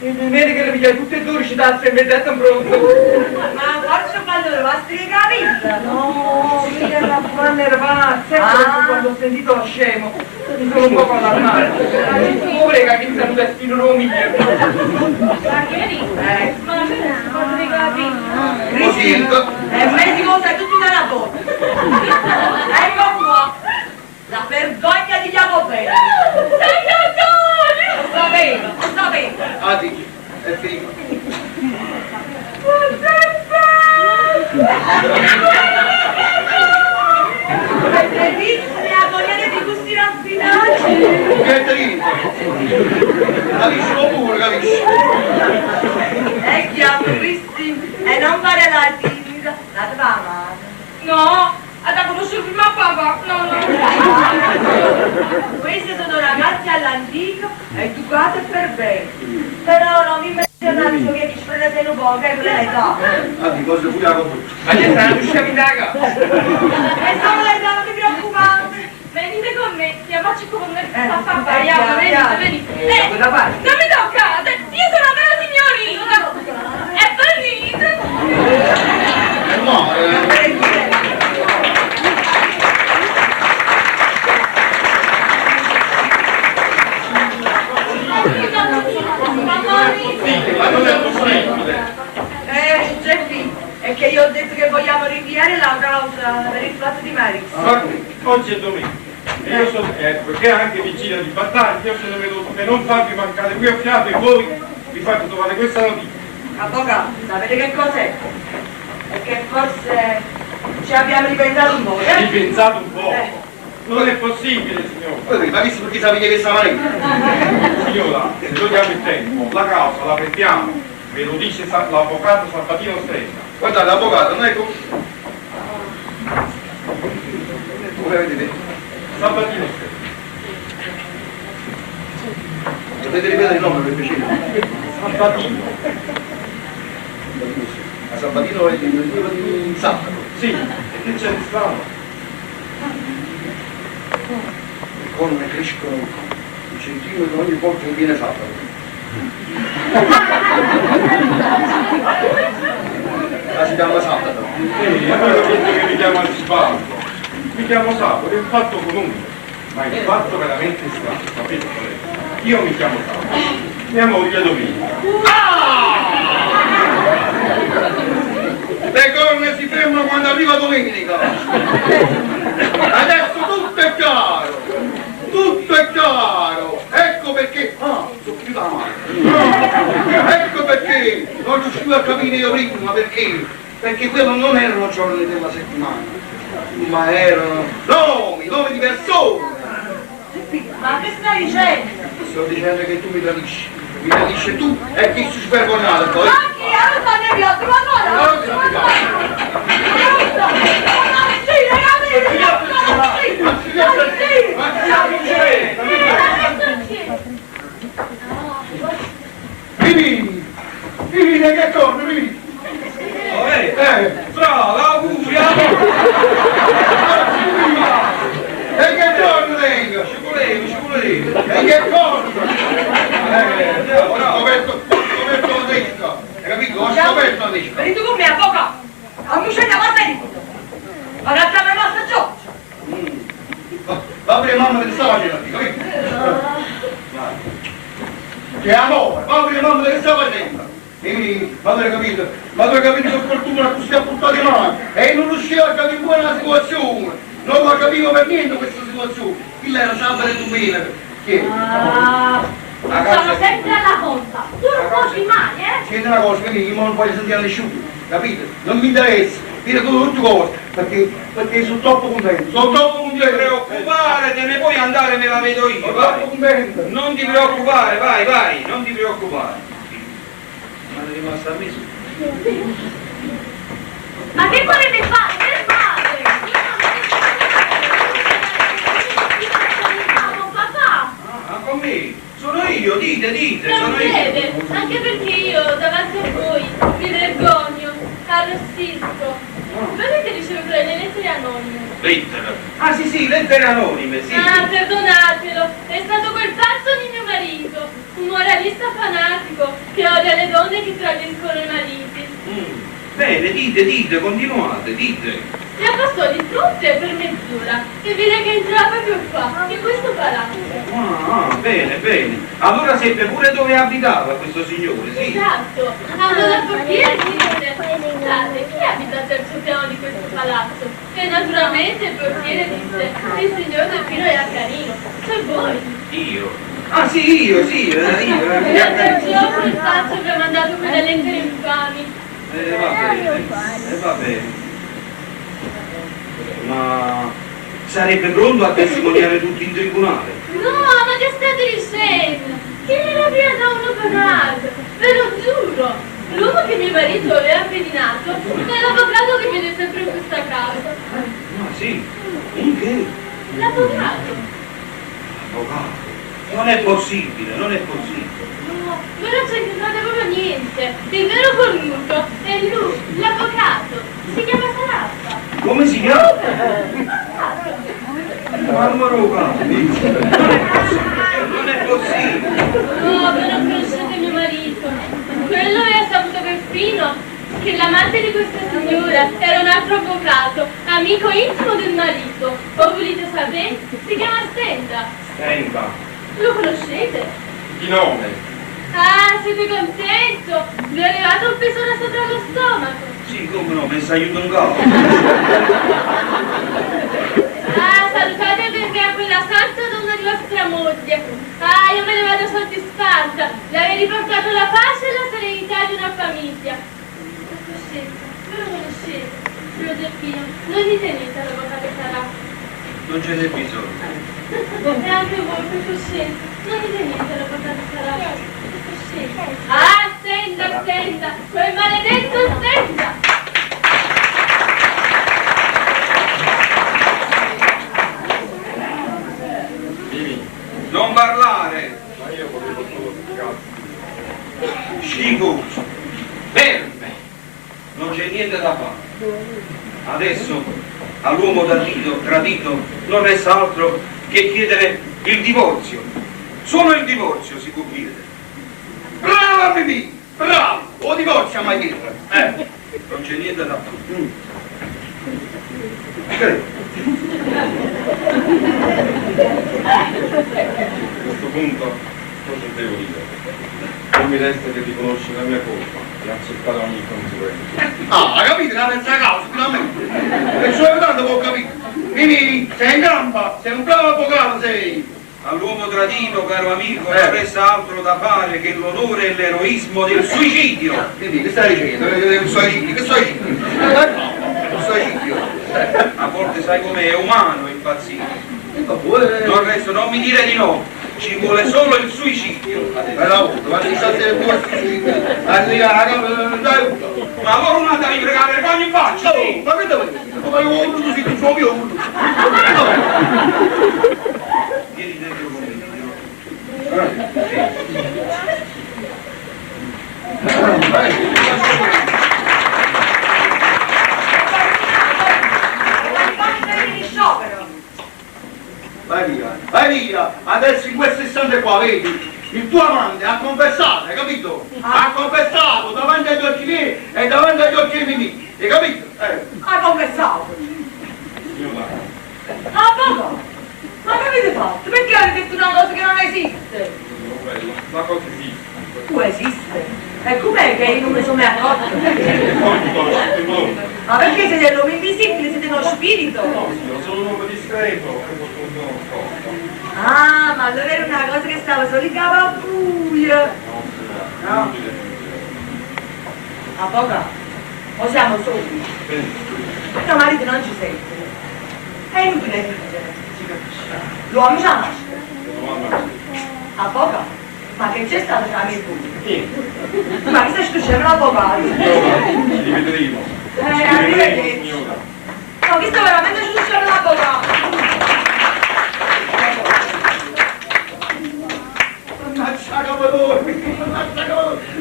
E vedi che le piglia tutte e 12 tazze e mezz'etta pronto. Ma forse quando le vostre capite? No, mi era una nervata, quando ho sentito lo scemo, mi sono un po' allarmato. Prega che mi saluta spino Romiglia. Margherita, ma non si può capire. Cristina, è medico, sai tutto dalla bocca. Ecco qua, la vergogna di Jacobelli. Sei Giorgione! Lo sapevo, lo sapevo. Ah, dici, è finito. Bellissima, vogliate di gusti raffinati. Che triste. Capisci pure, capisci? Chiamo Cristina e non fare la timida. Date la mano. No, da conoscere prima papà, no. Queste sono ragazze all'antico, educate per bene. Però non mi menzionate che ci prendete un po', che quella è età. Ah, di cose pure la compro. Ma gli stanno uscendo in daga. E sono l'età, non vi preoccupate. Venite con me, ti faccio con me, andiamo, venite. Quella parte. Non mi toccate, io sono una vera signorina. E venite. No, ma non è possibile. Geppi, è che io ho detto che vogliamo rinviare la causa per il fatto di Marisa. Guardi, oggi è domenica e io sono, perché è anche vigilia di battaglia, io sono venuto per non farvi mancare qui a fiato e voi vi fate trovare questa notizia. Avvocato, sapete che cos'è? È che forse ci abbiamo ripensato un po', Ripensato un po'. Non è possibile, signora. Ma visto perché sapete che sta marito? Signora, se noi diamo il tempo, la causa la prendiamo, ve lo dice l'avvocato Sabatino stesso. Guardate, l'avvocato, non è come... Come avete detto? Sabatino stesso. Potete ripetere il nome per piacere? Sabatino. A Sabatino è il libro di sabato. Sì, e che c'è di strano? Le corna crescono un centimetro ogni volta che viene sabato. La si chiama sabato. Sì, a voi capite che mi chiamo Arcibaldo. Mi chiamo Sabato, è un fatto comune, ma è un fatto veramente strano, capito? Io mi chiamo Sabato, mia moglie Domenica. Le corna si fermano quando arriva domenica. Adesso tutto è chiaro. Tutto è chiaro. Ecco perché... Ah, sono più da male. non riuscivo a capire io prima, ma perché? Perché quello non erano giorni della settimana, ma erano nomi di persone. Ma che stai dicendo? Sto dicendo che tu mi tradisci tu e chi si svergognata poi. Ma chi? Allora ne vi ho trovato! Vivi, che torno, vivi! Brava, auguri! E che torno tengo? Ci volevo! E che torno? Ho scoperto la testa, hai capito? Ho scoperto la testa. Vedi tu con me, avvocato! A mi c'è la tempo! Ma che abbiamo rimasto giù! Va bene, mamma, che sta facendo, capito? Che amore, va bene, mamma, che sta facendo? Ma tu hai capito che fortuna a cui si è portato in mano e non riusciva a capire buona la situazione, non la capivo per niente questa situazione, il era sabato e domenica. Che? Sono sempre alla conta, tu non puoi mai, Senti una cosa, quindi io non voglio sentire nessuno, capito? Non mi interessa, dire tutte cose, perché sono troppo contento, Non ti preoccupare, te ne puoi andare, me la vedo io, sono vai. troppo contento. Non ti preoccupare, vai, non ti preoccupare. Ma è rimasta a me. Ma che volete fare? Fermate! Papà! Ah, con me? Sono io, dite, Non sono io. vede, anche perché io davanti a voi mi vergogno, arrossisco. Vedete ricevere le lettere anonime? Lettere? Ah sì, lettere anonime, sì. Ah, perdonatelo, è stato quel pazzo di mio marito, un moralista fanatico che odia le donne che tradiscono i mariti. Bene, dite, continuate, dite. Le ha passò di tutte per mezz'ora e vide che entrava più qua, in questo palazzo. Ah, bene. Allora seppe pure dove abitava questo signore, sì. Esatto, andò dal portiere e disse: scusate, chi abita al terzo piano di questo palazzo? E naturalmente il portiere disse: il signor Delfino Iaccarino, cioè voi. Io? Ah sì, io. E l'altro giorno il pazzo vi ha mandato quelle lettere infami. Va bene. Ma sarebbe pronto a testimoniare tutti in tribunale? No, ma che state dicendo? Che gliela via da uno Bernardo, ve lo giuro. L'uomo che mio marito aveva pedinato è l'avvocato che viene sempre in questa casa. Ah sì? In che? L'avvocato. Avvocato? Non è possibile. No, voi non c'entrate proprio niente. Il vero cornuto è lui, l'avvocato. Si chiama Saraffa. Come si chiama? Mamma roga! Non è possibile! No, voi non conoscete mio marito. Quello aveva saputo perfino che l'amante di questa signora era un altro avvocato, amico intimo del marito. O volete sapere? Si chiama Stenda. Stenda. Lo conoscete? Di nome. Ah, siete contento? Vi è arrivato un pesone sopra lo stomaco. Sì, come no, mi aiuto un capo. Ah, salutate perché a quella santa donna di vostra moglie. Ah, io me ne vado soddisfatta. Le avete riportato la pace e la serenità di una famiglia. Lo conoscete? Signor Delfino, non vi tenete all'avvocato Saraffa. Non ce n'è bisogno. E anche voi, per coscienza, non vi tenete all'avvocato Saraffa. Ah, Stenda, quel maledetto Stenda! Non parlare! Ma io volevo solo cazzo. Scicoso! Ferme! Non c'è niente da fare. Adesso all'uomo tradito non resta altro che chiedere il divorzio. Solo il divorzio si può chiedere. Brava Mimì, bravo, o divorzia mai dire. Non c'è niente da fare. A questo punto, cosa devo dire? Non mi resta che riconoscere la mia colpa e accettare ogni conseguenza. Ah, capite? La terza causa, finalmente. E cioè tanto può capire. Mimì, sei in gamba, sei un bravo avvocato, sei. All'uomo tradito, caro amico, non resta altro da fare che l'onore e l'eroismo del suicidio. Che stai dicendo? Che suicidio? Suicidio? A volte sai com'è, è umano impazzire. Non resto, non mi dire di no. Ci vuole solo il suicidio. Ma allora non andavi a pregare le cogne in faccia, sì. Ma che dove? Ma io ho voluto sì, non io ho voluto. Vieni dentro con me. Vai via, adesso in questo istante qua, vedi? Il tuo amante ha confessato, hai capito? Ha confessato davanti agli occhi miei e davanti agli occhi miei, hai capito? Ha confessato? Ah, papà, ma che avete fatto? Perché avete detto una cosa che non esiste? La cosa esiste. Tu esiste? E com'è che io non mi sono mai accorto? Ma perché siete l'uomo invisibile, siete uno spirito? Io sono un uomo discreto. Ah, ma allora era una cosa che stava solo in capo a buio. No? A poca? O siamo soli? Mio marito non ci sente. È inutile fingere. L'uomo c'ha maschera. A poca? Ma che c'è stato tra me e tu? Ma che stai scucendo l'avvocato? Ci rivedremo. Arrivederci. No, che sta veramente scucendo l'avvocato?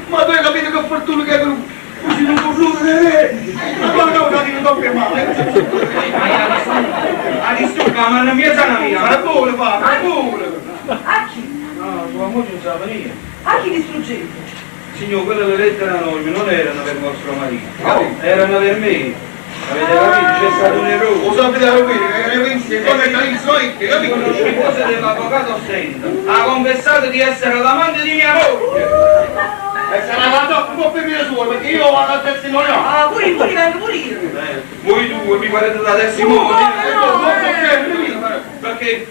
Ma tu hai capito che fortuna che hai avuto? Così non può ma non tocca male. Adesso ma la mia sana mia. Ma pure fa, ma pure. A chi? No, tua moglie non sa venire. A chi distruggete? Signor, quelle le lettere anonime non erano per vostro marito, erano per me. Avete capito? C'è stato un errore. Lo sapete che ne pensi? E come sta in solito, capito? Con lo schifoso dell'avvocato Stenda ha confessato di essere l'amante di mia moglie. E se la vado un po' per mia sua, perché io vado a testimoniare. Ah, pure vengo pure io. Voi due mi guardate da testimone.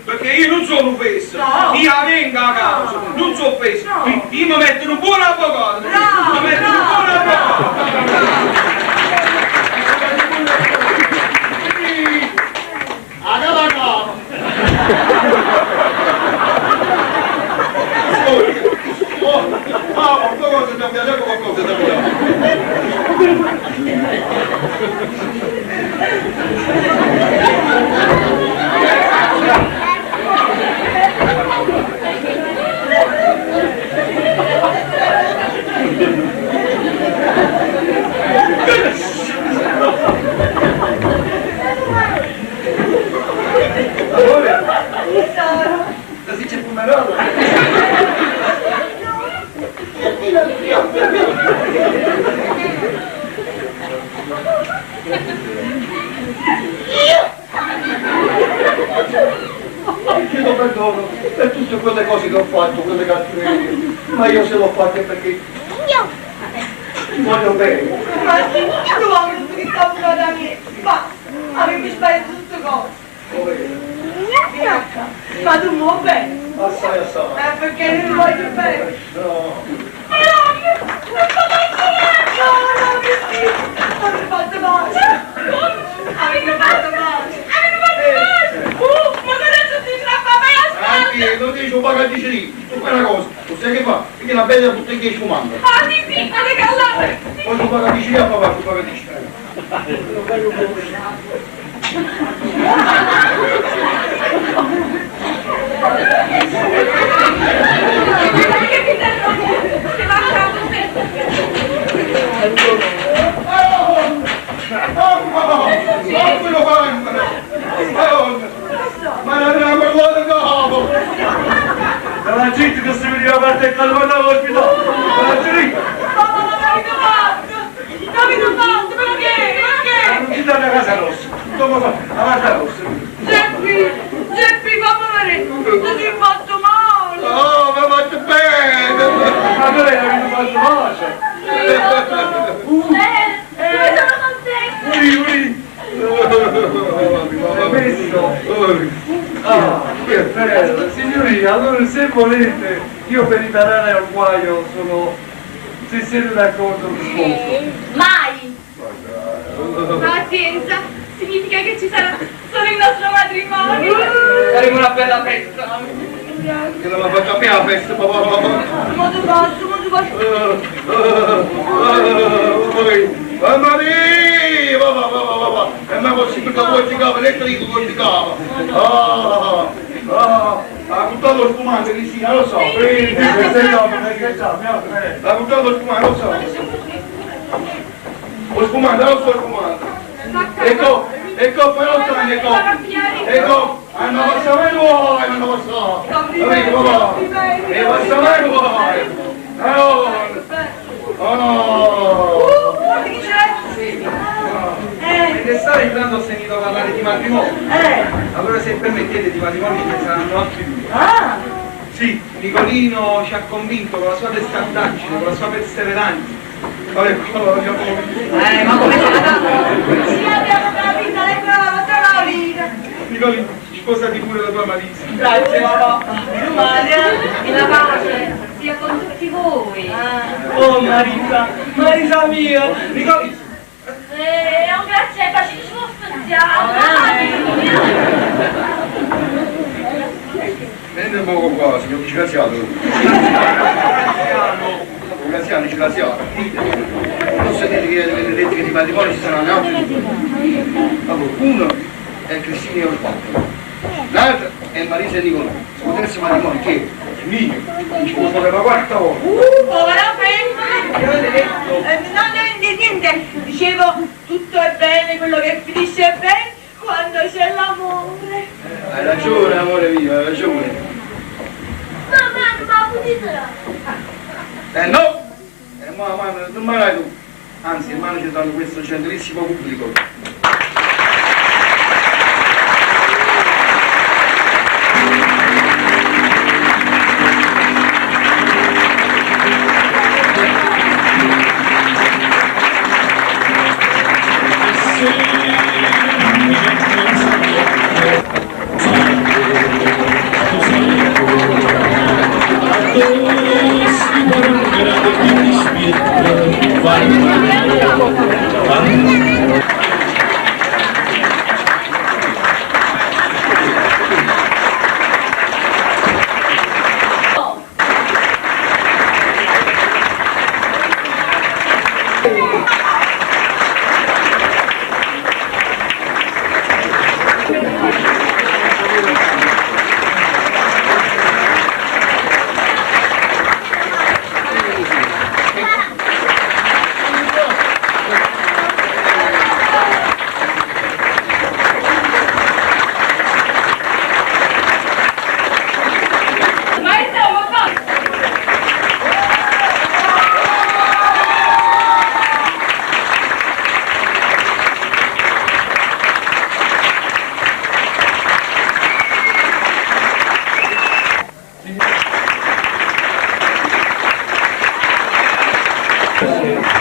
Perché io non sono offeso. No. Io vengo a casa, non sono offeso. No. Io mi metto un buon avvocato. No. Mi metto un buon avvocato. Chiedo perdono per tutte quelle cose che ho fatto, quelle cattiverie, ma io se l'ho fatte perché ti voglio bene. Ma che tu hai voluto che sta pure da me? Basta, avevi sbagliato tutte cose. Ma tu muovi bene? Assai, assai. Perché non mi voglio bene? No. Avete fatto male! Avete fatto male! Ma non è tutti tra Anche non dici un bagagli lì, tu fai una cosa, tu sai che fa? Perché la bella bottiglia di fumando. Ah, sì, avete callato! Poi tu bagagli lì a papà, tu bagagli. Ma non era parlato capo! La gente che si veniva a parte il calvano all'ospedale! La gente! Ma che? Non ci dà la casa rossa! Come fa? La casa rossa! Geppi, papà, tu ti hai fatto male! Oh, mi ha fatto bene! Ma non era venuto a sua Sono contenta! Ui! Ah, che Signorina, allora se volete, io per riparare al guaio sono, se siete d'accordo, risposto. Mai! Pazienza, significa che ci sarà solo il nostro matrimonio. Faremo una bella festa. Che non l'ha fatto a me la festa, papà. Modo basso. Mamma mia, papà. E ma così che poi ti cava, elettrico che ti cava. Ha buttato lo spumante, Cristina, lo so. Ha buttato lo spumante, lo so. Lo spumante, lo so, lo spumante. Ecco, poi lo sai, ecco. Hanno passato i tuoi, hanno passato. Capito, papà? E passato i tuoi. Oh no! Ed stare intanto ho sentito parlare di matrimonio. Allora se permettete di matrimonio ce ne saranno altri due. Sì, Nicolino ci ha convinto con la sua testardaggine, con la sua perseveranza. Vabbè, quello l'abbiamo convinto. Ma come ce l'ha dato? Sì, abbiamo capito, lei brava, Carolina. Nicolino, sposati pure la tua malizia. Grazie, papà. Meno male, E la pace sia con tutti voi. Oh Marisa mia! Nicolino! Un grazie, ci spostiamo. Prende un poco qua, signor disgraziato. Graziano, disgraziato. Non sapete che le lettere di matrimonio ci saranno altri due. Allora, uno è Cristina e Osvaldo, l'altro è Marisa e Nicolò. Il terzo matrimonio che è mio, mi sposo per la quarta volta. povera femmina. Niente, dicevo, tutto è bene, quello che finisce bene quando c'è l'amore. Hai ragione, amore mio, hai ragione. Mamma, putitela. No! Ma non me l'hai tu. Anzi, hermano ci danno questo gentilissimo pubblico. Sì.